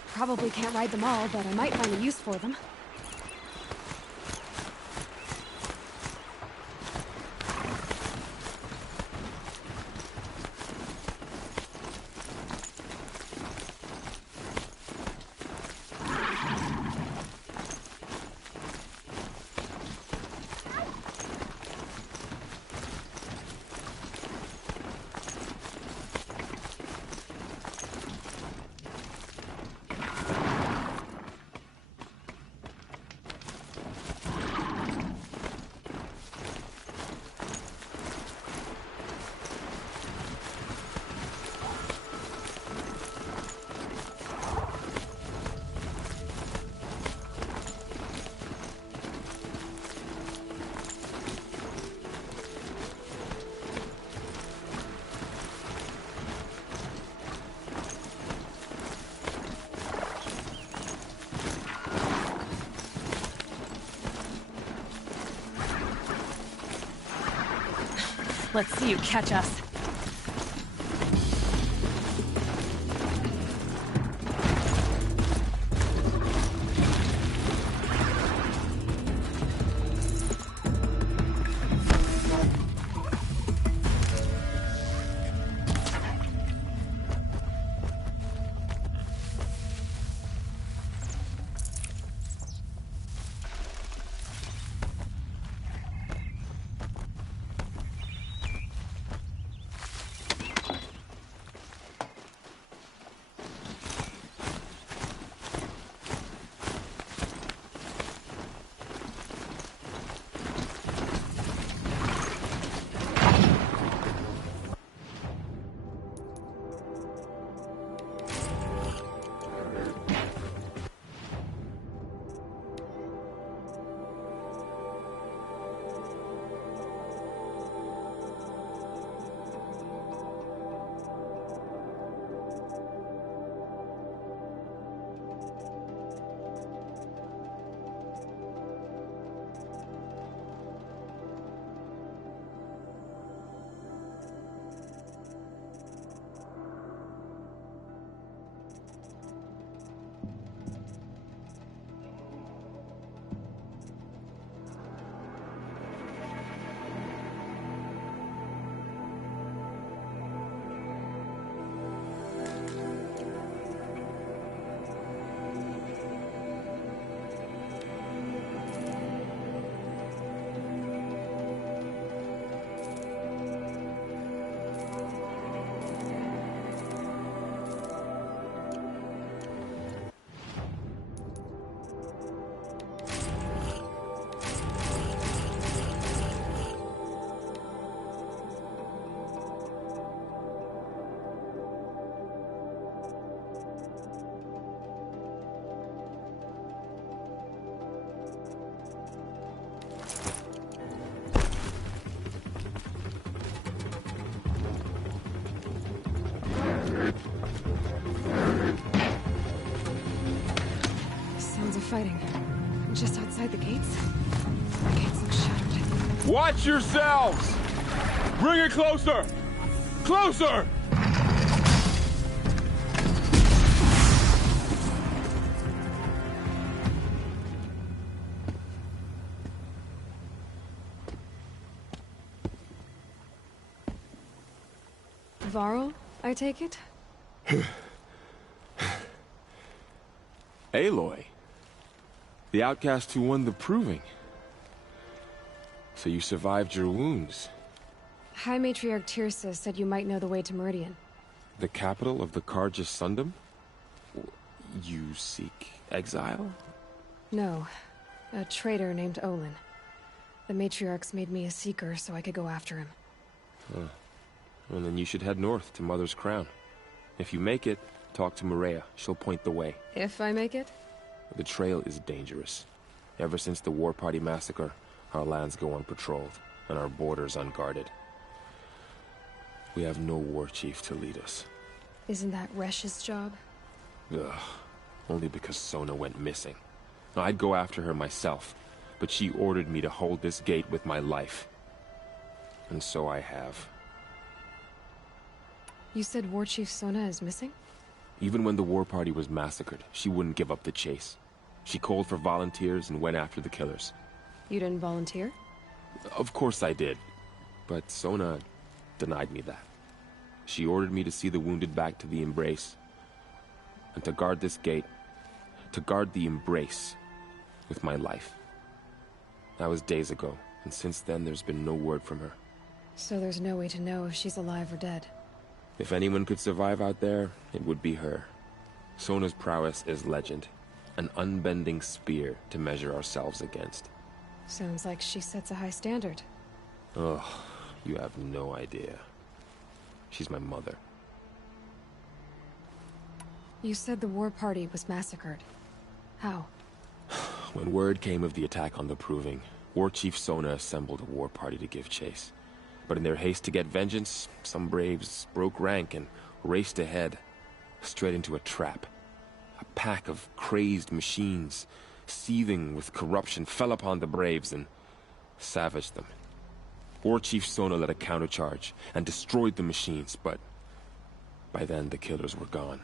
Probably can't ride them all, but I might find a use for them. Let's see you catch us. Fighting. Just outside the gates. The gates look shattered. Watch yourselves! Bring it closer! Closer! Varl, I take it? Aloy. The outcast who won the proving. So you survived your wounds. High Matriarch Tirsa said you might know the way to Meridian. The capital of the Carja Sundom? You seek exile? No. A traitor named Olin. The Matriarchs made me a seeker so I could go after him. Huh. Well, then you should head north to Mother's Crown. If you make it, talk to Maria. She'll point the way. If I make it? The trail is dangerous. Ever since the War Party massacre, our lands go unpatrolled, and our borders unguarded. We have no war chief to lead us. Isn't that Resh's job? Ugh. Only because Sona went missing. Now, I'd go after her myself, but she ordered me to hold this gate with my life. And so I have. You said War Chief Sona is missing? Even when the war party was massacred, she wouldn't give up the chase. She called for volunteers and went after the killers. You didn't volunteer? Of course I did, but Sona denied me that. She ordered me to see the wounded back to the Embrace, and to guard this gate, to guard the Embrace with my life. That was days ago, and since then there's been no word from her. So there's no way to know if she's alive or dead. If anyone could survive out there, it would be her. Sona's prowess is legend, an unbending spear to measure ourselves against. Sounds like she sets a high standard. Ugh, you have no idea. She's my mother. You said the war party was massacred. How? When word came of the attack on the Proving, War Chief Sona assembled a war party to give chase. But in their haste to get vengeance, some braves broke rank and raced ahead, straight into a trap. A pack of crazed machines, seething with corruption, fell upon the braves and savaged them. War Chief Sona led a countercharge and destroyed the machines, but by then the killers were gone,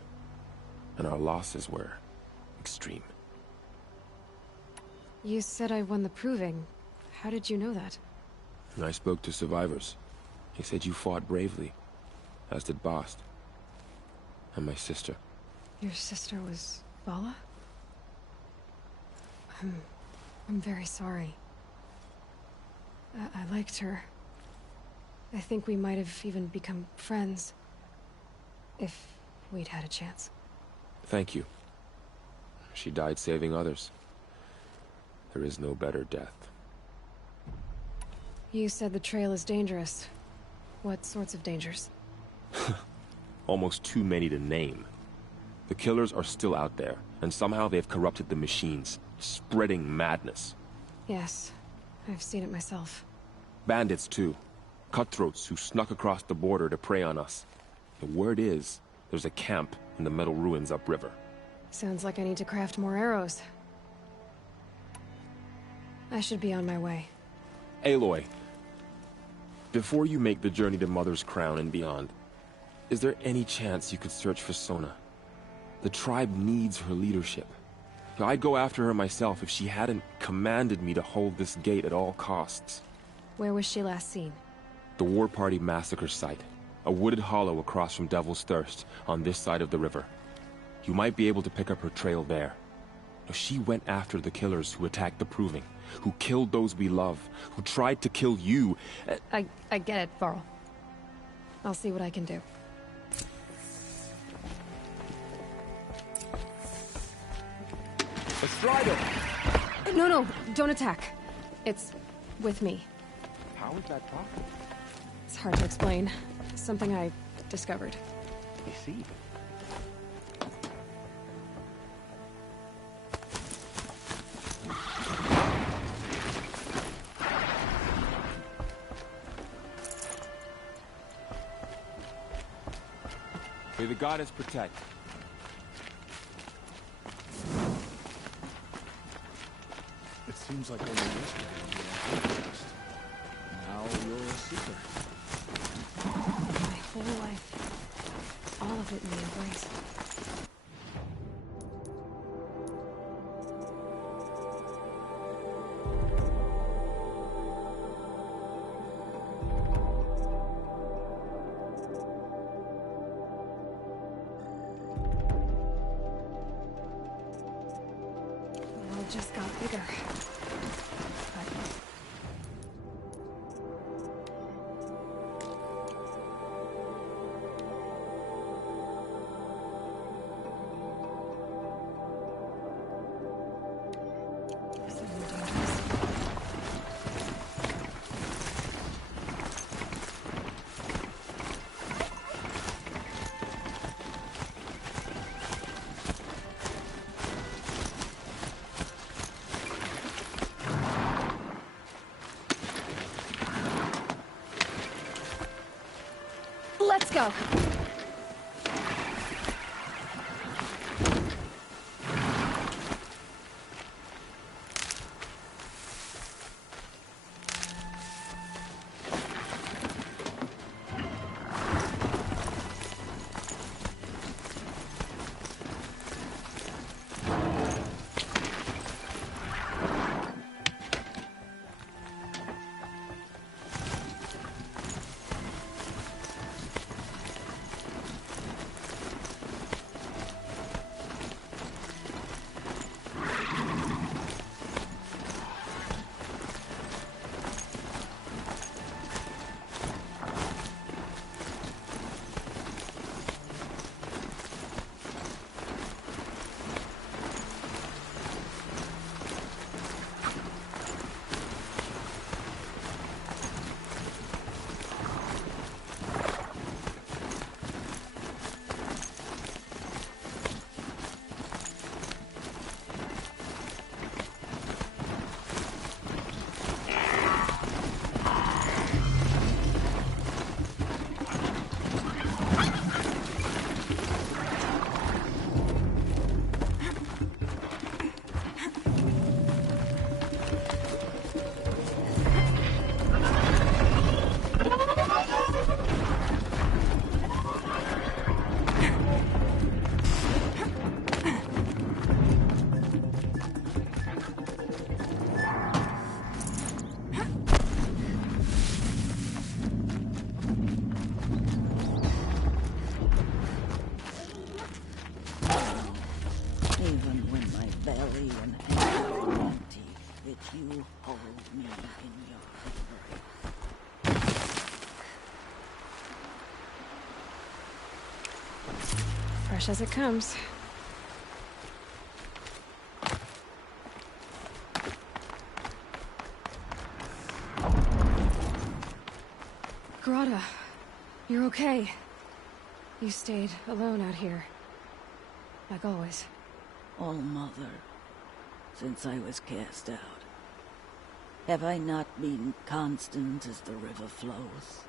and our losses were extreme. You said I won the Proving. How did you know that? I spoke to survivors. He said you fought bravely, as did Bast. And my sister. Your sister was Vala? I'm very sorry. I liked her. I think we might have even become friends. If we'd had a chance. Thank you. She died saving others. There is no better death. You said the trail is dangerous. What sorts of dangers? Almost too many to name. The killers are still out there, and somehow they've corrupted the machines, spreading madness. Yes, I've seen it myself. Bandits, too. Cutthroats who snuck across the border to prey on us. The word is, there's a camp in the metal ruins upriver. Sounds like I need to craft more arrows. I should be on my way. Aloy, before you make the journey to Mother's Crown and beyond, is there any chance you could search for Sona? The tribe needs her leadership. I'd go after her myself if she hadn't commanded me to hold this gate at all costs. Where was she last seen? The War Party massacre site. A wooded hollow across from Devil's Thirst, on this side of the river. You might be able to pick up her trail there. She went after the killers who attacked the Proving, who killed those we love, who tried to kill you. I get it, Varl. I'll see what I can do. Strider! No, don't attack. It's with me. How is that possible? It's hard to explain. Something I discovered. I see. May the goddess protect. It seems like only yesterday you were an outcast. Now you're a seeker. My whole life. All of it in the Embrace. Just got bigger. Let's go. that you hold me in your embrace. Fresh as it comes. Grata, you're okay. You stayed alone out here. Like always. All Mother, since I was cast out. Have I not been constant as the river flows?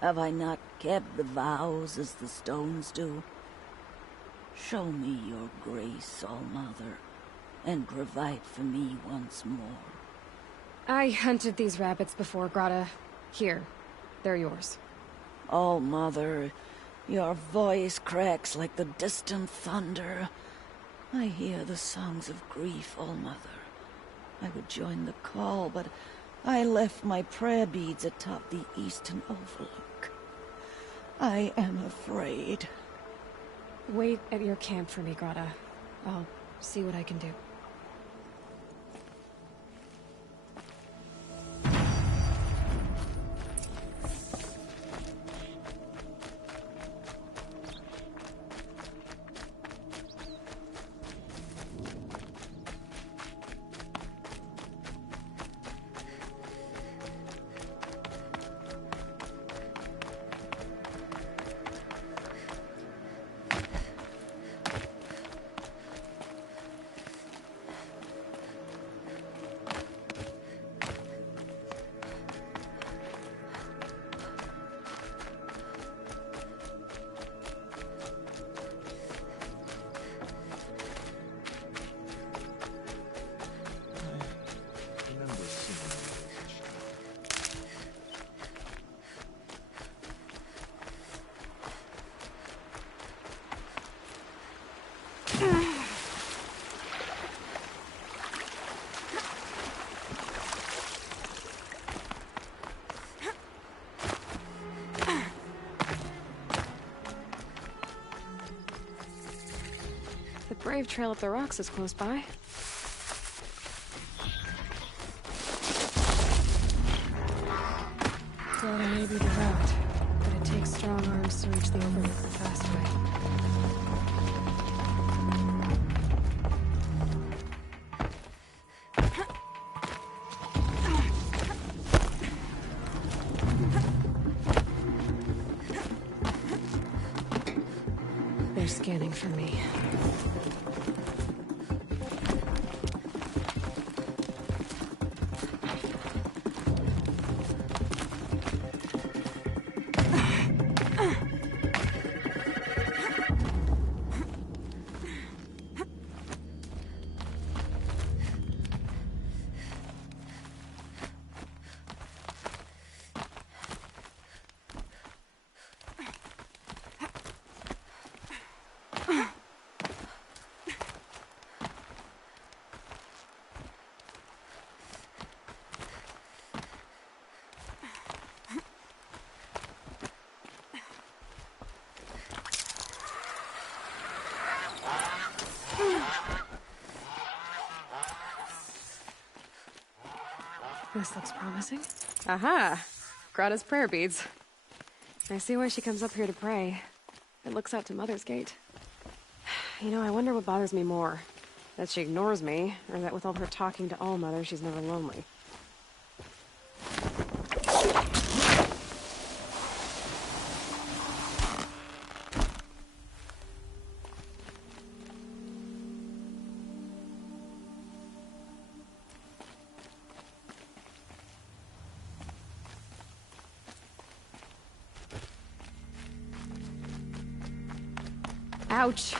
Have I not kept the vows as the stones do? Show me your grace, All Mother, and provide for me once more. I hunted these rabbits before, Grata. Here. They're yours. All Mother, your voice cracks like the distant thunder. I hear the songs of grief, All Mother. I would join the call, but I left my prayer beads atop the eastern overlook. I am afraid. Wait at your camp for me, Grata. I'll see what I can do. The Brave Trail up the rocks is close by. Grata may be the route, but it takes strong arms to reach the overlook the fast way. They're scanning for me. This looks promising. Aha! Grata's prayer beads. I see why she comes up here to pray. It looks out to Mother's Gate. You know, I wonder what bothers me more. That she ignores me, or that with all her talking to All Mother, she's never lonely. Ouch!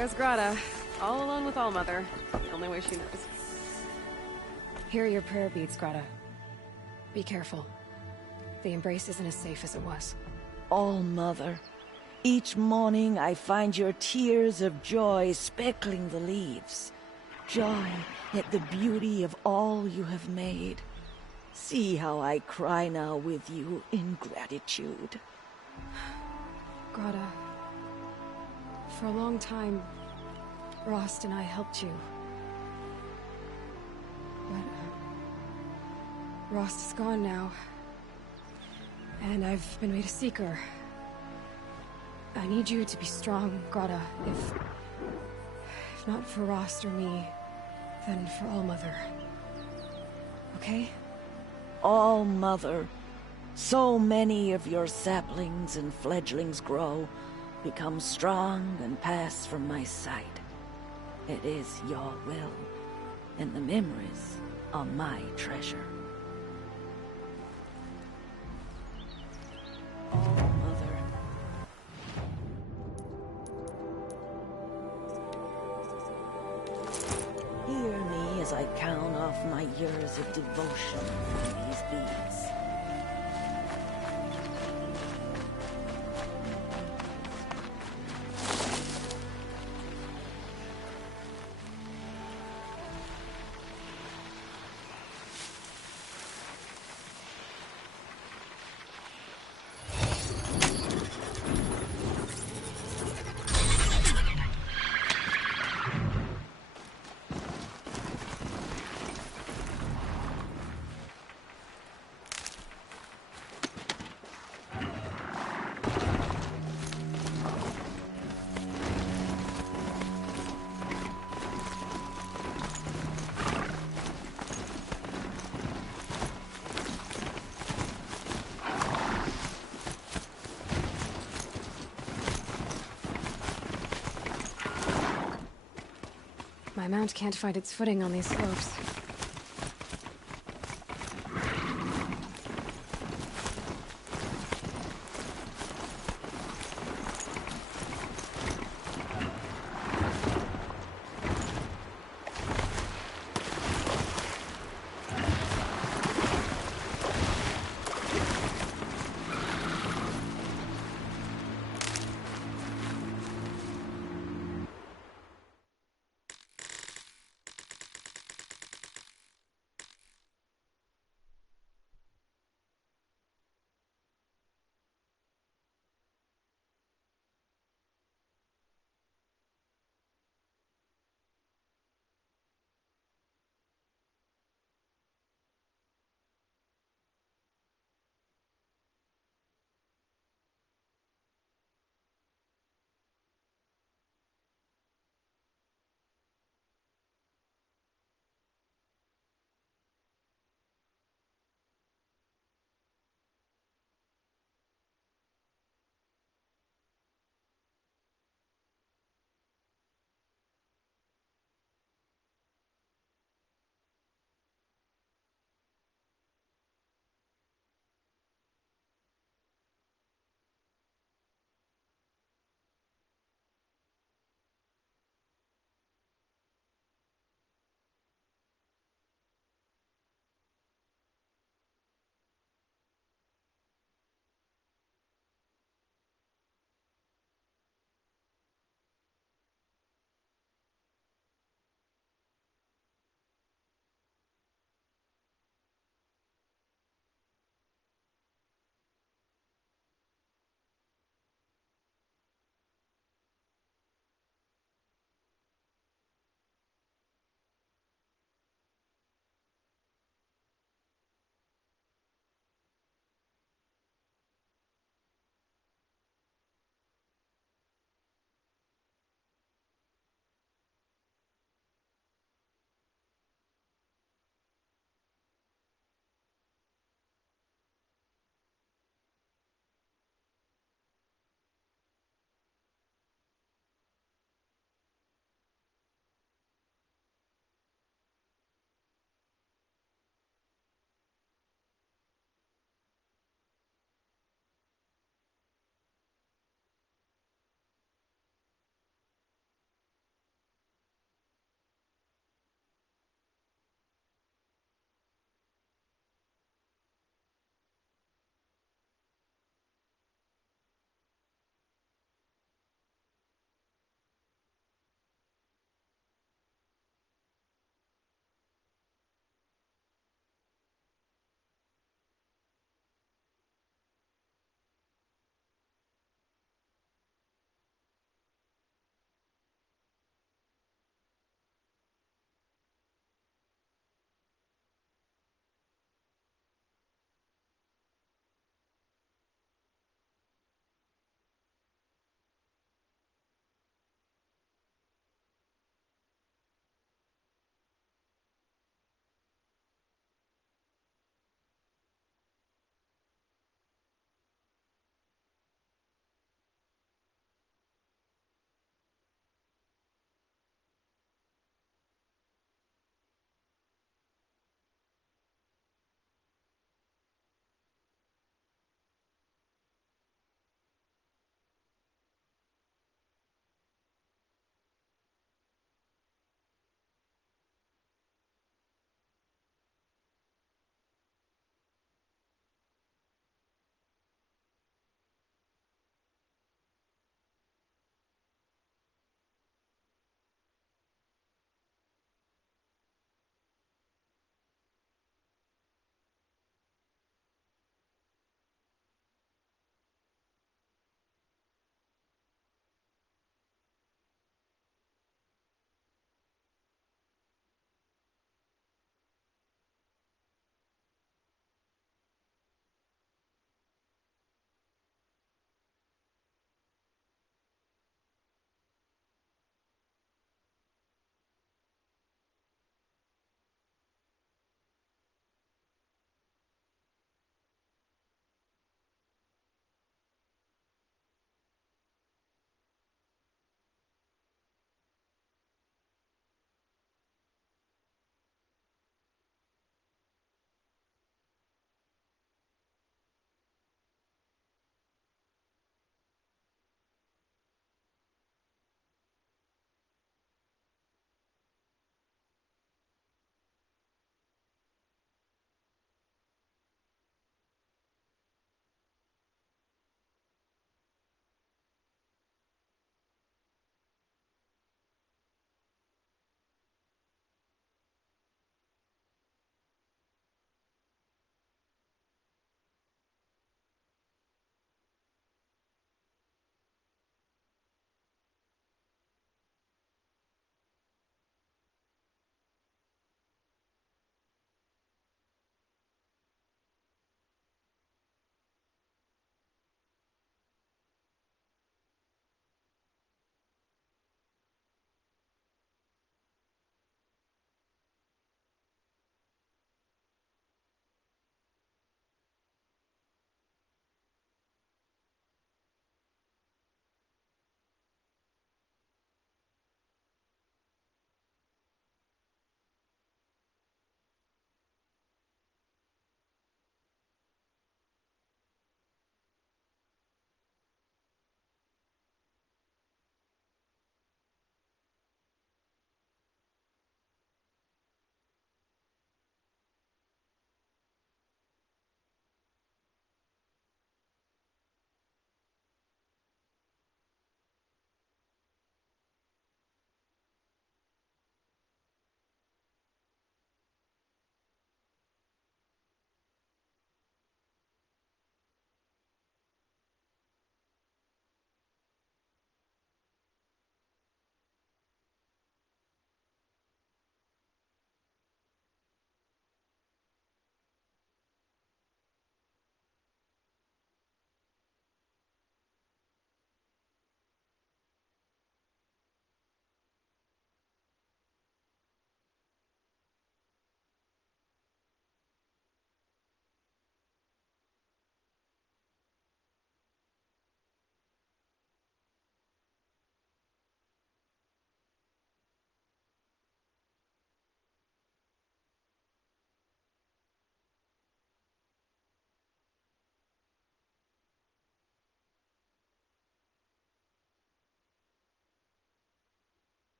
There's Grata, all alone with Allmother. The only way she knows. Here are your prayer beads, Grata. Be careful. The embrace isn't as safe as it was. All-Mother, each morning I find your tears of joy speckling the leaves. Joy at the beauty of all you have made. See how I cry now with you in gratitude. Grata, for a long time, Rost and I helped you. But Rost is gone now. And I've been made a Seeker. I need you to be strong, Grata. If not for Rost or me, then for All-Mother. Okay? All-Mother, so many of your saplings and fledglings grow, become strong and pass from my sight. It is your will, and the memories are my treasure. All-Mother. Hear me as I count off my years of devotion on these beads. My mount can't find its footing on these slopes.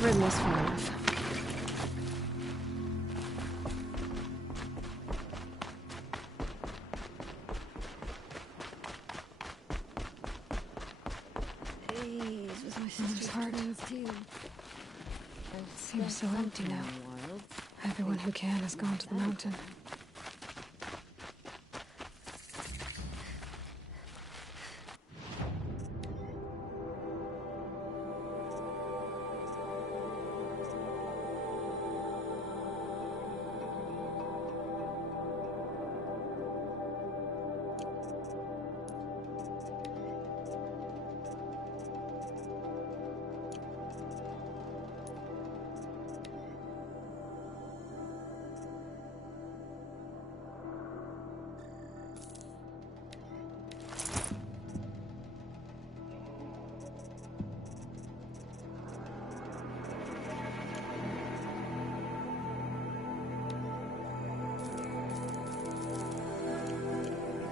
I've ridden this far enough. Please, with my Mother's sister's heart. kittens too. Seems so empty now. Everyone who can has gone to the mountain.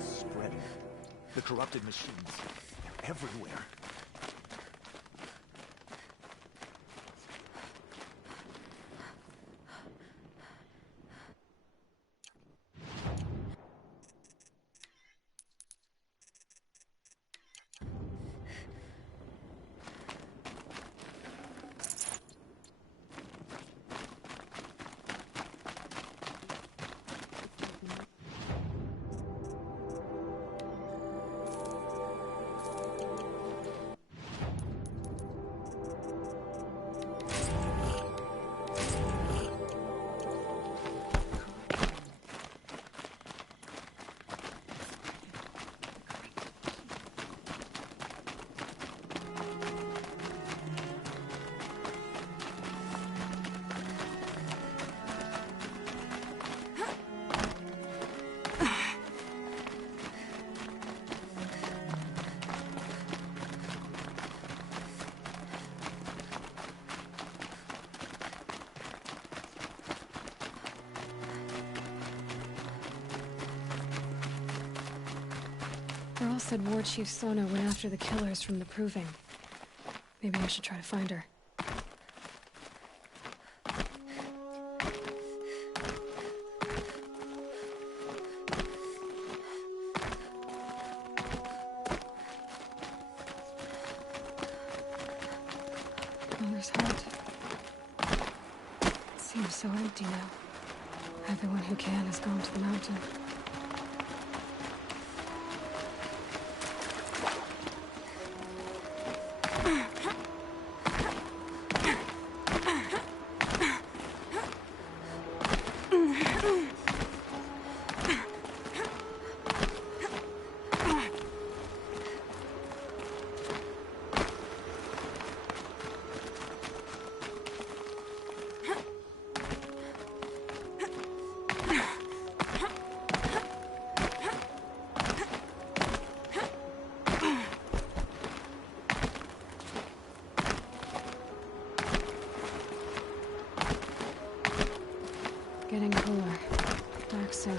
Spreading. The corrupted machines. They're everywhere. Earl said War Chief Sona went after the killers from the Proving. Maybe I should try to find her. Mother's heart. It seems so empty now. Everyone who can has gone to the mountain. Getting cooler. Dark soon.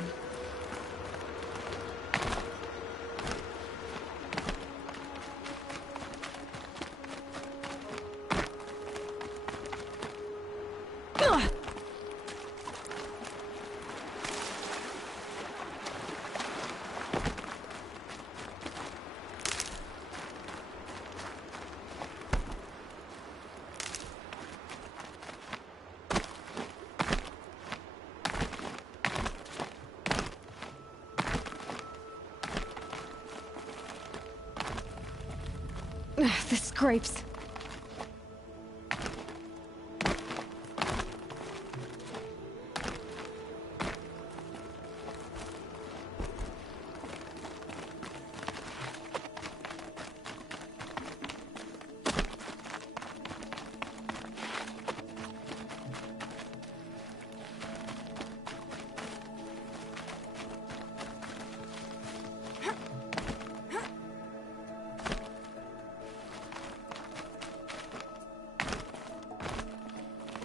The scrapes.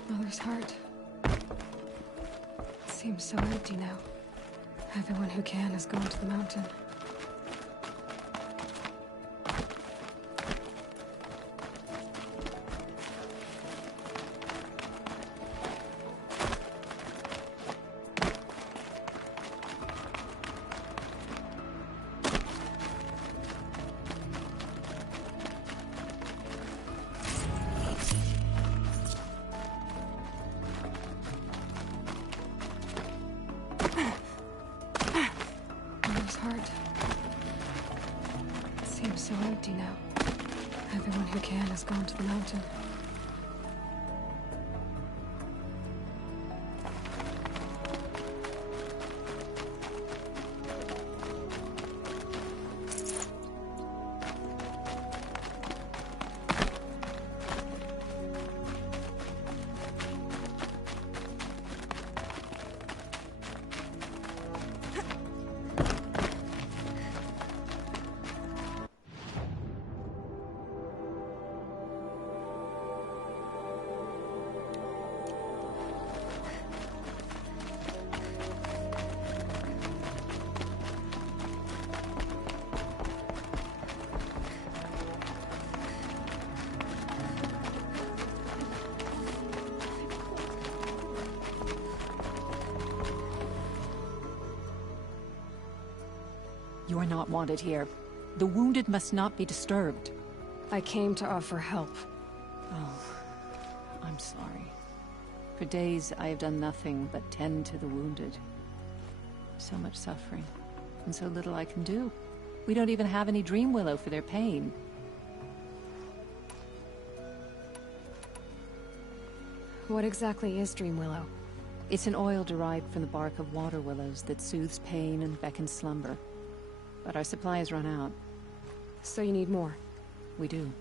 Mother's heart. It seems so empty now. Everyone who can has gone to the mountain. empty now. Everyone who can has gone to the mountain. You are not wanted here. The wounded must not be disturbed. I came to offer help. Oh, I'm sorry. For days, I have done nothing but tend to the wounded. So much suffering, and so little I can do. We don't even have any Dream Willow for their pain. What exactly is Dream Willow? It's an oil derived from the bark of water willows that soothes pain and beckons slumber. But our supply has run out. So you need more? We do.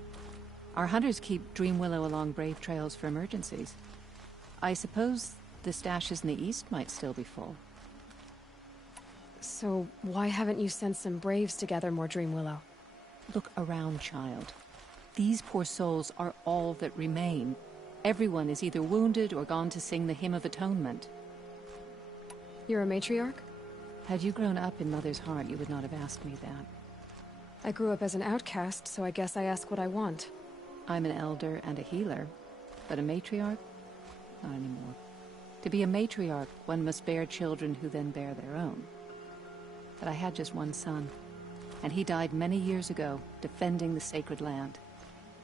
Our hunters keep Dream Willow along brave trails for emergencies. I suppose the stashes in the east might still be full. So why haven't you sent some braves to gather more Dream Willow? Look around, child. These poor souls are all that remain. Everyone is either wounded or gone to sing the Hymn of Atonement. You're a matriarch? Had you grown up in Mother's heart, you would not have asked me that. I grew up as an outcast, so I guess I ask what I want. I'm an elder and a healer, but a matriarch? Not anymore. To be a matriarch, one must bear children who then bear their own. But I had just one son, and he died many years ago, defending the sacred land.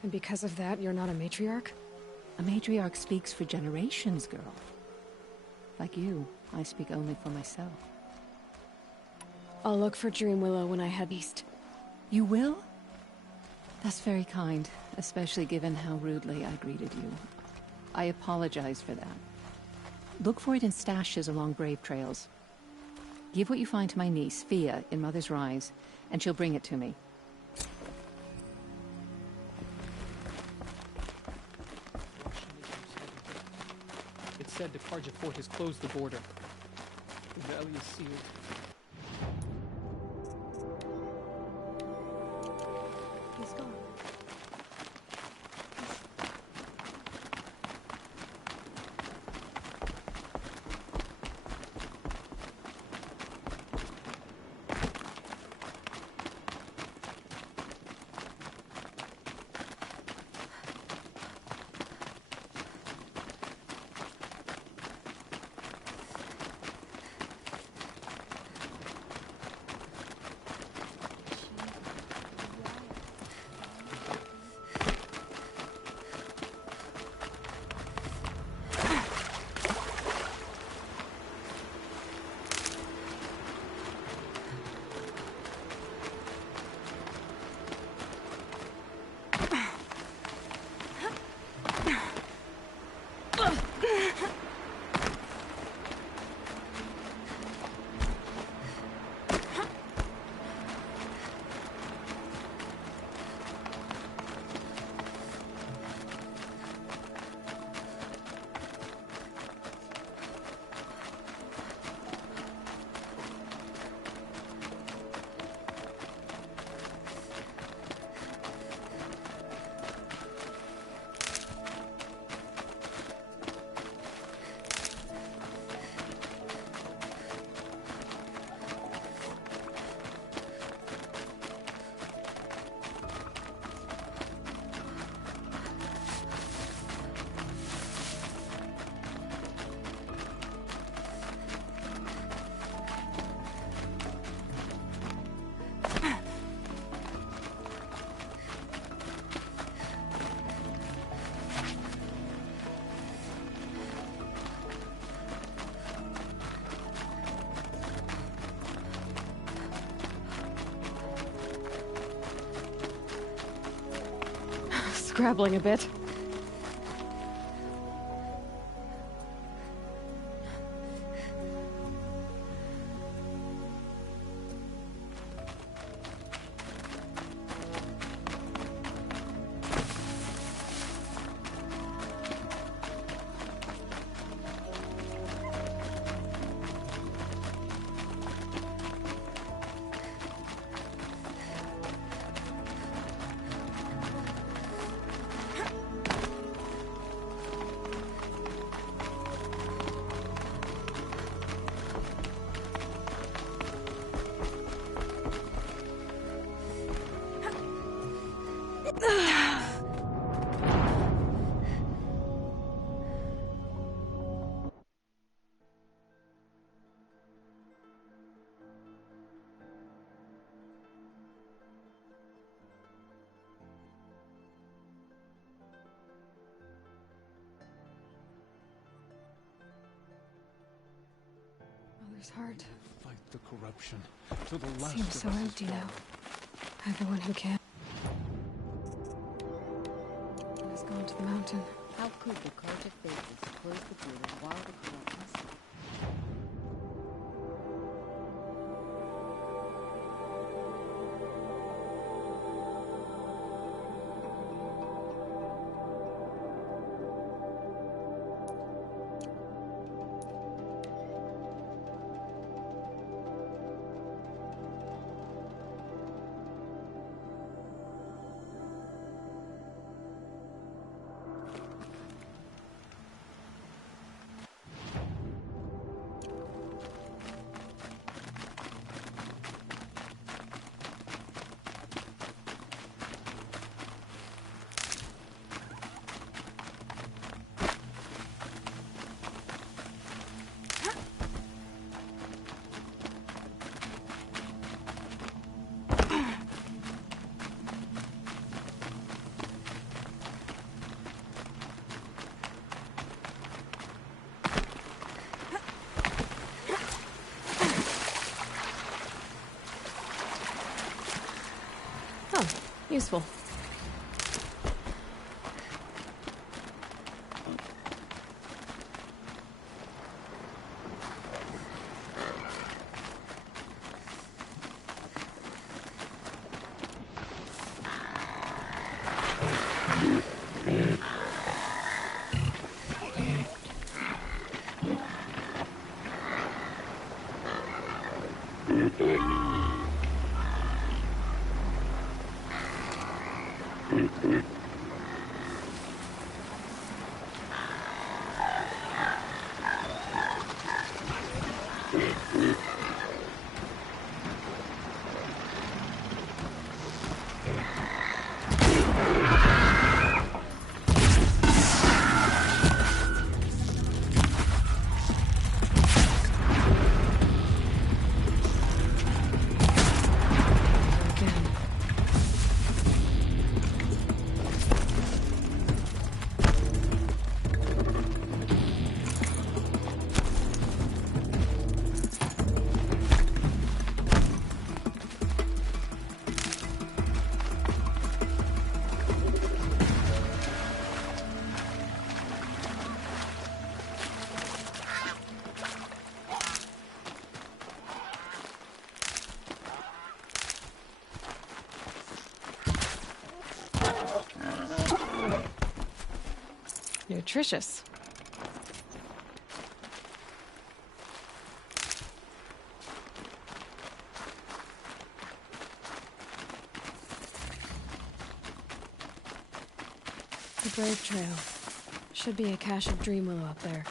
And because of that, you're not a matriarch? A matriarch speaks for generations, girl. Like you, I speak only for myself. I'll look for Dream Willow when I head east. You will? That's very kind, especially given how rudely I greeted you. I apologize for that. Look for it in stashes along brave trails. Give what you find to my niece, Fia, in Mother's Rise, and she'll bring it to me. It's said the Carja fort has closed the border. The valley is sealed. He's gone. scrabbling a bit. Mother's heart. Fight the corruption to the last Seems so of us is empty gone. now. Everyone who can has gone to the mountain. How could the Court of Faithless close the border while the corruption slept? Useful. Nutritious. The Brave Trail. Should be a cache of Dreamwillow up there.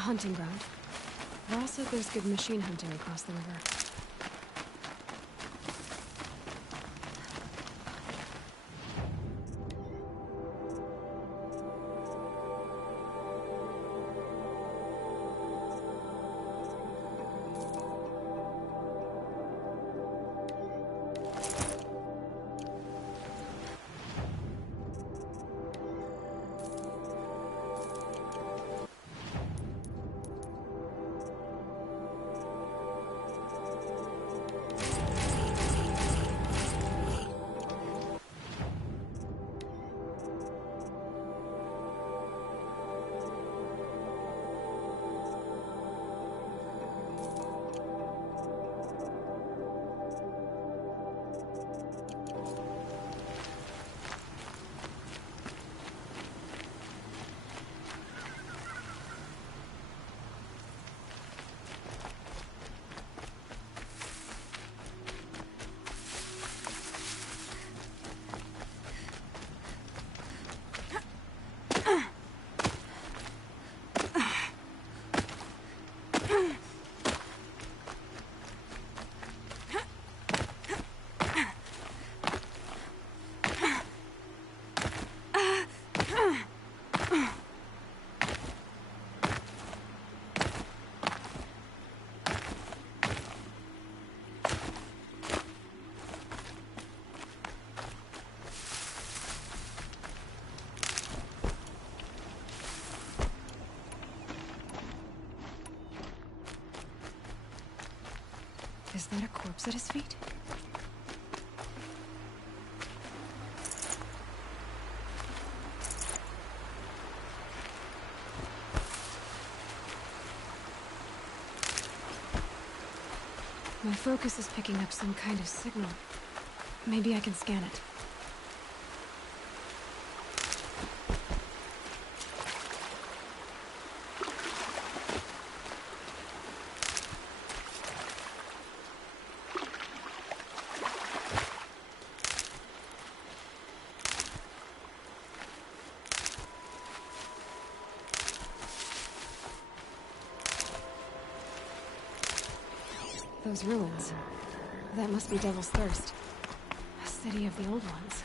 hunting ground. Ross said there's good machine hunting across the river. Is that a corpse at his feet? My focus is picking up some kind of signal. Maybe I can scan it. Those ruins. That must be Devil's Thirst. A city of the old ones.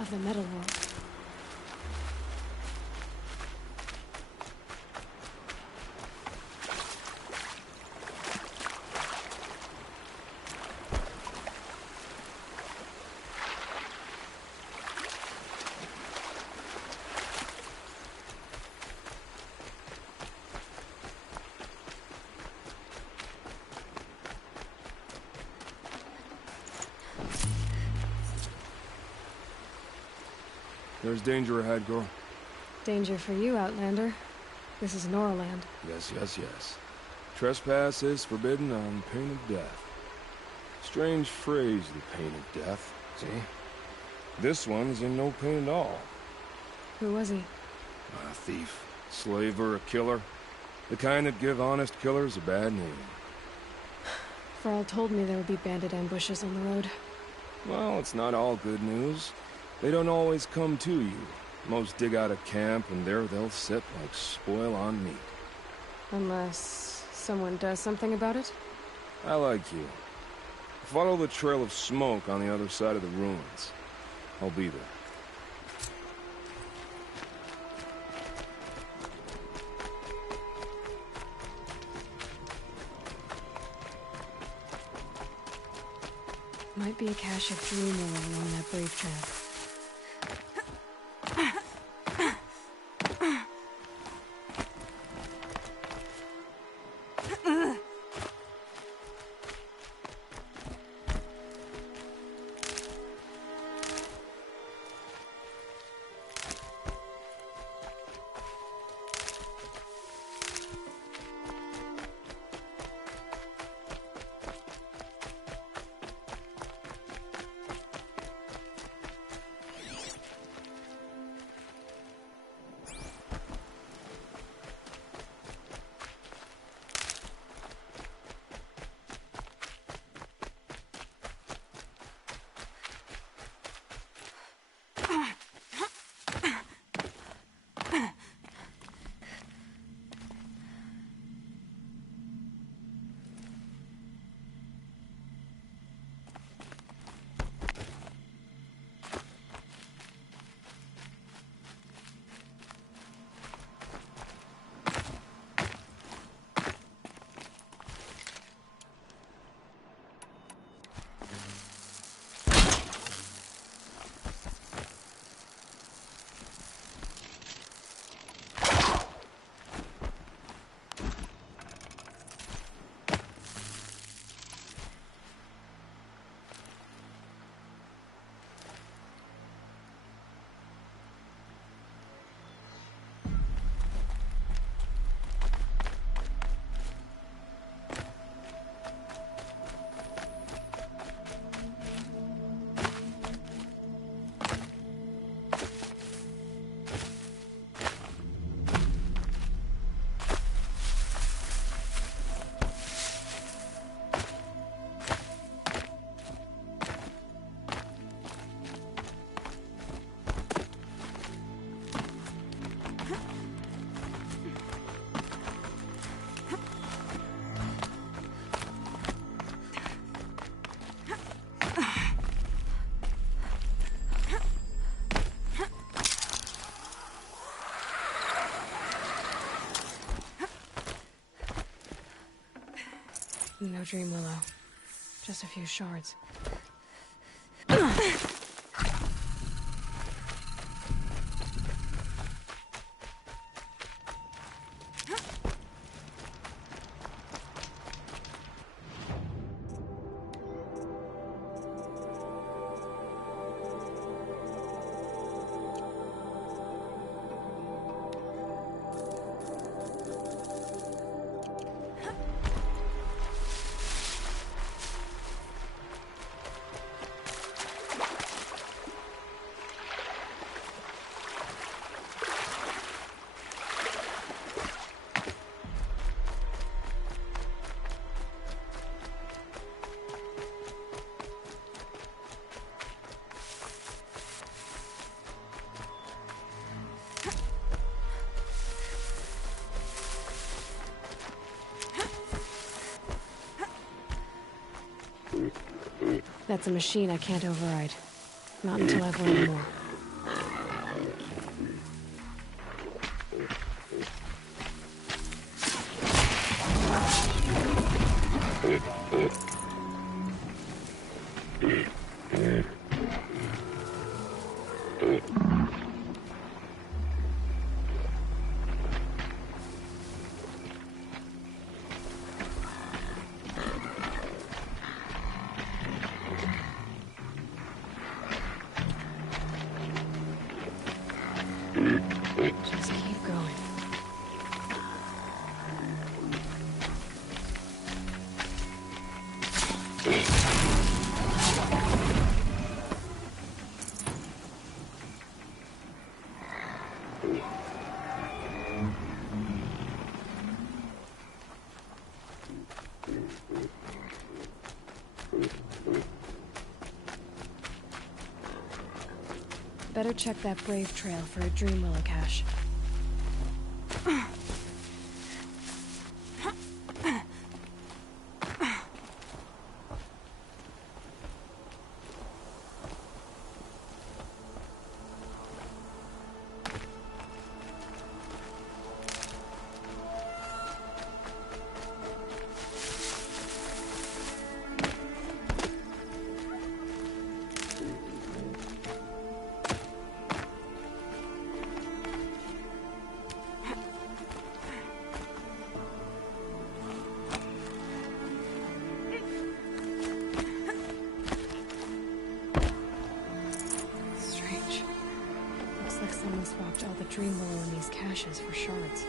Of the Metal World. There's danger ahead, girl. Danger for you, Outlander. This is Noraland. Yes, yes, yes. Trespass is forbidden on pain of death. Strange phrase, the pain of death, see? This one's in no pain at all. Who was he? A thief, slaver, a killer. The kind that give honest killers a bad name. Farrell told me there would be bandit ambushes on the road. Well, it's not all good news. They don't always come to you. Most dig out a camp, and there they'll sit like spoil on meat. Unless someone does something about it? I like you. Follow the trail of smoke on the other side of the ruins. I'll be there. Might be a cache of dream ore along that brave trail. No Dream Willow. Just a few shards. That's a machine I can't override. Not until I've learned more. Just keep going. Better check that Brave Trail for a Dream Willow cache. Someone swapped all the Dream Willow in these caches for shards.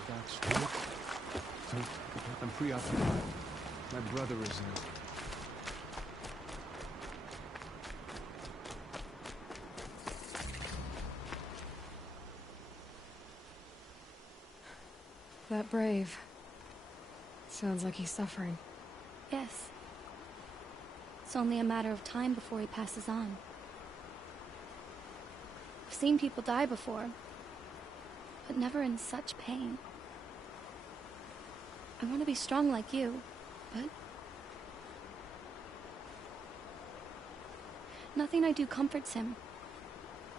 of that straight? I'm preoccupied. My brother is in. That brave. Sounds like he's suffering. Yes. It's only a matter of time before he passes on. I've seen people die before, but never in such pain. I want to be strong like you, but nothing I do comforts him.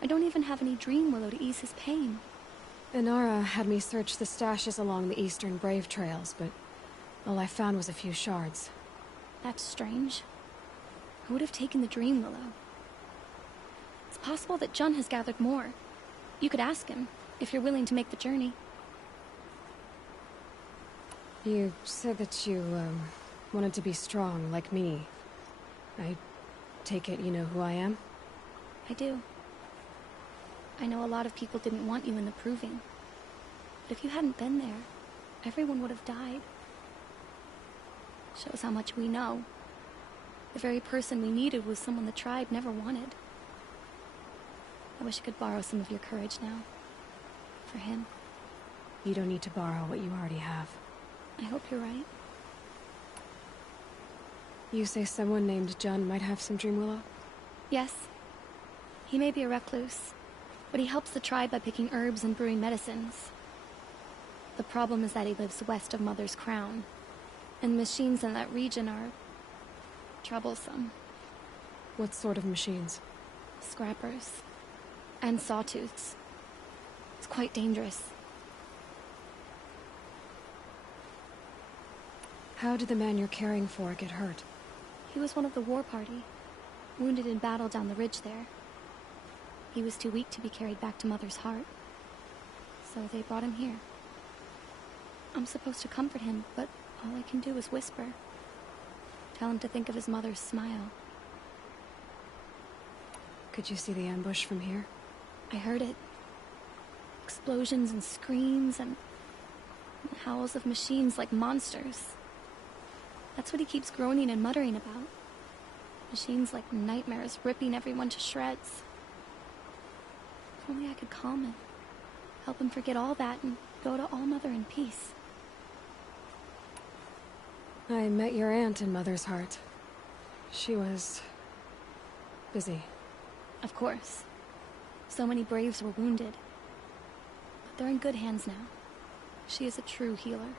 I don't even have any dream willow to ease his pain. Inara had me search the stashes along the eastern Brave trails, but all I found was a few shards. That's strange. I would have taken the dream willow. It's possible that Jun has gathered more. You could ask him, if you're willing to make the journey. You said that you, wanted to be strong, like me. I take it you know who I am? I do. I know a lot of people didn't want you in the Proving. But if you hadn't been there, everyone would have died. Shows how much we know. The very person we needed was someone the tribe never wanted. I wish I could borrow some of your courage now. For him. You don't need to borrow what you already have. I hope you're right. You say someone named Jun might have some dream willow? Yes. He may be a recluse, but he helps the tribe by picking herbs and brewing medicines. The problem is that he lives west of Mother's Crown, and the machines in that region are troublesome. What sort of machines? Scrappers. And sawtooths. It's quite dangerous. How did the man you're caring for get hurt? He was one of the war party, wounded in battle down the ridge there. He was too weak to be carried back to Mother's heart, so they brought him here. I'm supposed to comfort him, but all I can do is whisper. Tell him to think of his mother's smile. Could you see the ambush from here? I heard it. Explosions and screams and howls of machines like monsters. That's what he keeps groaning and muttering about. Machines like nightmares ripping everyone to shreds. If only I could calm him. Help him forget all that and go to All Mother in peace. I met your aunt in Mother's Heart. She was busy. Of course. So many Braves were wounded. But they're in good hands now. She is a true healer.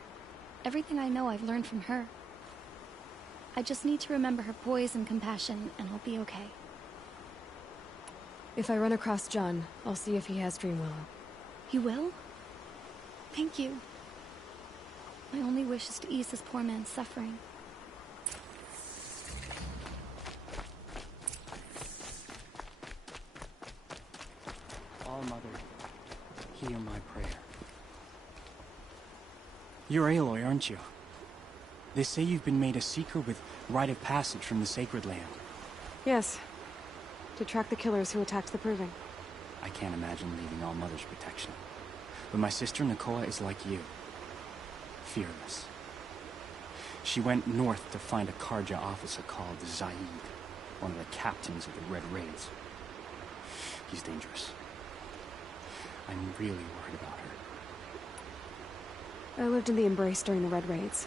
Everything I know I've learned from her. I just need to remember her poise and compassion, and I'll be okay. If I run across Jun, I'll see if he has dream willow. You will? Thank you. My only wish is to ease this poor man's suffering. All Mother, hear my prayer. You're Aloy, aren't you? They say you've been made a seeker with rite of passage from the Sacred Land. Yes. To track the killers who attacked the Proving. I can't imagine leaving All Mother's protection. But my sister Nakoa is like you. Fearless. She went north to find a Carja officer called Zaid, one of the captains of the Red Raids. He's dangerous. I'm really worried about her. I lived in the Embrace during the Red Raids.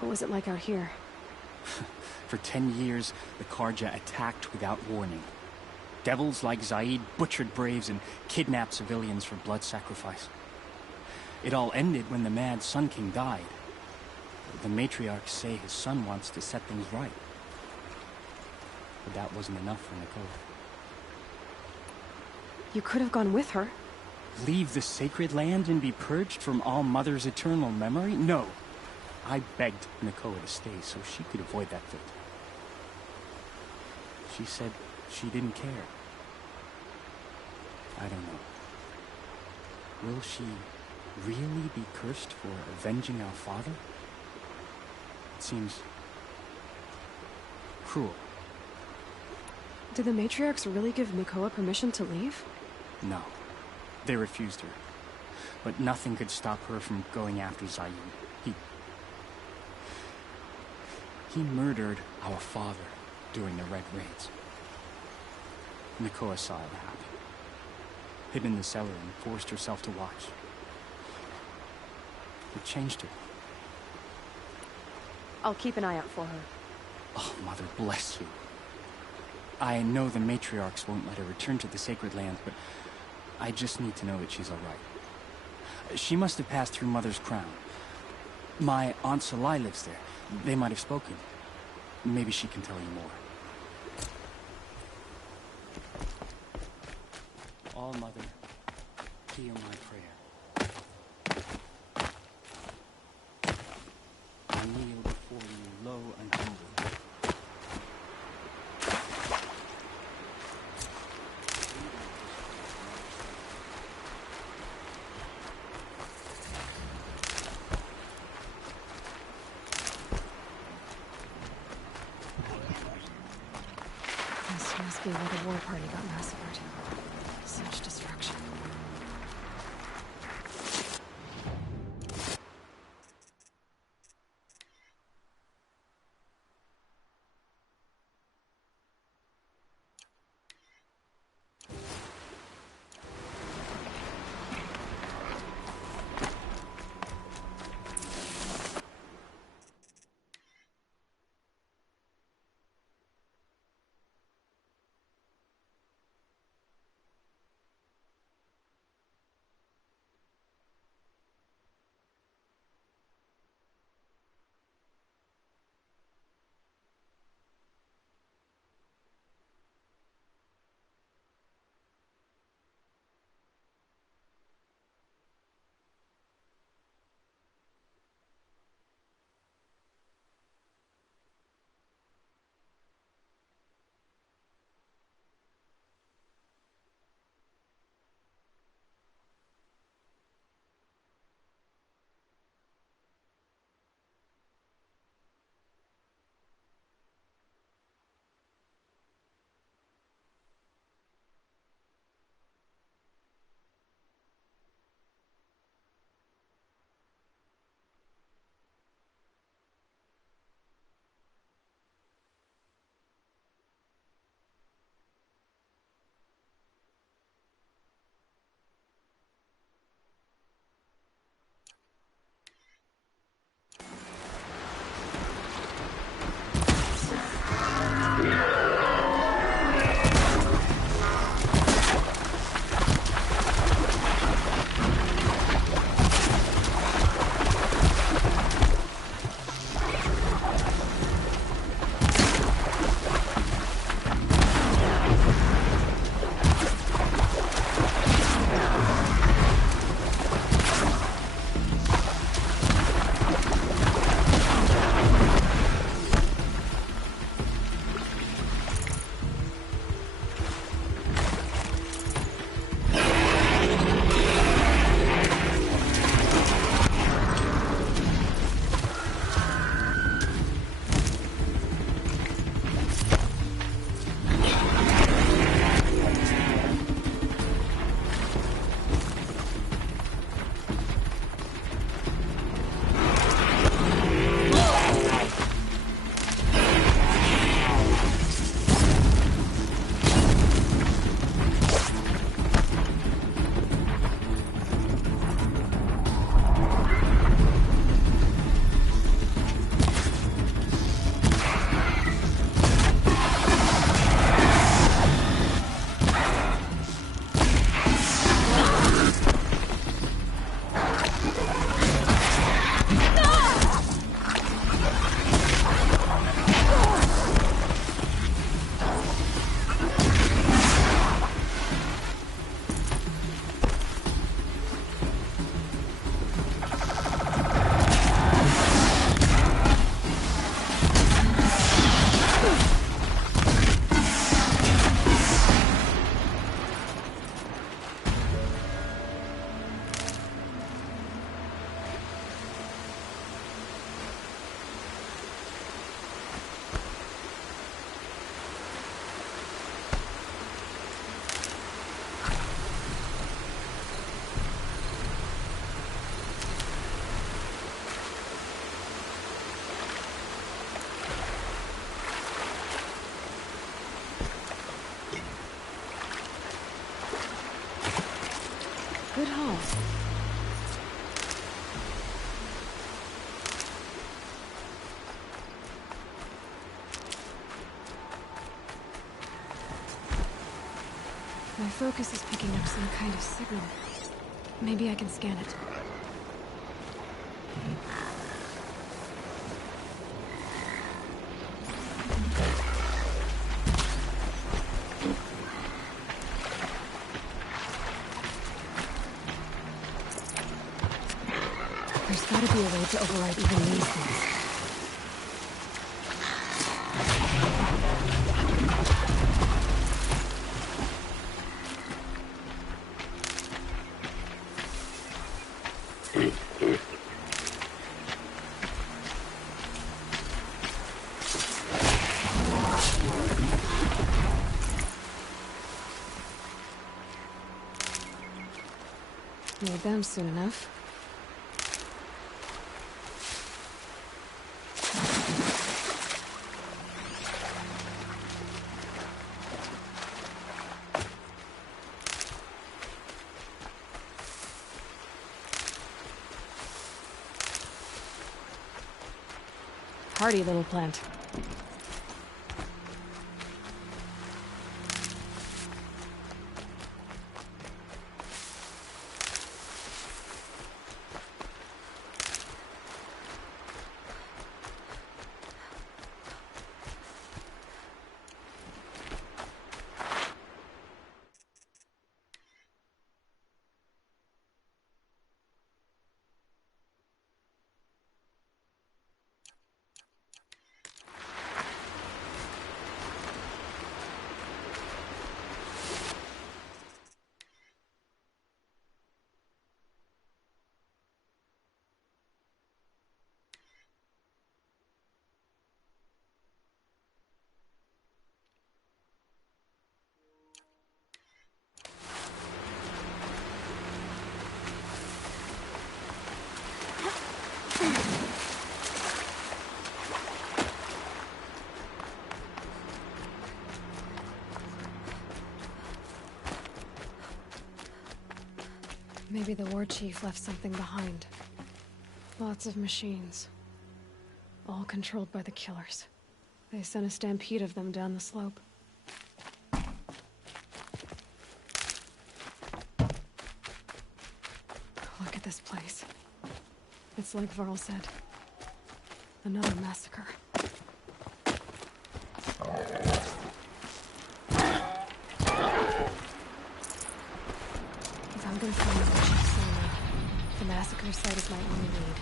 What was it like out here? For 10 years, the Carja attacked without warning. Devils like Zaid butchered Braves and kidnapped civilians for blood sacrifice. It all ended when the mad Sun King died. The matriarchs say his son wants to set things right. But that wasn't enough for Nakoa. You could have gone with her. Leave the Sacred Land and be purged from All Mother's eternal memory? No. I begged Nakoa to stay so she could avoid that fate. She said she didn't care. I don't know. Will she really be cursed for avenging our father? It seems cruel. Did the matriarchs really give Nakoa permission to leave? No. They refused her. but nothing could stop her from going after Zaid. He murdered our father during the Red Raids. Nakoa saw it happen. Hid in the cellar and forced herself to watch. It changed her. I'll keep an eye out for her. Oh, Mother, bless you. I know the matriarchs won't let her return to the Sacred Lands, but I just need to know that she's all right. She must have passed through Mother's crown. My Aunt Salai lives there. They might have spoken. Maybe she can tell you more. All Mother, hear my prayer. I kneel before you low and humble. This must be where the war party got massacred. Such destruction. Good haul. My focus is picking up some kind of signal. Maybe I can scan it. There's gotta be a way to override even these things. Need them soon enough. Hardy little plant. Maybe the war chief left something behind. Lots of machines. All controlled by the killers. They sent a stampede of them down the slope. Look at this place. It's like Varl said. Another massacre. If I'm gonna find the war chief's Sona, the massacre site is my only lead.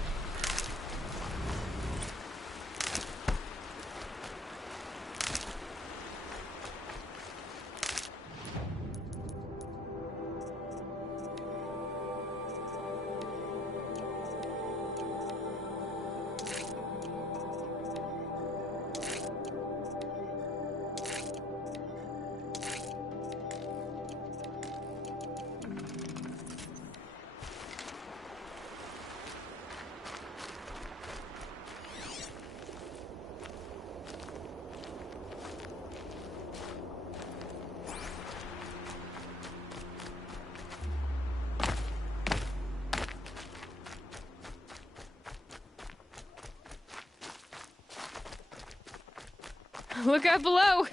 Look out below!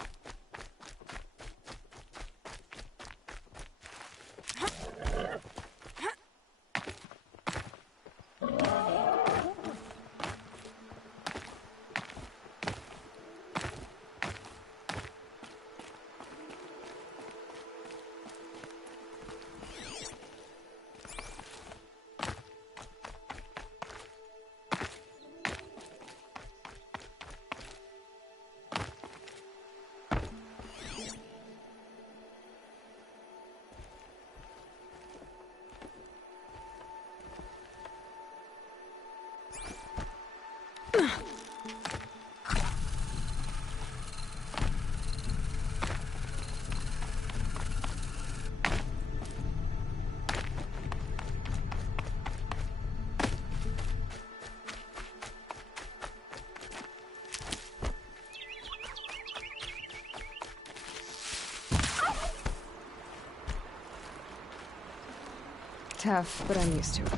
Tough, but I'm used to it.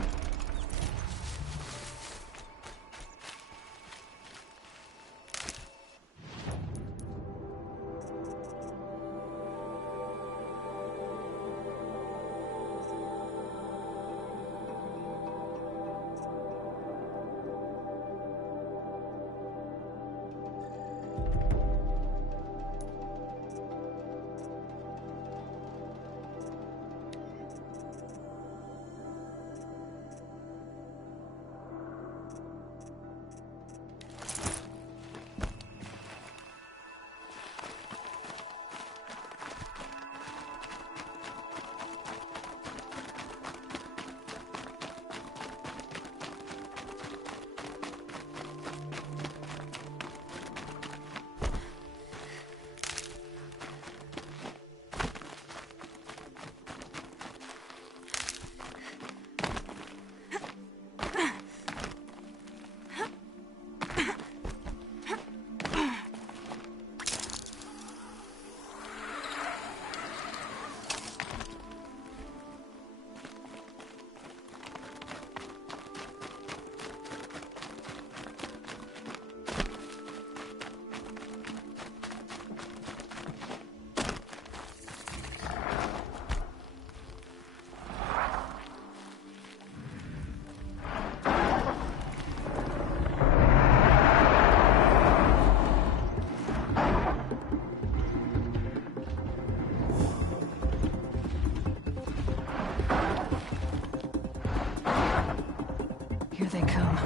Here they come.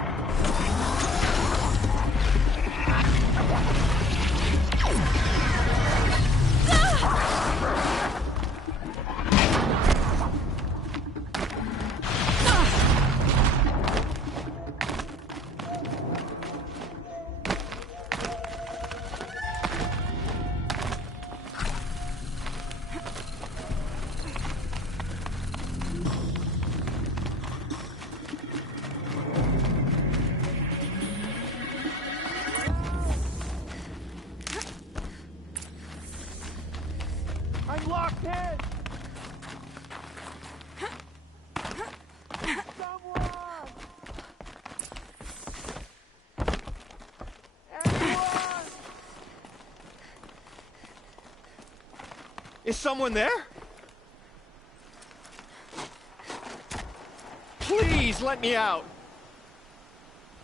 I'm locked in! Is someone there? Please, let me out!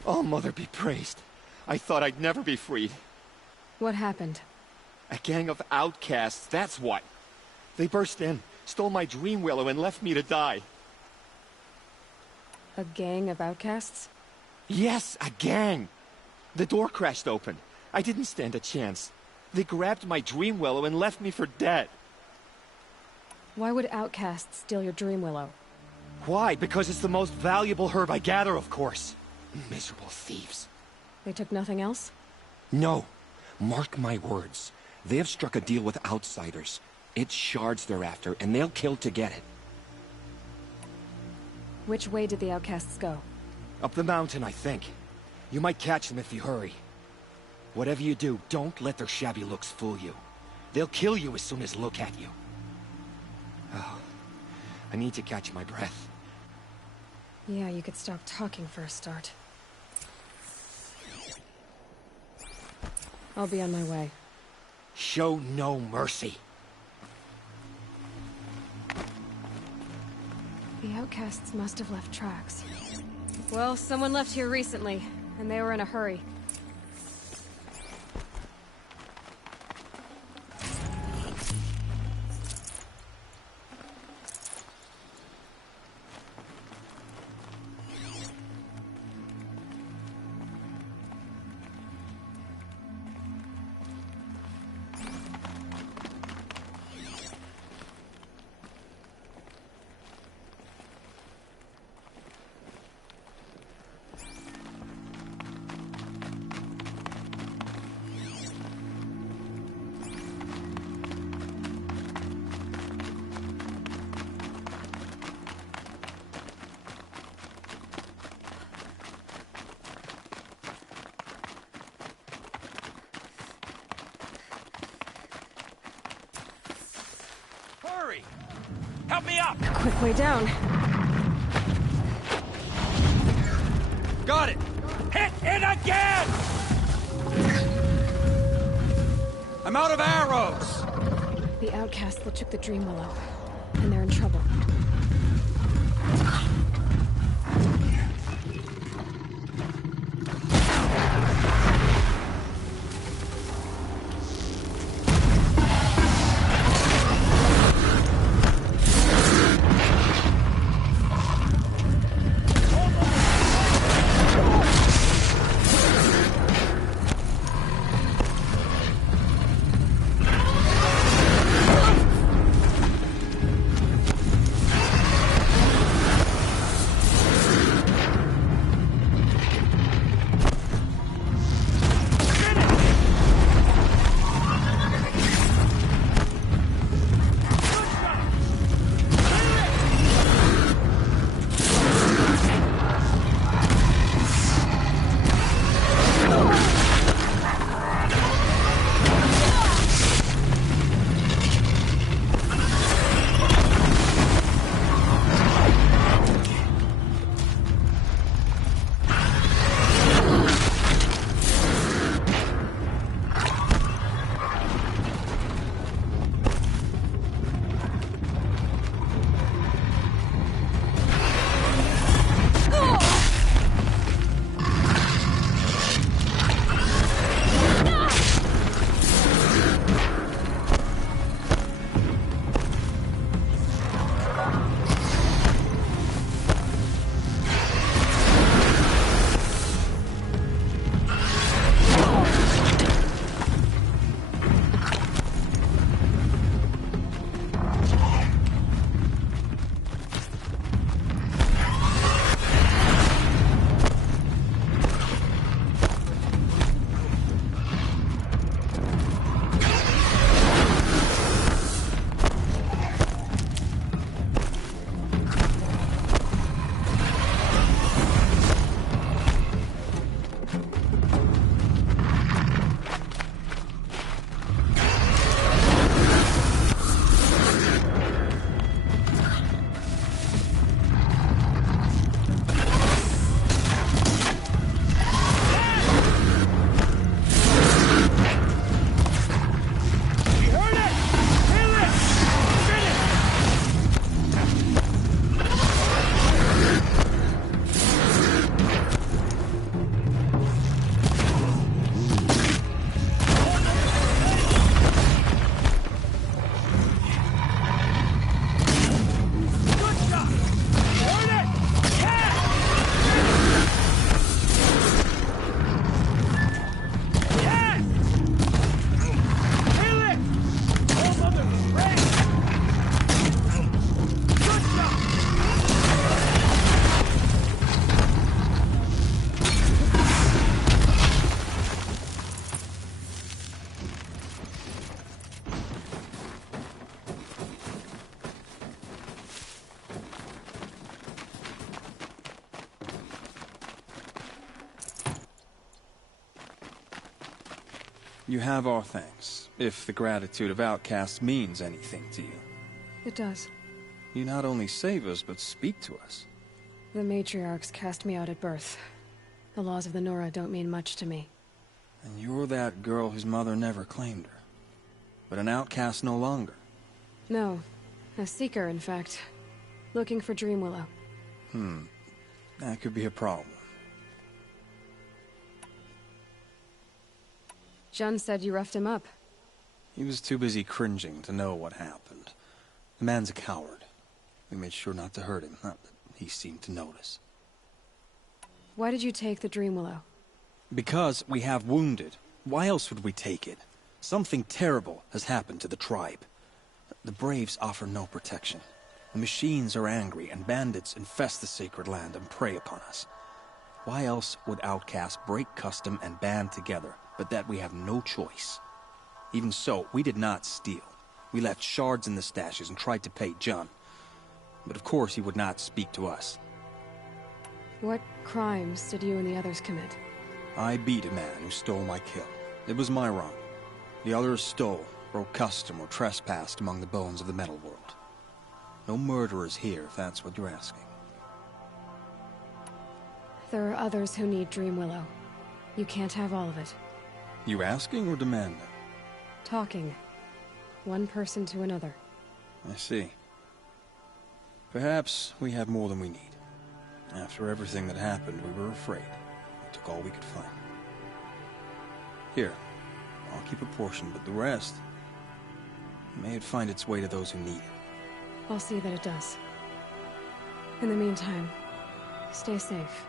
Oh, Mother be praised. I thought I'd never be freed. What happened? A gang of outcasts, that's what. They burst in, stole my dream willow, and left me to die. A gang of outcasts? Yes, a gang! The door crashed open. I didn't stand a chance. They grabbed my dream willow and left me for dead. Why would outcasts steal your dream willow? Why? Because it's the most valuable herb I gather, of course. Miserable thieves. They took nothing else? No. Mark my words. They have struck a deal with outsiders. It's shards they're after, and they'll kill to get it. Which way did the outcasts go? Up the mountain, I think. You might catch them if you hurry. Whatever you do, don't let their shabby looks fool you. They'll kill you as soon as look at you. Oh, I need to catch my breath. Yeah, you could stop talking for a start. I'll be on my way. Show no mercy. The outcasts must have left tracks. Well, someone left here recently, and they were in a hurry. Hurry! Help me up! A quick way down. Got it! Hit it again! I'm out of arrows! The outcasts that took the Dream Willow. And they're in trouble. You have our thanks, if the gratitude of outcasts means anything to you. It does. You not only save us, but speak to us. The matriarchs cast me out at birth. The laws of the Nora don't mean much to me. And you're that girl whose mother never claimed her. But an outcast no longer. No. A seeker, in fact. Looking for Dream Willow. That could be a problem. Jun said you roughed him up. He was too busy cringing to know what happened. The man's a coward. We made sure not to hurt him, not that he seemed to notice. Why did you take the Dream Willow? Because we have wounded. Why else would we take it? Something terrible has happened to the tribe. The Braves offer no protection. The machines are angry, and bandits infest the sacred land and prey upon us. Why else would outcasts break custom and band together, but that we have no choice? Even so, we did not steal. We left shards in the stashes and tried to pay Jun. But of course he would not speak to us. What crimes did you and the others commit? I beat a man who stole my kill. It was my wrong. The others stole, broke custom, or trespassed among the bones of the metal world. No murderers here, if that's what you're asking. There are others who need Dreamwillow. You can't have all of it. You asking or demanding? Talking. One person to another. I see. Perhaps we have more than we need. After everything that happened, we were afraid. We took all we could find. Here, I'll keep a portion, but the rest... may it find its way to those who need it. I'll see that it does. In the meantime, stay safe.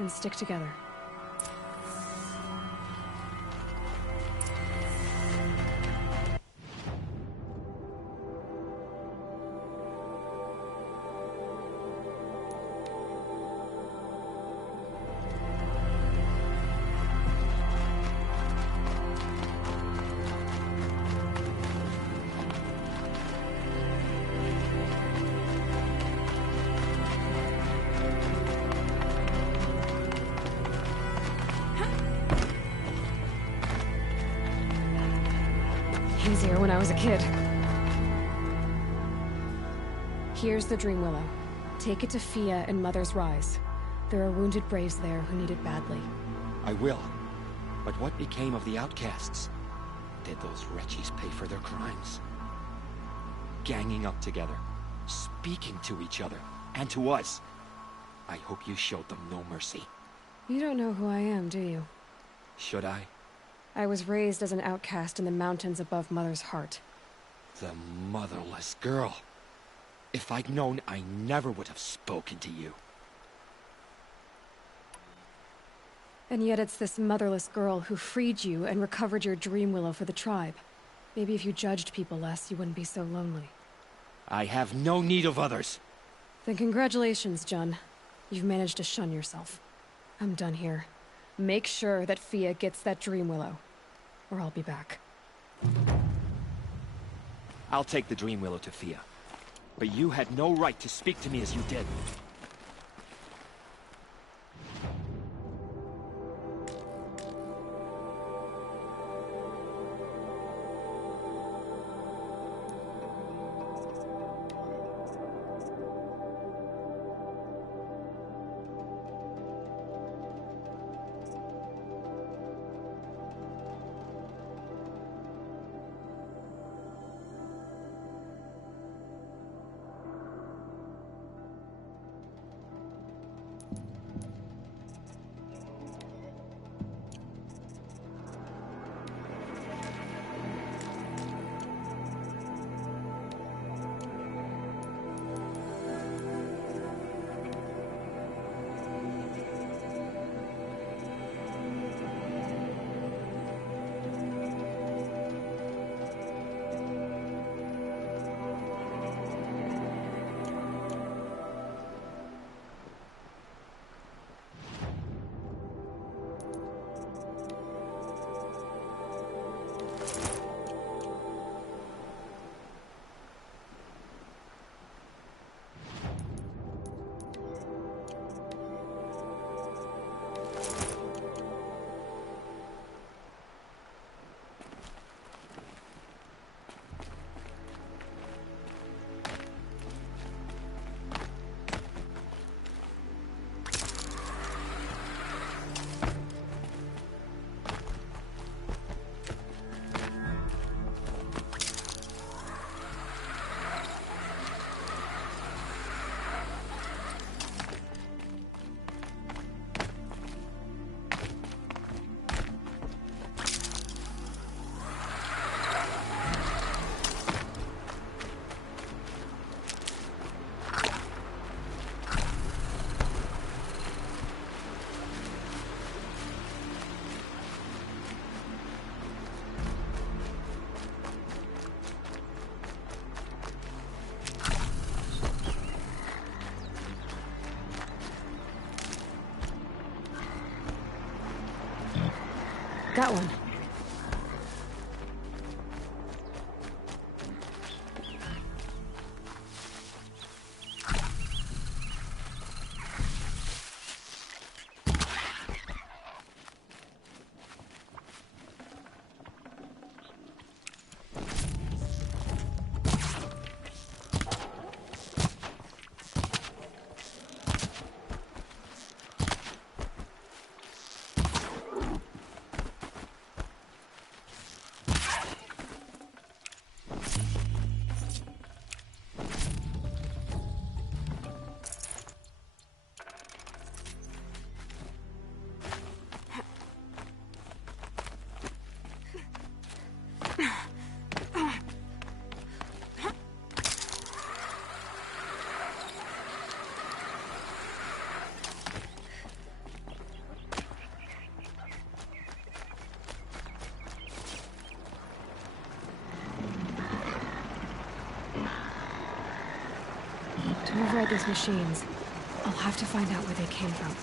And stick together. Easier when I was a kid. Here's the Dreamwillow. Take it to Fia and Mother's Rise. There are wounded Braves there who need it badly. I will. But what became of the outcasts? Did those wretches pay for their crimes? Ganging up together, speaking to each other, and to us. I hope you showed them no mercy. You don't know who I am, do you? Should I? I was raised as an outcast in the mountains above Mother's heart. The motherless girl. If I'd known, I never would have spoken to you. And yet it's this motherless girl who freed you and recovered your Dreamwillow for the tribe. Maybe if you judged people less, you wouldn't be so lonely. I have no need of others. Then congratulations, Jun. You've managed to shun yourself. I'm done here. Make sure that Fia gets that Dreamwillow, or I'll be back. I'll take the Dreamwillow to Fia. But you had no right to speak to me as you did. Got one. these machines. I'll have to find out where they came from.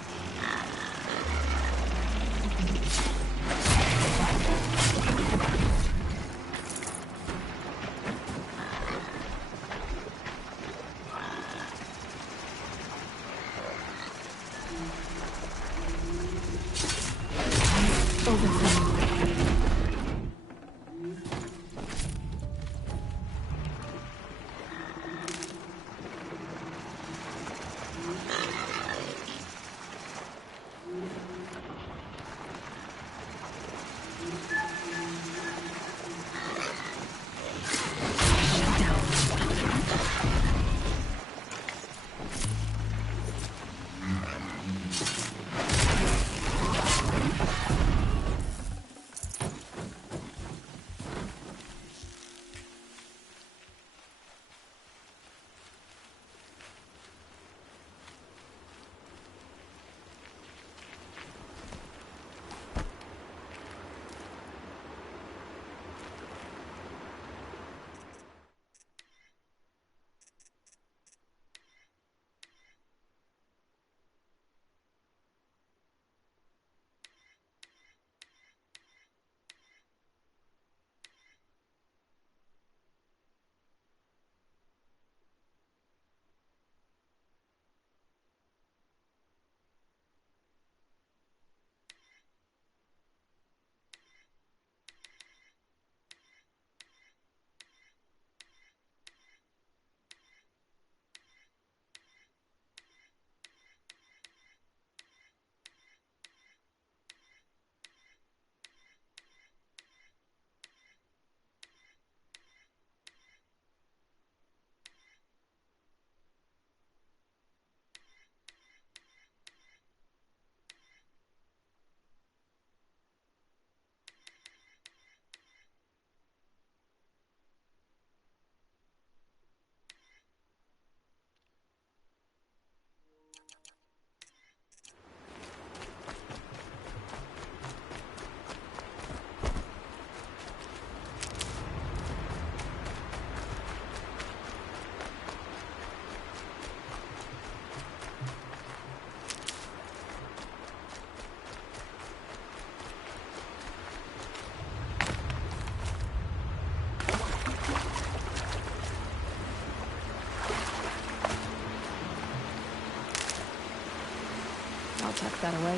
I'll tuck that away.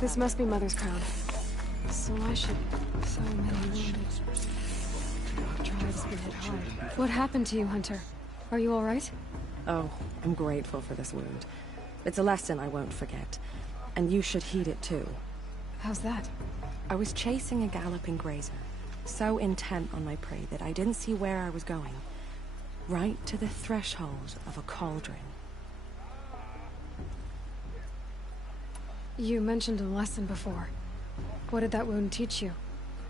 This must be Mother's crown. So why should so many wounded tribes be hit hard? What happened to you, Hunter? Are you all right? Oh, I'm grateful for this wound. It's a lesson I won't forget. And you should heed it too. How's that? I was chasing a galloping grazer, so intent on my prey that I didn't see where I was going. Right to the threshold of a cauldron. You mentioned a lesson before. What did that wound teach you?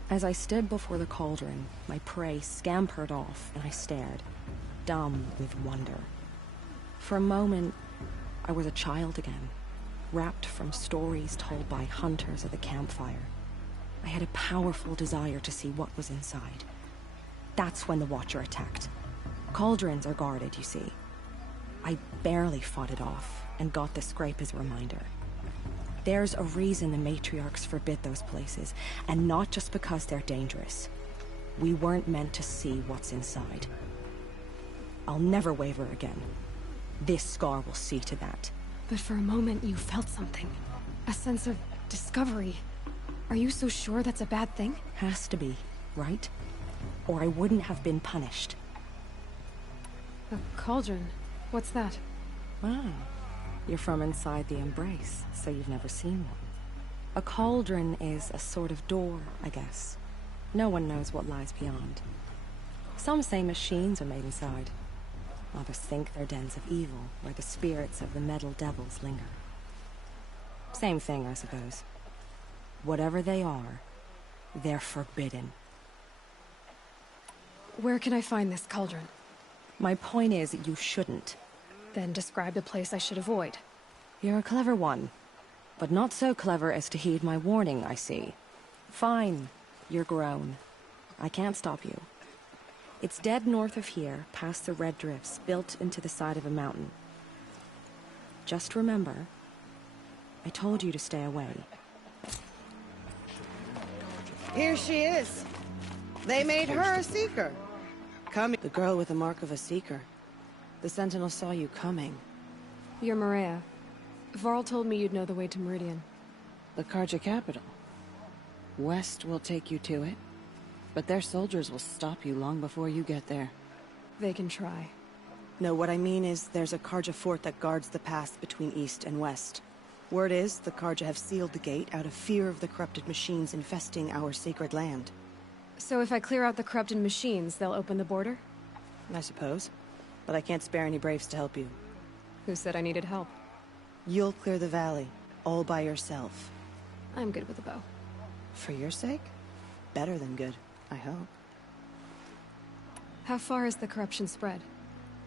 As I stood before the cauldron, my prey scampered off and I stared, dumb with wonder. For a moment, I was a child again, wrapped from stories told by hunters at the campfire. I had a powerful desire to see what was inside. That's when the Watcher attacked. Cauldrons are guarded, you see. I barely fought it off and got the scrape as a reminder. There's a reason the matriarchs forbid those places, and not just because they're dangerous. We weren't meant to see what's inside. I'll never waver again. This scar will see to that. But for a moment you felt something. A sense of discovery. Are you so sure that's a bad thing? Has to be, right? Or I wouldn't have been punished. A cauldron? What's that? Ah. You're from inside the Embrace, so you've never seen one. A cauldron is a sort of door, I guess. No one knows what lies beyond. Some say machines are made inside. Others think they're dens of evil, where the spirits of the metal devils linger. Same thing, I suppose. Whatever they are, they're forbidden. Where can I find this cauldron? My point is, you shouldn't. Then describe the place I should avoid. You're a clever one, but not so clever as to heed my warning, I see. Fine, you're grown. I can't stop you. It's dead north of here, past the red drifts, built into the side of a mountain. Just remember, I told you to stay away. Here she is. They made her a seeker. Come, the girl with the mark of a seeker. The Sentinel saw you coming. You're Maria. Varl told me you'd know the way to Meridian. The Carja capital. West will take you to it, but their soldiers will stop you long before you get there. They can try. No, what I mean is there's a Carja fort that guards the pass between east and west. Word is the Carja have sealed the gate out of fear of the corrupted machines infesting our sacred land. So if I clear out the corrupted machines, they'll open the border? I suppose. But I can't spare any braves to help you. Who said I needed help? You'll clear the valley, all by yourself. I'm good with a bow. For your sake? Better than good, I hope. How far has the corruption spread?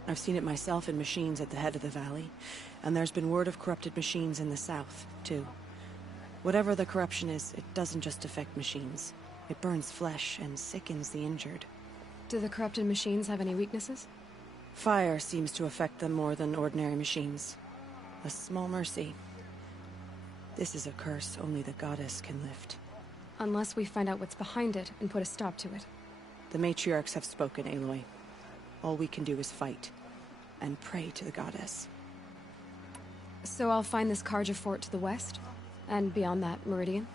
I've seen it myself in machines at the head of the valley, and there's been word of corrupted machines in the south, too. Whatever the corruption is, it doesn't just affect machines. It burns flesh and sickens the injured. Do the corrupted machines have any weaknesses? Fire seems to affect them more than ordinary machines. A small mercy. This is a curse only the goddess can lift. Unless we find out what's behind it and put a stop to it. The matriarchs have spoken, Aloy. All we can do is fight, and pray to the goddess. So I'll find this Carja fort to the west? And beyond that, Meridian?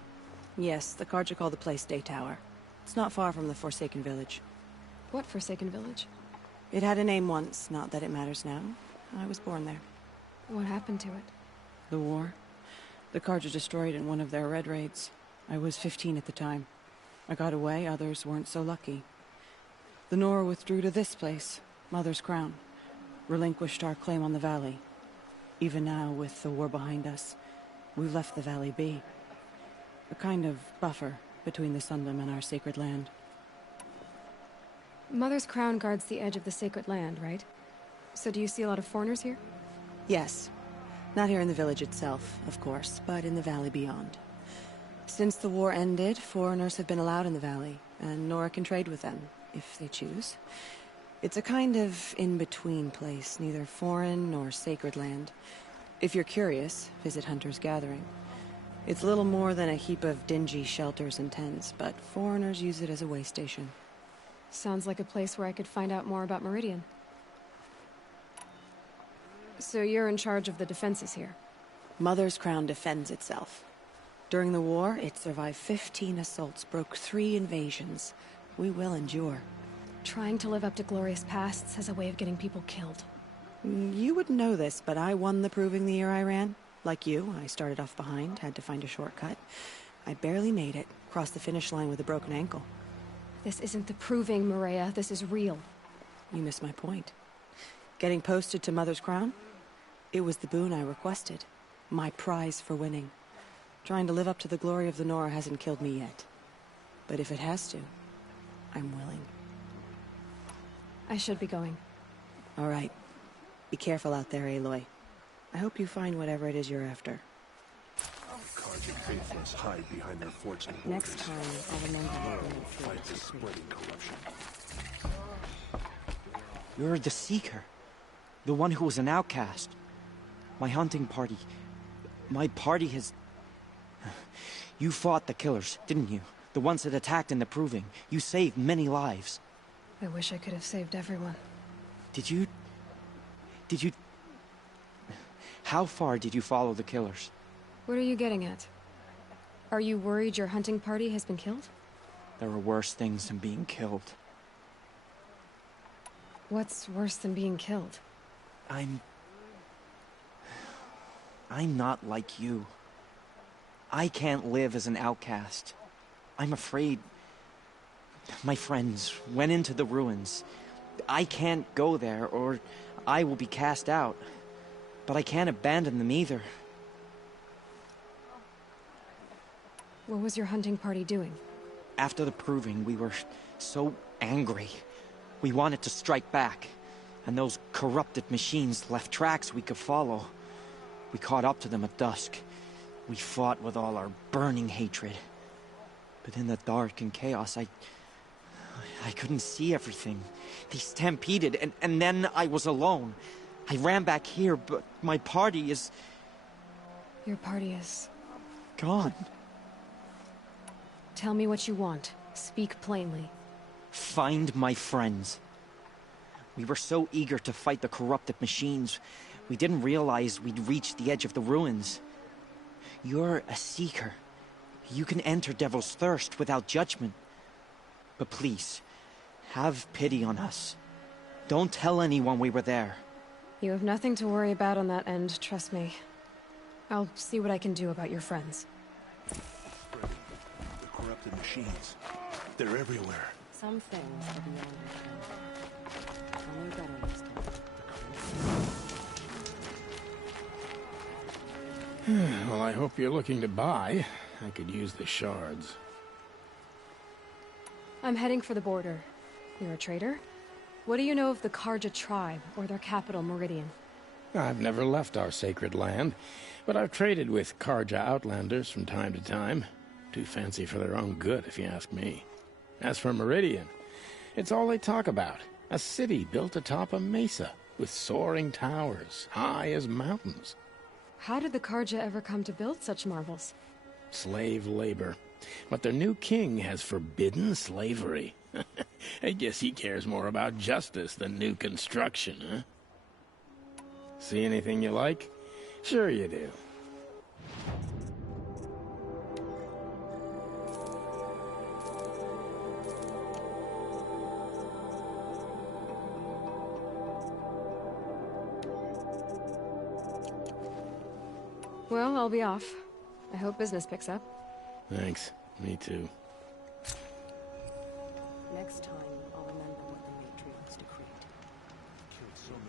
Yes, the Carja call the place Day Tower. It's not far from the Forsaken Village. What Forsaken Village? It had a name once, not that it matters now. I was born there. What happened to it? The war. The Carja destroyed in one of their red raids. I was 15 at the time. I got away, others weren't so lucky. The Nora withdrew to this place, Mother's Crown. Relinquished our claim on the valley. Even now, with the war behind us, we've left the valley be. A kind of buffer between the Sundom and our sacred land. Mother's Crown guards the edge of the sacred land, right? So do you see a lot of foreigners here? Yes. Not here in the village itself, of course, but in the valley beyond. Since the war ended, foreigners have been allowed in the valley, and Nora can trade with them, if they choose. It's a kind of in-between place, neither foreign nor sacred land. If you're curious, visit Hunter's Gathering. It's little more than a heap of dingy shelters and tents, but foreigners use it as a way station. Sounds like a place where I could find out more about Meridian. So you're in charge of the defenses here? Mother's Crown defends itself. During the war, it survived 15 assaults, broke 3 invasions. We will endure. Trying to live up to glorious pasts has a way of getting people killed. You wouldn't know this, but I won the proving the year I ran. Like you, I started off behind, had to find a shortcut. I barely made it, crossed the finish line with a broken ankle. This isn't the proving, Maria. This is real. You missed my point. Getting posted to Mother's Crown? It was the boon I requested. My prize for winning. Trying to live up to the glory of the Nora hasn't killed me yet. But if it has to, I'm willing. I should be going. All right. Be careful out there, Aloy. I hope you find whatever it is you're after. Carja faithless hide behind their forts and borders. Next time, I'll remember how to fight the spreading corruption. You're the Seeker. The one who was an outcast. My hunting party. My party has... You fought the killers, didn't you? The ones that attacked in the Proving. You saved many lives. I wish I could have saved everyone. Did you... How far did you follow the killers? What are you getting at? Are you worried your hunting party has been killed? There are worse things than being killed. What's worse than being killed? I'm not like you. I can't live as an outcast. I'm afraid my friends went into the ruins. I can't go there, or I will be cast out. But I can't abandon them either. What was your hunting party doing? After the proving, we were so angry. We wanted to strike back. And those corrupted machines left tracks we could follow. We caught up to them at dusk. We fought with all our burning hatred. But in the dark and chaos, I couldn't see everything. They stampeded, and then I was alone. I ran back here, but my party is... Your party is... gone. Tell me what you want. Speak plainly. Find my friends. We were so eager to fight the corrupted machines, we didn't realize we'd reached the edge of the ruins. You're a seeker. You can enter Devil's Thirst without judgment. But please, have pity on us. Don't tell anyone we were there. You have nothing to worry about on that end, trust me. I'll see what I can do about your friends. The corrupted machines. They're everywhere. Some things are beyond our control. Only better this time. Well, I hope you're looking to buy. I could use the shards. I'm heading for the border. You're a trader? What do you know of the Carja tribe, or their capital, Meridian? I've never left our sacred land, but I've traded with Carja outlanders from time to time. Too fancy for their own good, if you ask me. As for Meridian, it's all they talk about. A city built atop a mesa, with soaring towers, high as mountains. How did the Carja ever come to build such marvels? Slave labor. But their new king has forbidden slavery. I guess he cares more about justice than new construction, huh? See anything you like? Sure you do. Well, I'll be off. I hope business picks up. Thanks. Me too. Next time, I'll remember what the matriarchs decreed. Killed so many.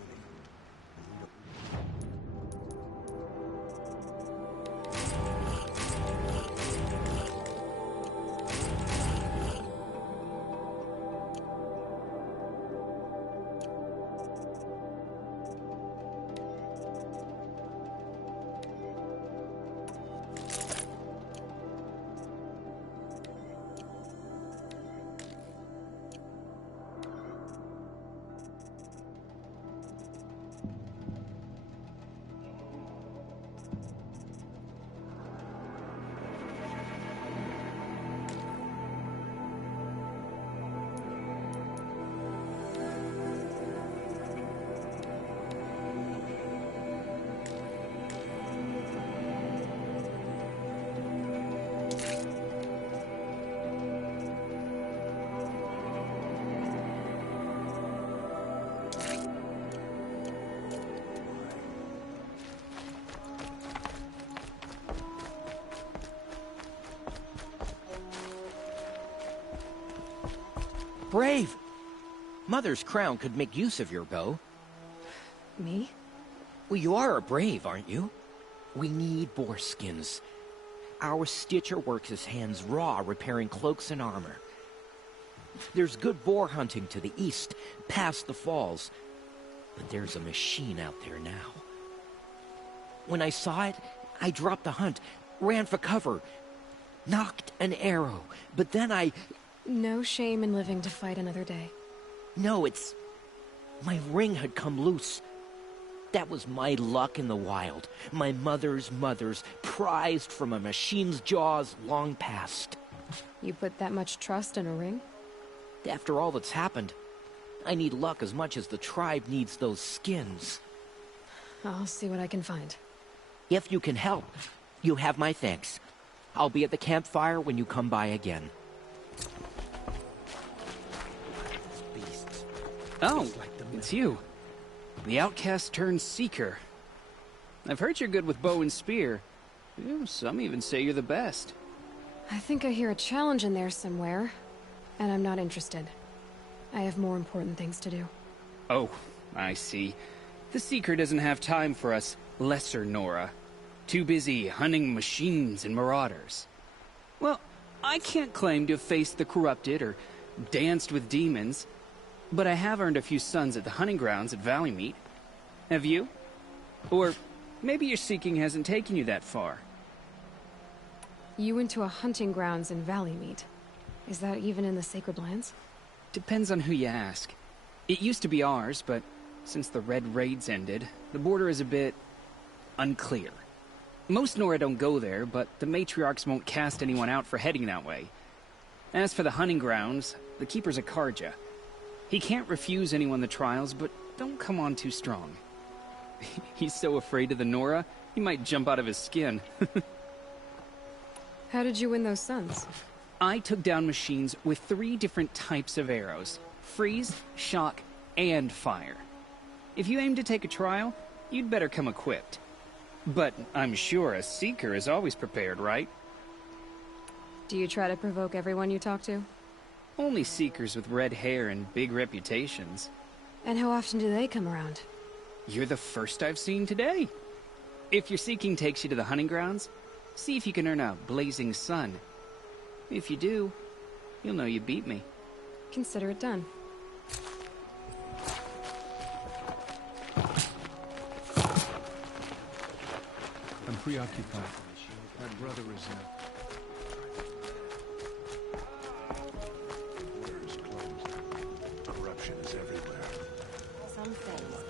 Brave! Mother's crown could make use of your bow. Me? Well, you are a brave, aren't you? We need boar skins. Our Stitcher works his hands raw repairing cloaks and armor. There's good boar hunting to the east, past the falls. But there's a machine out there now. When I saw it, I dropped the hunt, ran for cover, knocked an arrow, but then I... No shame in living to fight another day. No, it's... my ring had come loose. That was my luck in the wild. My mother's prized from a machine's jaws long past. You put that much trust in a ring? After all that's happened, I need luck as much as the tribe needs those skins. I'll see what I can find. If you can help, you have my thanks. I'll be at the campfire when you come by again. Oh, it's you. The outcast turned seeker. I've heard you're good with bow and spear. Some even say you're the best. I think I hear a challenge in there somewhere, and I'm not interested. I have more important things to do. Oh, I see. The Seeker doesn't have time for us lesser Nora. Too busy hunting machines and marauders. Well, I can't claim to have faced the corrupted or danced with demons, but I have earned a few suns at the hunting grounds at Valleymeet. Have you? Or maybe your seeking hasn't taken you that far. You went to a hunting grounds in Valleymeet. Is that even in the Sacred Lands? Depends on who you ask. It used to be ours, but since the Red Raids ended, the border is a bit unclear. Most Nora don't go there, but the matriarchs won't cast anyone out for heading that way. As for the hunting grounds, the Keeper's a Carja. He can't refuse anyone the trials, but don't come on too strong. He's so afraid of the Nora, he might jump out of his skin. How did you win those suns? I took down machines with 3 different types of arrows. Freeze, shock, and fire. If you aim to take a trial, you'd better come equipped. But I'm sure a Seeker is always prepared, right? Do you try to provoke everyone you talk to? Only Seekers with red hair and big reputations. And how often do they come around? You're the first I've seen today. If your seeking takes you to the hunting grounds, see if you can earn a blazing sun. If you do, you'll know you beat me. Consider it done. I'm preoccupied. My brother is Border is closed. Corruption is everywhere. Some say